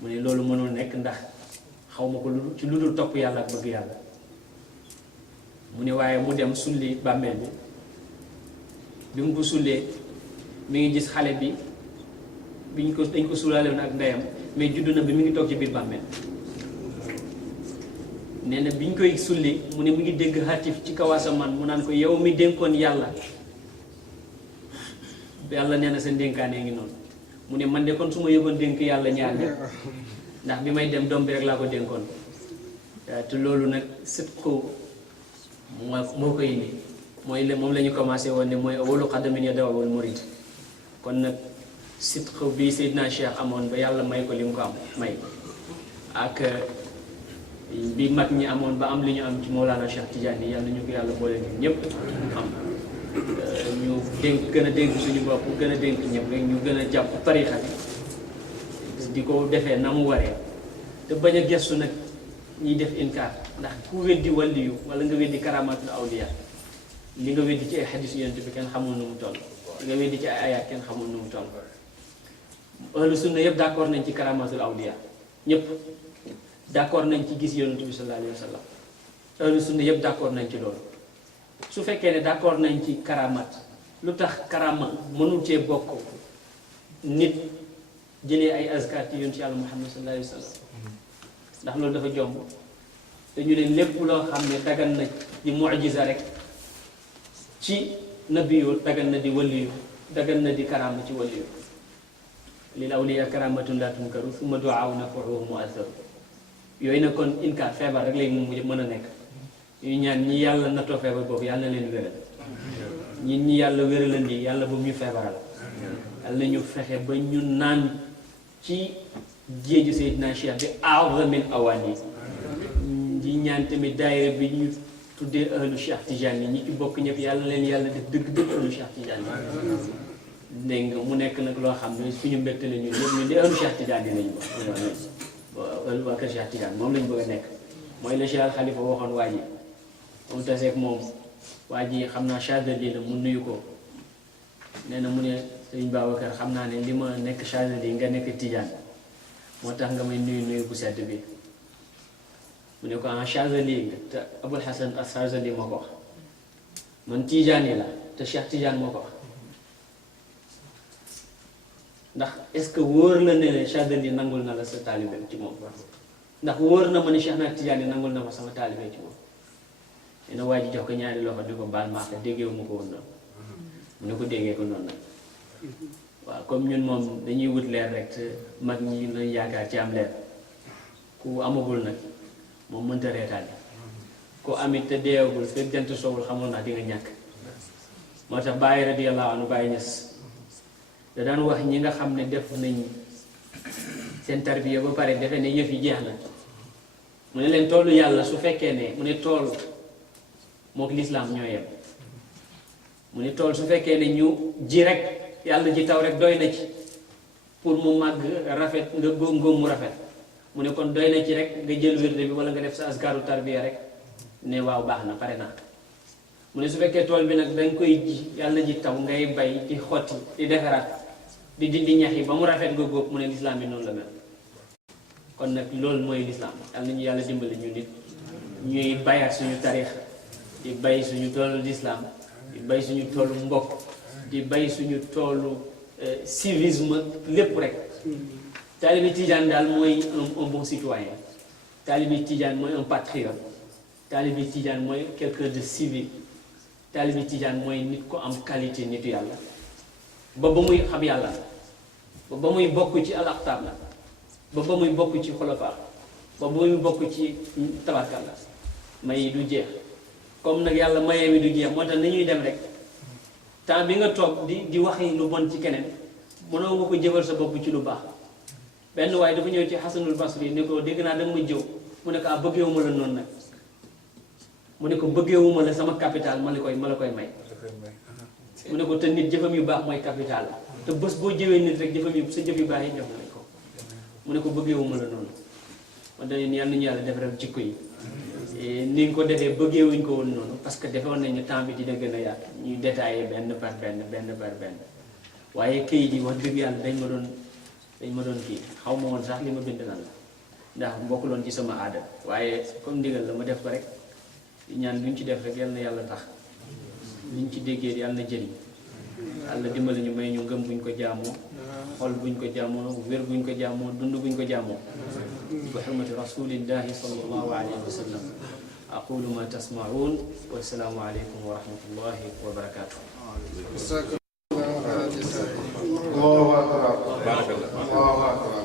mu ne loolu mënul nekk ndax xaw ma ko ci lu dul topp yàlla ak bëgg yàlla mu ne waaye mu dem sulli bàmmeel bi mu ko sullee mi ngi gis xale bi dañ ko suulaale woon ak ndeyam mais juddu na bi mi ngi toog ci biir bàmmeel nee na bi ñu koy sulli mu ne mu ngi dégg xaatif ci kaw asamaan mu naan ko yow mi dénkoon yàlla nee na sa ndénkaanee ngi noonu mu ne man de kon su ma yëgoon dénk yàlla ñaar ña ndax bi may dem doom bi rek laa ko dénkoon te loolu nag sët ko moo koy indi moom la ñu commencé woon ne mooy awalu xadamin ya dawawal murid kon nag sët ko bi Seydina Cheikh amoon ba yàlla may ko li mu ko am may ak bi mag ñi amoon ba am li ñu am ci Mawlana Cheikh Tidiane yàlla ñu ko yàlla boole ñun ñëpp xam ñu gën a dénk suñu bopp gën a dénk ñëpp rek ñu gën a jàpp tarixa bi di ko defee na mu waree te bañ a gestu nag ñiy def inkaar ndax ku weddi waliyu wala nga weddi karamatul awliya li nga weddi ci ay xadis yonent bi kenn xamul nu mu toll li nga weddi ci ay ayaat kenn xamul nu mu toll ahlu sunna yëpp d'accord nañ ci karamatul awliya ñëpp d'accord nañ ci gis yonent bi sallallahu alayhi wa sallam ahlu sunna yëpp d'accord nañ ci loolu su fekkee ne d'accord nañ ci karamat lu tax karama mënul cee bokk nit jëlee ay azkar ci yonent yàlla Muhammad sallallahu alayhi wa sallam ndax loolu dafa jomb te ñu ne lépp loo xam ne dagan na di mu'jiza rek ci nabiyu dagan na di waliyu dagan na di karama ci waliyu lil awliya karamatun la tunkaru summa du'aa nafuhu mu'azzaru yooyu nag kon inkaar feebar rek léegi mu mën a nekk ñu ñaan ñi yàlla natoo feebar boobu yàlla na leen wéral ñi yàlla wéralandi yàlla bu ñu feebaral yàlla na ñu fexe ba ñu naan ci géeju Seydina Cheikh bi a'zamin awaan yi ñaan tamit daayira bi ñu tuddee ahlu Cheikh Tidiane ñi ci bokk ñëpp yàlla leen yàlla def dëgg ahlu Cheikh Tidiane dégg nga mu nekk nag loo xam ne suñu mbégte la ñun ñëpp ñun de ahlu Cheikh Tidiane lañu wax waa kër Cheikh Tidiane moom lañu bëgg a nekk mooy la Cheikh Al Khalifa waxoon waa ji moom taseeg moom waa ji xam naa Chazali la mu nuyu ko nee na mu ne Sëriñ Babacar xam naa ne li ma nekk Chazali nga nekk Tidiane moo tax nga may nuyu bu sedd bi mu ne ko en Chazali nga te Abul Hasan as-Chazali moo ko wax man Tidiane la te Cheikh Tidiane moo ko wax ndax est-ce que wóor la ne Chazali nangul na la sa taalibe ci moom ndax wóor na ma ne Cheikh na Tidiane nangul na ma sama taalibe ci moom nee na waa ji jox ko ñaari loxo ne ko baal maa déggeewu ma ko woon noonu mu ne ko déggee ko noonu nag waaw comme ñun moom dañuy wut leer rek te mag ñi lañ yaakaar ci am leer ku amagul nag moom mënta reetaani ku amit te deewagul fekk jant sowul xamul naa di nga ñàkk moo tax Baay radiyallahu anhu Baay Ñas da daan wax ñi nga xam ne def nañ seen tarbiya ba pare defe ne yëf yi jeex na mu ne leen toolu yàlla su fekkee ne mu ne tool mook lislaam ñoo yem mu ne tool su fekkee ne ñu ji rek yàlla ji taw rek doy na ci pour mu màgg rafet nga góom mu rafet mu ne kon doy na ci rek nga jël wirde bi wala nga def sa askaru tarbiya rek ne waaw baax na pare naa mu ne su fekkee tool bi nag danga koy ji yàlla ji taw ngay bay di xotti di defaraat di dindi ñax yi ba mu rafet nga góob mu ne lislaam bi noonu la mel kon nag loolu mooy lislaam yàlla nañu yàlla dimbali ñu nit ñuy bayaat suñu tarix di bay suñu toolu lislaam di bay suñu toolu mbokk di bay suñu toolu civisme lépp rek taalibi Tidiane daal mooy un bon citoyen taalibi Tidiane mooy un patriote taalibi Tidiane mooy quelqu'un de civil taalibi Tidiane mooy nit ko am qualité nitu yàlla ba muy xam yàlla ba muy bokk ci al-aqtaab la ba muy bokk ci xulafa ba muy bokk ci tabarkal la may yi du jeex comme nag yàlla mayee mi du jeex moo tax nañuy dem rek temps bi nga toog di waxi lu bon ci keneen mënoo nga ko jëfal sa bopp ci lu baax benn waaye dafa ñëw ci Xasanul Basri ne ko dégg naa danga ma jëw mu ne ko bëggeewuma la noonu nag mu ne ko bëggeewuma la sama capital ma la koy may mu ne ko te nit jëfam yu baax mooy capital te bés boo jëwee nit rek jëfam yu sa jëf yu baax yi jox nañ ko mu ne ko bëggeewuma la noonu kon dañu yàlla nañu yàlla defaral jikko yi ni nga ko defee bëggeewuñ ko woon noonu parce que defoon nañu temps bi dina gën a yaatu ñuy détaillé benn par benn waaye këyit yi wax dëgg yàlla dañ ma doon kii xaw ma woon sax li ma bind lan la ndax bokkuloon ci sama aada waaye comme ndigal la ma def ko rek ñaan luñ ci def rek yal na yàlla tax liñ ci déggee yàlla na jëriñ yàlla dimbali ñu may ñu ngëm buñ ko jaamoo xol buñ ko jaamoo wér buñ ko jaamoo dund buñ ko jaamoo bi hurmati rasulillahi sallallahu alayhi wa sallam aqulu ma tasmaun wa salaamu aleykum wa rahmatullahi wa barakatuh. Allahu akbar. Allahu akbar.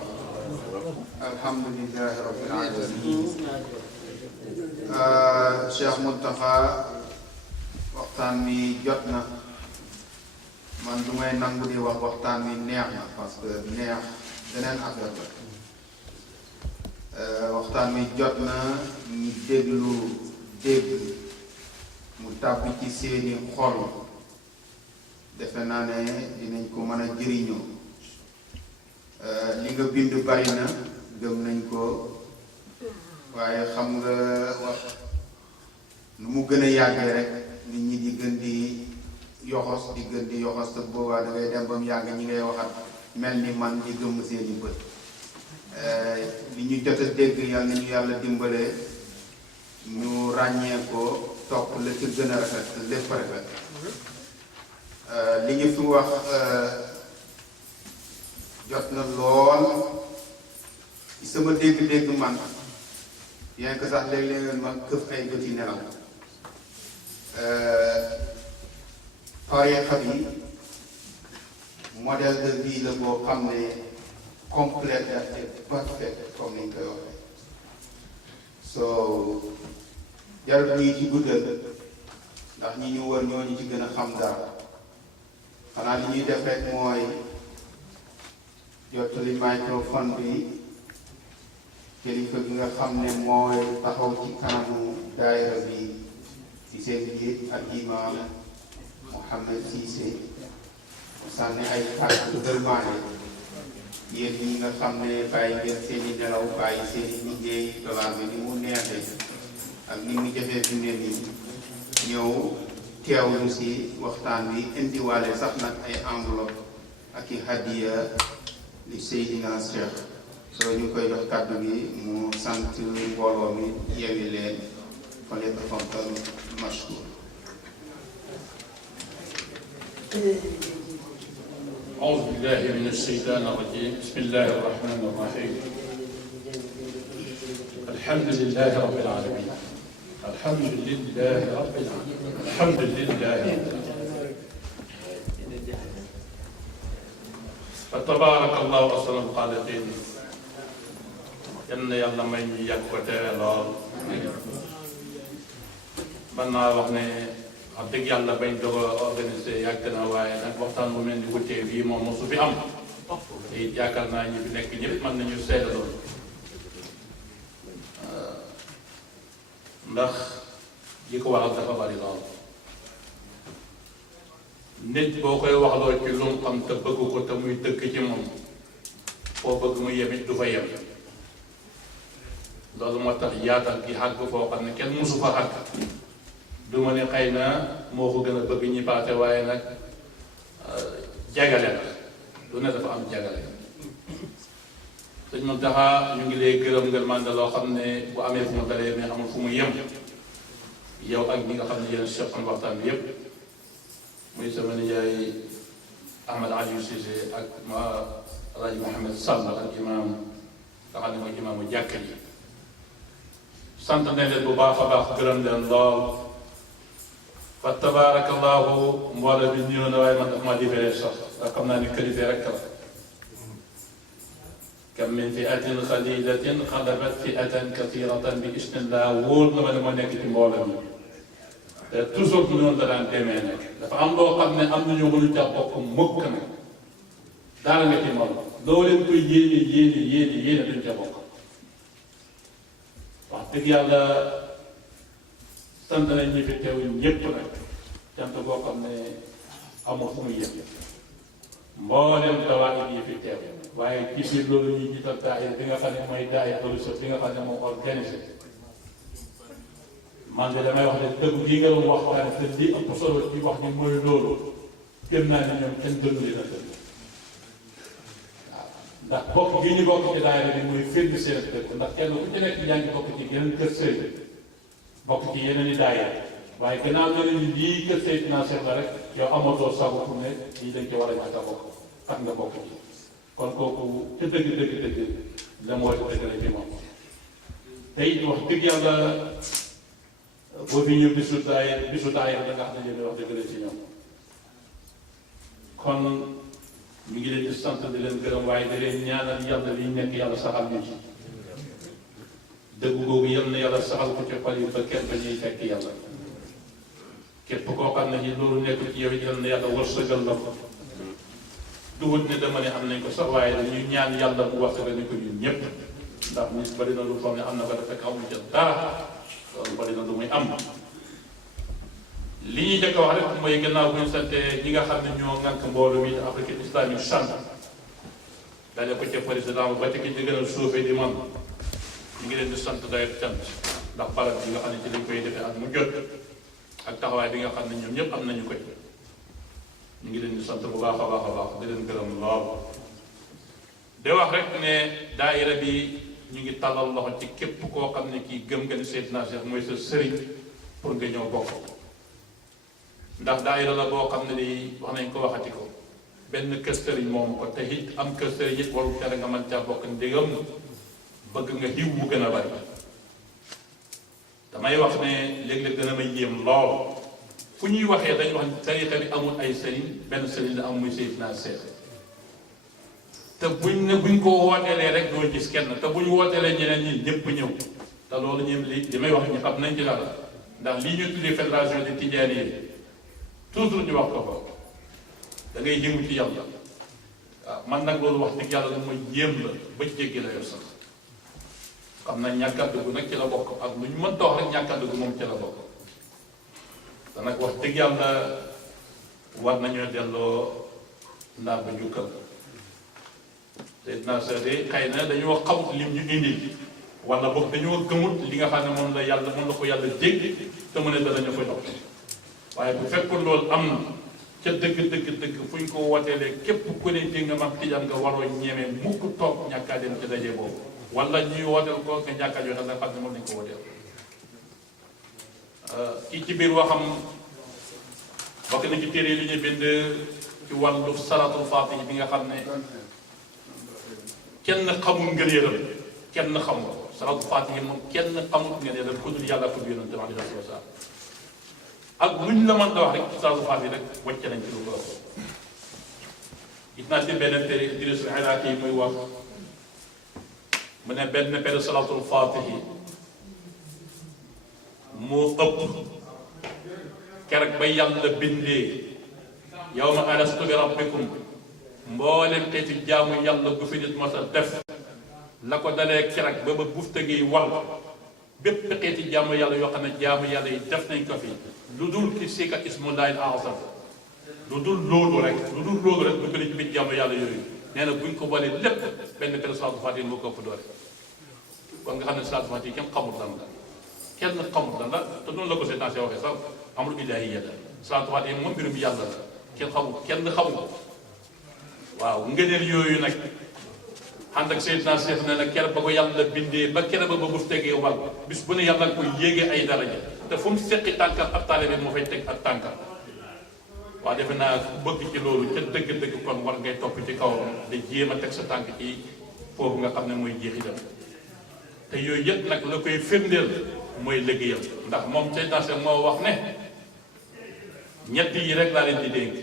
Alhamdulillahi rabbil alamin. Cheikh Mountakha waxtaan mi jot na man du may nangu di wax waxtaan mi neex na parce que neex beneen affaire la waxtaan mi jot na ñu dégg mu tàbbi ci seeni xol defe naa ne dinañ ko mën a jëriñoo li nga bind bari na gëm nañ ko waaye xam nga wax nu mu gën a yàggee rek nit ñi di gën di yoxos te boobaa da ngay dem ba mu yàgg ñi ngay waxat mel ni man di gëmm seeni bët li ñu jot a dégg yàlla nañu yàlla dimbalee ñu ràññee ko topp la ci gën a rafet lépp rafet li ñu fi wax jot na lool ci sama dégg-dégg man bien que sax léeg-léeg ma këf ay bët yi nelaw tariqa bi modèle de vie la boo xam ne complète et parfait comme ni ñu koy waxee so jarul ñii ci guddal ndax ñi ñu wër ñooñu ci gën a xam dara xanaa li ñuy def rek mooy jottali microphone bi kilifa gi nga xam ne mooy taxaw ci kanamu daayira bi ci seen njiit ak imam Mouhamed Cissé sànni ay kàddu gërmaane yéen ñi nga xam ne bàyyi ngeen seen i nelaw bàyyi seen i liggéey dollar bi ni mu neexee ak ni mu jafee fi ne nii ñëw teewlu si waxtaan bi indiwaale sax nag ay enveloppe ak i hadiya li Seydina Cheikh soo ñu koy jox kàddu gi mu sant mbooloo mi yewi leen fa leen tafaddal mashkur. أعوذ بالله من الشيطان الرجيم بسم الله الرحمن الرحيم الحمد لله رب العالمين الحمد لله رب العالمين الحمد لله فتبارك الله أحسن الخالقين يلا يلا may ñu yàgg ko tere lool mën naa wax ne wax dëgg yàlla bañ doog a organisé yàgg na waaye nag waxtaan bu mel ni wutee bii moom mosu fi am te it yaakaar naa ñi fi nekk ñëpp mën nañu seede loolu ndax li ko waral dafa bari lool nit boo koy wax lool ci lu mu xam te bëgg ko te muy dëkk ci moom foo bëgg mu yem it du fa yem loolu moo tax yaatal gi xàgg foo xam ne kenn mosu fa xàgg du ma ne xëy na moo ko gën a bëgg ñi paase waaye nag jagale la lu ne dafa am jagale sëñ Mountakha ñu ngi lay gërëm ngeen man loo xam ne bu amee fu mu dalee mais amul fu mu yem yow ak ñi nga xam ne yéen seqoon waxtaan bi yépp muy sama nijaay Ahmed Aliou Cissé ak ma Alaaji Mouhamed Sall ak imaam nga xam ne mooy imaamu jàkka yi sant nañ leen bu baax a baax gërëm leen lool fa tabarakallahu mbooloo bi ñëw na waaye man daf maa différé sax ndax xam naa ni qualité rek la kam min fi'atin qalilatin ghalabat fi'atan kathiratan bi isnillah wóor na ma ne ma nekk ci mbooloo mi te toujours bu noonu la daan demee nag dafa am loo xam ne am nañu mënu ca bokk mukk nag daal nga ci moom loo leen koy yéene duñ ca bokk wax dëgg yàlla sant nañ ñi fi teew ñëpp nag cant boo xam ne amul fu muy yem mboolem tawaayit yi fi teew waaye ci biir loolu ñuy jiital daayira bi nga xam ne mooy daayira solution bi nga xam ne moom organisé man de damay wax ne dëgg gi nga doon waxtaane te li ëpp solo ci wax ni mooy loolu gëm naa ne ñoom kenn gënu leen a dëgg waaw ndax bokk gi ñu bokk ci daayira bi muy firnde seen dëkk ndax kenn ku ci nekk yaa ngi bokk ci yeneen kër sëriñ bokk ci yeneen i daayira waaye gannaaw nga ne ni lii kër sëriñ financier la rek yow amatoo sago pour ne lii dañ ci war a ñàkk a bokk ak nga bokk ci kon kooku ca dëgg la mu war a dëgg la ci moom te it wax dëgg yàlla boo fi ñëw bisu daayira da nga xam ne yéen wax dëgg la ci ñoom kon ñu ngi leen di sant di leen gërëm waaye di leen ñaanal yàlla liñ nekk yàlla saxal ñu ci dëgg googu yal na yàlla saxal ko ci xol yi ba kenn ba ñuy fekk yàlla képp koo xam ne ni loolu nekk ci yow yal na yàlla wërsëgal la ko duwut ne dama ne am nañ ko sax waaye dañuy ñaan yàlla mu wërsëgal ni ko ñun ñëpp ndax nit bari na lu foog ne am na ko dafa fekk amuñu ca dara loolu bari na lu muy am li ñuy njëkk a wax rek mooy gannaaw bu ñu sante ñi nga xam ne ñoo ngànk mbooloo mi Afrique islamique centre dalee ko ca président ba ci ki di gën a suufee di man ñu ngi leen di sant dayet cant ndax barab bi nga xam ne ci lañ koy defee ak mu jot ak taxawaay bi nga xam ne ñoom ñëpp am nañu koy ñu ngi leen di sant bu baax a baax di leen gërëm lool de wax rek ne daayira bi ñu ngi tàllal loxo ci képp koo xam ne kii gëm nga ni Seydina Cheikh mooy sa sëriñ pour nga ñëw bokk ndax daayira la boo xam ne di wax nañ ko waxati ko benn kër sëriñ moom ko te it am kër sëriñ it warul tere nga mën caa bokk ndégam bëgg nga xiw bu gën a bari damay wax ne léeg-léeg dana may yéem lool fu ñuy waxee dañu wax tarixa bi amul ay sëriñ benn sëriñ la am muy Seydina Cheikh te buñ ko wooteelee rek doo gis kenn te buñ wooteelee ñeneen ñi ñëpp ñëw te loolu ñoom li may wax ñu xam nañ ci dara ndax lii ñu tuddee fédération de Tidiane yi toujours ñu wax ko fa da ngay yëngu ci yàlla waaw man nag loolu wax dëgg yàlla lu ma yéem la ba jéggi la yor sax xam na ñàkk a dugg nag ci la bokk ak lu ñu mën dox rek ñàkk a dugg moom ci la bokk te nag wax dëgg yàlla war nañoo delloo ndaar ba jukkal te dinaa seede xëy na dañoo xamut lim ñu indi wala boog dañoo gëmut li nga xam ne moom la ko yàlla dégg te mu ne danañu koy dox waaye bu fekkoon loolu am na ca dëgg fu ñu ko wooteelee képp ku ne dégg nga mag tijaan nga waroo ñemee mukk toog ñàkkaa dem ci daje boobu wala ñuy wooteel ko nga ñàkkaa joxe nga xam ne moom lañ ko wooteel kii ci biir waxam bokk na ci téere li ñu bind ci wàllu salaatul faatih bi nga xam ne kenn xamul ngëneelam kenn xamul ko salaatul faatih moom kenn xamul ngëneelam ku dul yàlla ko yonent bi alayhi salaatu wa salaam ak luñ la mën a wax rek salaatul faatih rek wàcce nañ ci lu ko gis naa ci benn téere Idriss al-Iraqi yi muy wax mu ne benn pere salaatul faatih moo ëpp keroog ba yàlla bindee yawma alastu bi rabbikum mboolem xeeti jaamu yàlla gu fi nit mos a def la ko dalee keroog ba ba bufte gi wal bépp xeeti jaamu yàlla yoo xam ne jaamu yàlla yi def nañ ko fi lu dul ki sika ismullahi al-azam lu dul loolu rek bu ko ne ci biir jaamu yàlla yooyu nee na buñ ko boole lépp benn pere salaatul faatih moo ko ëpp doole kon nga xam ne salaatul faatih kenn xamul lan la kenn xamul lan la te noonu la ko Seydina Cheikh waxee sax amul ilaahiya la salaatul faatih moom mbirum yàlla la kenn xamul ko waaw ngëneel yooyu nag ànd ak Seydina Cheikh ne na kere ba ko yàlla bindee ba kere ba bu tegee wàll bis bu ne yàlla koy yéegee ay daraja te fu mu seqi tànkam ab taalibe moo fay teg ak tànkam waaw defe naa ku bëgg ci loolu ca dëgg-dëgg kon war ngay topp ci kawam da jéem a teg sa tànk ci foofu nga xam ne mooy jeexitam te yooyu yëpp nag la koy firndeel mooy liggéeyam ndax moom Seydina Cheikh moo wax ne ñett yi rek laa leen di dénk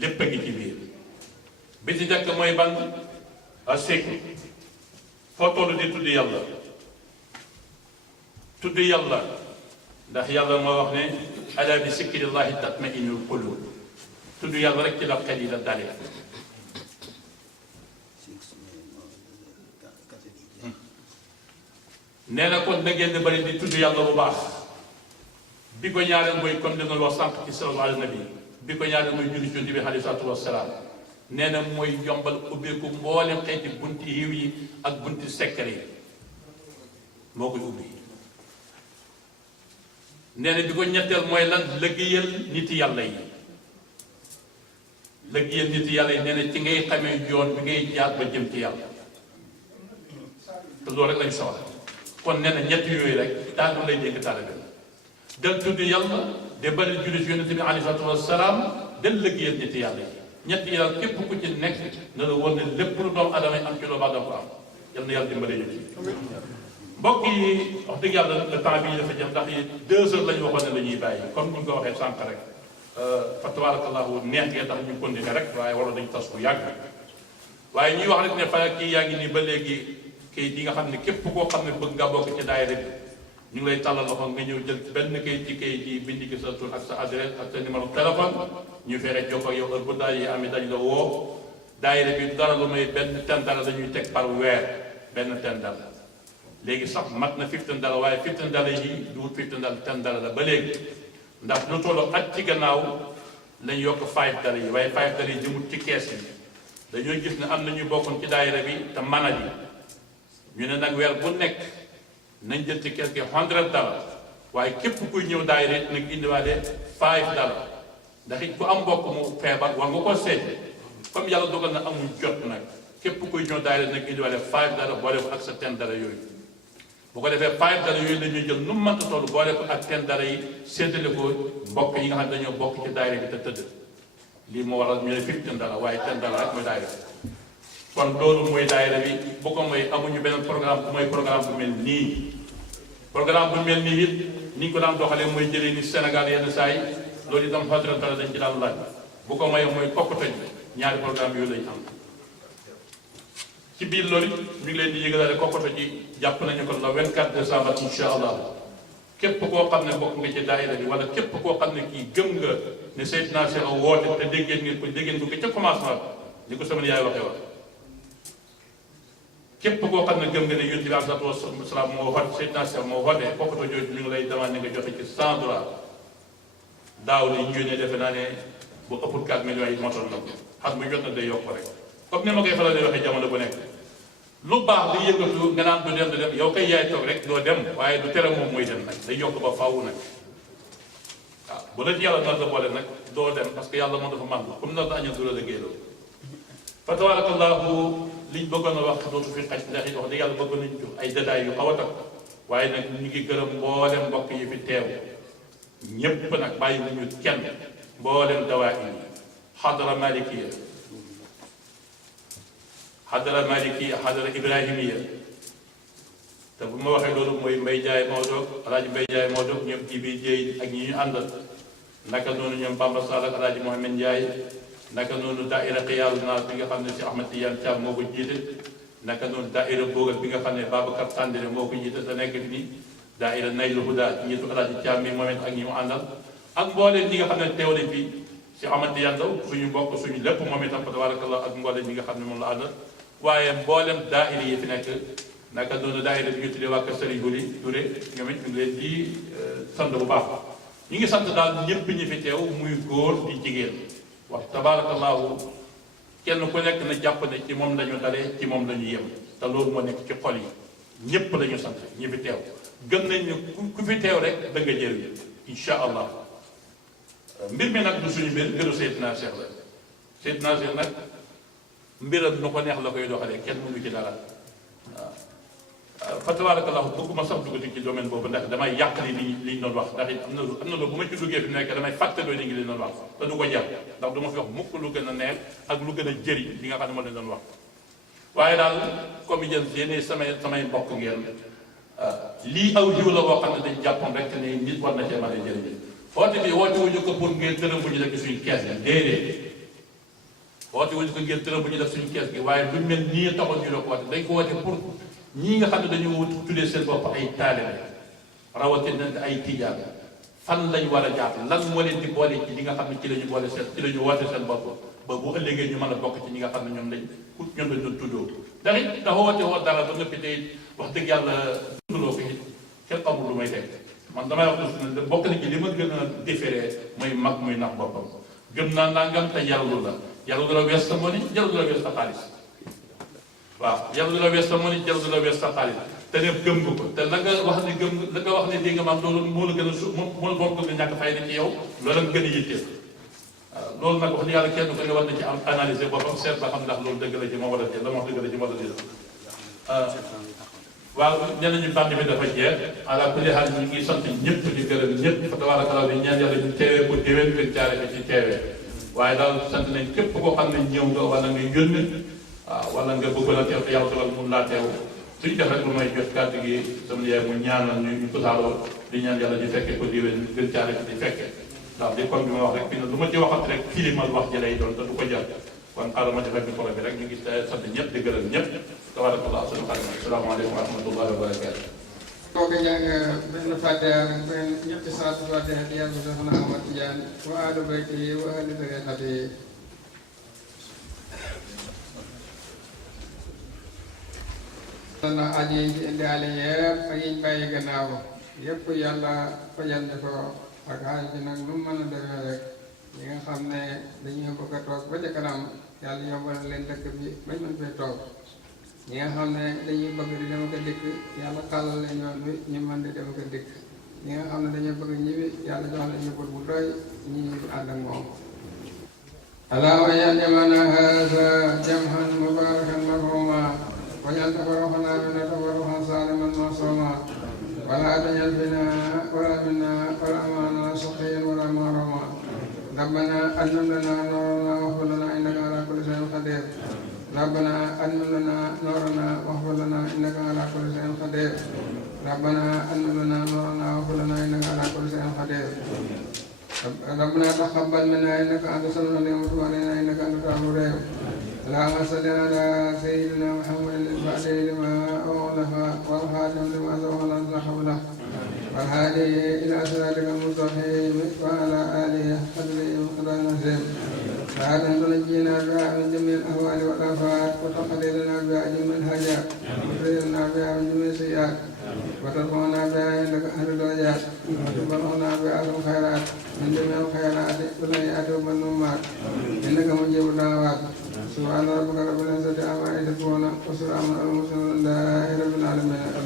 lépp a ngi ci biir bi ci njëkk mooy ban a sikk foo toll di tudd yàlla ndax yàlla moo wax ne ala bi zikrillahi tatma'innul qulub tudd yàlla rek ci la xel yi la dalee nee na kon na ngeen bari di tudd yàlla bu baax bi ko ñaareel mooy comme dina loo sànq ci sallallahu ala nabi bi ko ñaareel mooy julli ci bi alayhi salaatu wasalaam nee na mooy yombal ubbeeku mboolem xeeti bunti yiw yi ak bunti secret yi moo koy ubbi nee na bi ko ñetteel mooy lan liggéeyal nit yàlla yi liggéeyal nit yàlla yi nee na ci ngay xamee yoon bi ngay jaar ba jëm ci yàlla te loolu rek lañ soxla kon nee na ñett yooyu rek taal lay dégg taalibe del tudd yàlla de bari julli ci yonente bi alayhi salaatu wasalaam del liggéeyal nit yàlla yi ñett yi daal képp ku ci nekk na la war ne lépp lu doomu adama yi am ci loo baax danga ko am yal na yàlla dimbale ñu ci mbokk yi wax dëgg yàlla le temps bii dafa jëm ndax 2 heures la ñu waxoon ne la ñuy bàyyi comme ni ñu ko waxee sànq rek fa tabarakallahu neex ngeen tax ñu continuer rek waaye wala dañu tas bu yàgg waaye ñuy wax rek ne fa kii yaa ngi nii ba léegi kayit yi nga xam ne képp koo xam ne bëgg nga bokk ci daayira bi ñu ngi lay tàllal loxo nga ñëw jël benn kayit ci kayit yi bind ci sa tur ak sa adresse ak sa numéro téléphone ñu fexe jokkoo ak yow heure bu daay yi amee dañ la woo daayira bi dara lu may benn $10 dañuy teg par weer benn $10 léegi sax mat na $15 waaye $15 yi du wut $15 $10 la ba léegi ndax lu tollu at ci gannaaw lañ yokk $5 yi waaye $5 yi jëmut ci kees yi dañoo gis ne am na ñu bokkoon ci daayira bi te mana ji ñu ne nag weer bu nekk nañ jël ci kees gi $100 waaye képp kuy ñëw daayira it nag indiwaale $5 ndax it ku am mbokk mu feebar war nga ko seete comme yàlla dogal na amuñ jot nag képp kuy ñëw daayira nag indiwaale $5 boole ko ak sa $10 yooyu bu ko defee $5 yooyu la ñuy jël nu mu mënta toll boole ko ak $10 yi séddale ko mbokk yi nga xam ne dañoo bokk ci daayira bi te tëdd lii moo waral ñu ne $15 waaye $10 rek mooy daayira kon loolu mooy daayira bi bu ko mooy amuñu beneen programme bu mooy programme bu mel nii programme bu mel nii it ni ñu ko daan doxalee mooy jëlee ni Sénégal yenn saa yi loolu itam $100 dañ ci daan laaj bu ko mooy mooy kokkatoñ ñaari programme yooyu lañu am ci biir loolu ñu ngi leen di yëgalaale kokkoto ji jàpp nañu ko le 24 décembre incha allah képp koo xam ne bokk nga ci daayira bi wala képp koo xam ne kii gëm nga ne Seydina Cheikh woote te déggeen ngeen ko ca commencement ni ko sama yaay waxee wax képp koo xam ne gëm nga ne yonent bi alayhi salaatu wa salaam moo woote Seydina Cheikh moo woote kokkoto jooju ñu ngi lay demandé nga joxe ci $100 daaw li ñu yónnee defe naa ne bu ëppul 4 millions yi motoon na ko xam nga jot na day yokk rek comme ni ma koy faral di waxee jamono bu nekk lu baax di yëngatu nga naan du dem yow kay yaay toog rek doo dem waaye du tere moom muy dem nag day yokk ba faaw nag waaw bu la ci yàlla nar la boole nag doo dem parce que yàlla moom dafa màgg comme nar la añal du la liggéeyloo fa tabarakallahu liñ bëggoon a wax dootu fi xaj ndax it wax dëgg yàlla bëggoon nañu jox ay détails yu xaw a takk waaye nag ñu ngi gërëm mboolem mbokk yi fi teew ñépp nag bàyyi wuñu kenn mboolem dawaa yi xadara malikiya xadara malikiya xadara ibrahimiya te bu ma waxee loolu mooy Mbay Jaay Maodo alaaji Mbay Jaay Maodo ñoom ji bi jéy ak ñi ñu àndal naka noonu ñoom Bamba Sall ak alaaji Mohamed Ndiaye naka noonu daaira xiyaaru naas bi nga xam ne si Ahmad Tidiane Thiam moo ko jiite naka noonu daaira boogal bi nga xam ne Babacar Tandine moo ko jiite te nekk ni daaira Naylu Huda ci ñitu alaaji Thiam mi moom ak ñi mu àndal ak mbooleen ñi nga xam ne teew nañ fi si Ahmad Tidiane Ndaw suñu mbokk suñu lépp moom itam tabarakallah ak mbooleen ñi nga xam ne moom la àndal waaye mboolem daaira yi fi nekk naka noonu daaira bi ñu tuddee waa Kër Serigne Buli Touré ñoom it ñu ngi leen di sant bu baax ñu ngi sant daal ñëpp ñi fi teew muy góor di jigéen wax tabarakallahu kenn ku nekk na jàpp ne ci moom lañu dalee ci moom lañu yem te loolu moo nekk ci xol yi ñëpp lañu sant ñi fi teew gëm nañ ne ku fi teew rek da nga jëriñ insha allah mbir mi nag du suñu mbir mbiru Seydina Cheikh la Seydina Cheikh nag mbiram nu ko neex la koy doxalee kenn mënu ci dara waaw fa tabarakallahu bëgguma sax duggati ci domaine boobu ndax damay yàq li ñu doon wax ndax it am na loolu bu ma ci duggee fi nekk damay fàttaloo li ngi leen doon wax te du ko jar ndax du ma fi wax mukk lu gën a neex ak lu gën a jëriñ li nga xam ne moo leen doon wax waaye daal comme yéen yéen samay mbokk ngeen lii aw jiw la boo xam ne dañ jàppoon rek ne nit war na cee mën a jëriñ woote bi woote wuñu ko pour ngeen tërëm bu ñu def ci suñu kees gi déedéet woote wuñu ko ngeen tërëm bu ñu def suñu kees gi waaye lu mel nii taxoon ñu la ko woote dañ ko woote pour ñii nga xam ne dañu tuddee seen bopp ay taalibe rawatina ay tijaan fan lañ war a jàpp lan moo leen di boole ci li nga xam ne ci la ñu boole seen ci la ñu woote seen bopp ba bu ëllëgee ñu mën a bokk ci ñi nga xam ne ñoom lañ doon tuddoo ndax it dafa woote woo dara ba nga fi tey wax dëgg yàlla tuddloo ko it kenn xamul lu may teg man damay wax ne bokk na ci li ma gën a différé mooy mag muy nax boppam gëm naa nangam te yàlla la yàlla du la wees sa moni yàlla du la wees sa xaalis waaw yàlla du la wees sa moni yàlla du la wees sa xaalis te ne gëm nga ko te la nga wax ne gëm la nga wax ne dégg nga maam loolu moo la gën a su moo moo gën a ñàkk fay na ci yow loolu nga gën a yitteel waaw loolu nag wax ni yàlla kenn ko ne war na ci am analyser boppam seet ba xam ndax loolu dëgg la ci moom wala déet la ma wax dëgg la ci moom wala déet waaw nee nañu bànq bi dafa jeex ala kulli xaal ñu ngi sant ñëpp di gërëm ñëpp fa tabarakallah di ñaan yàlla ñu teewee ko déwén gën jaare ko ci teewee waaye daal sant nañ képp koo xam ne ñëw nga wala nga yónni waaw wala nga bëggoon a teew te yàlla dogal mun laa teew suñu def rek lu may jot kàddu gi sama yaay mu ñaanal ñu tasaaroo di ñaan yàlla di fekke ko déwén gën jaare ko di fekke ndax di comme bi ma wax rek fi ne lu ma ci waxat rek filimal wax ji lay doon te du ko jar kon xaaral ma defal micro bi rek ñu ngi sant ñëpp di gërëm ñëpp tabarakallah sunu xarit asalaamaaleykum wa rahmatullahi wa barakatu kooku jàng benn fàtteya rek benn ñetti saatu fàtteya di yàlla Seexna Ahmad Tijaan wa ahlu bayti wa ahli tariqati na aji yi ci indi ale yëpp ak yiñ bàyyi gannaaw yëpp yàlla fajal ko ak xaaj bi nag lu mën a demee rek ñi nga xam ne dañuy bëgg a toog ba ca kanam yàlla yombal leen dëkk bi bañ mën fee toog ñi nga xam ne dañuy bëgg di dem ko dikk yàlla xàllal leen yoon wi ñu mën di dem ko dikk ñi nga xam ne dañuy bëgg ñibbi yàlla jox leen yóbbal bu doy ñi ñibbi ànd ak moom allahumma ij'al jam'ana haadha jam'an mubarakan marhuma waj'al tafarruqana minhu tafarruqan saliman ma'suma wala taj'al fina wala minna wala ma'ana shaqiyyan wala mahruma rabbana atmim lana nurana waghfir lana innaka ala kulli shay'in qadir ربنا أتمم لنا نورنا واغفر لنا إنك على كل شيء قدير ربنا أتمم لنا نورنا واغفر لنا إنك على كل شيء قدير ربنا تقبل منا إنك أنت السميع العليم وتب علينا إنك أنت التواب الرحيم اللهم صل على سيدنا محمد الفاتح لما أغلق والخاتم لما سبق الحق له والهادي إلى صراطك المستقيم وعلى آله قدره وقدره العظيم فهذا تنجينا بها من جميع الأهوال والآفات وتقضي لنا بها جميع الحاجات وتغفر لنا بها من جميع السيئات وترفعنا بها عندك أهل الدرجات وتبلغنا بها الخيرات من جميع الخيرات والهيئات والمنومات إنك مجيب الدعوات سبحان ربك رب العزة عما يصفون وسلام على المرسلين الحمد لله رب العالمين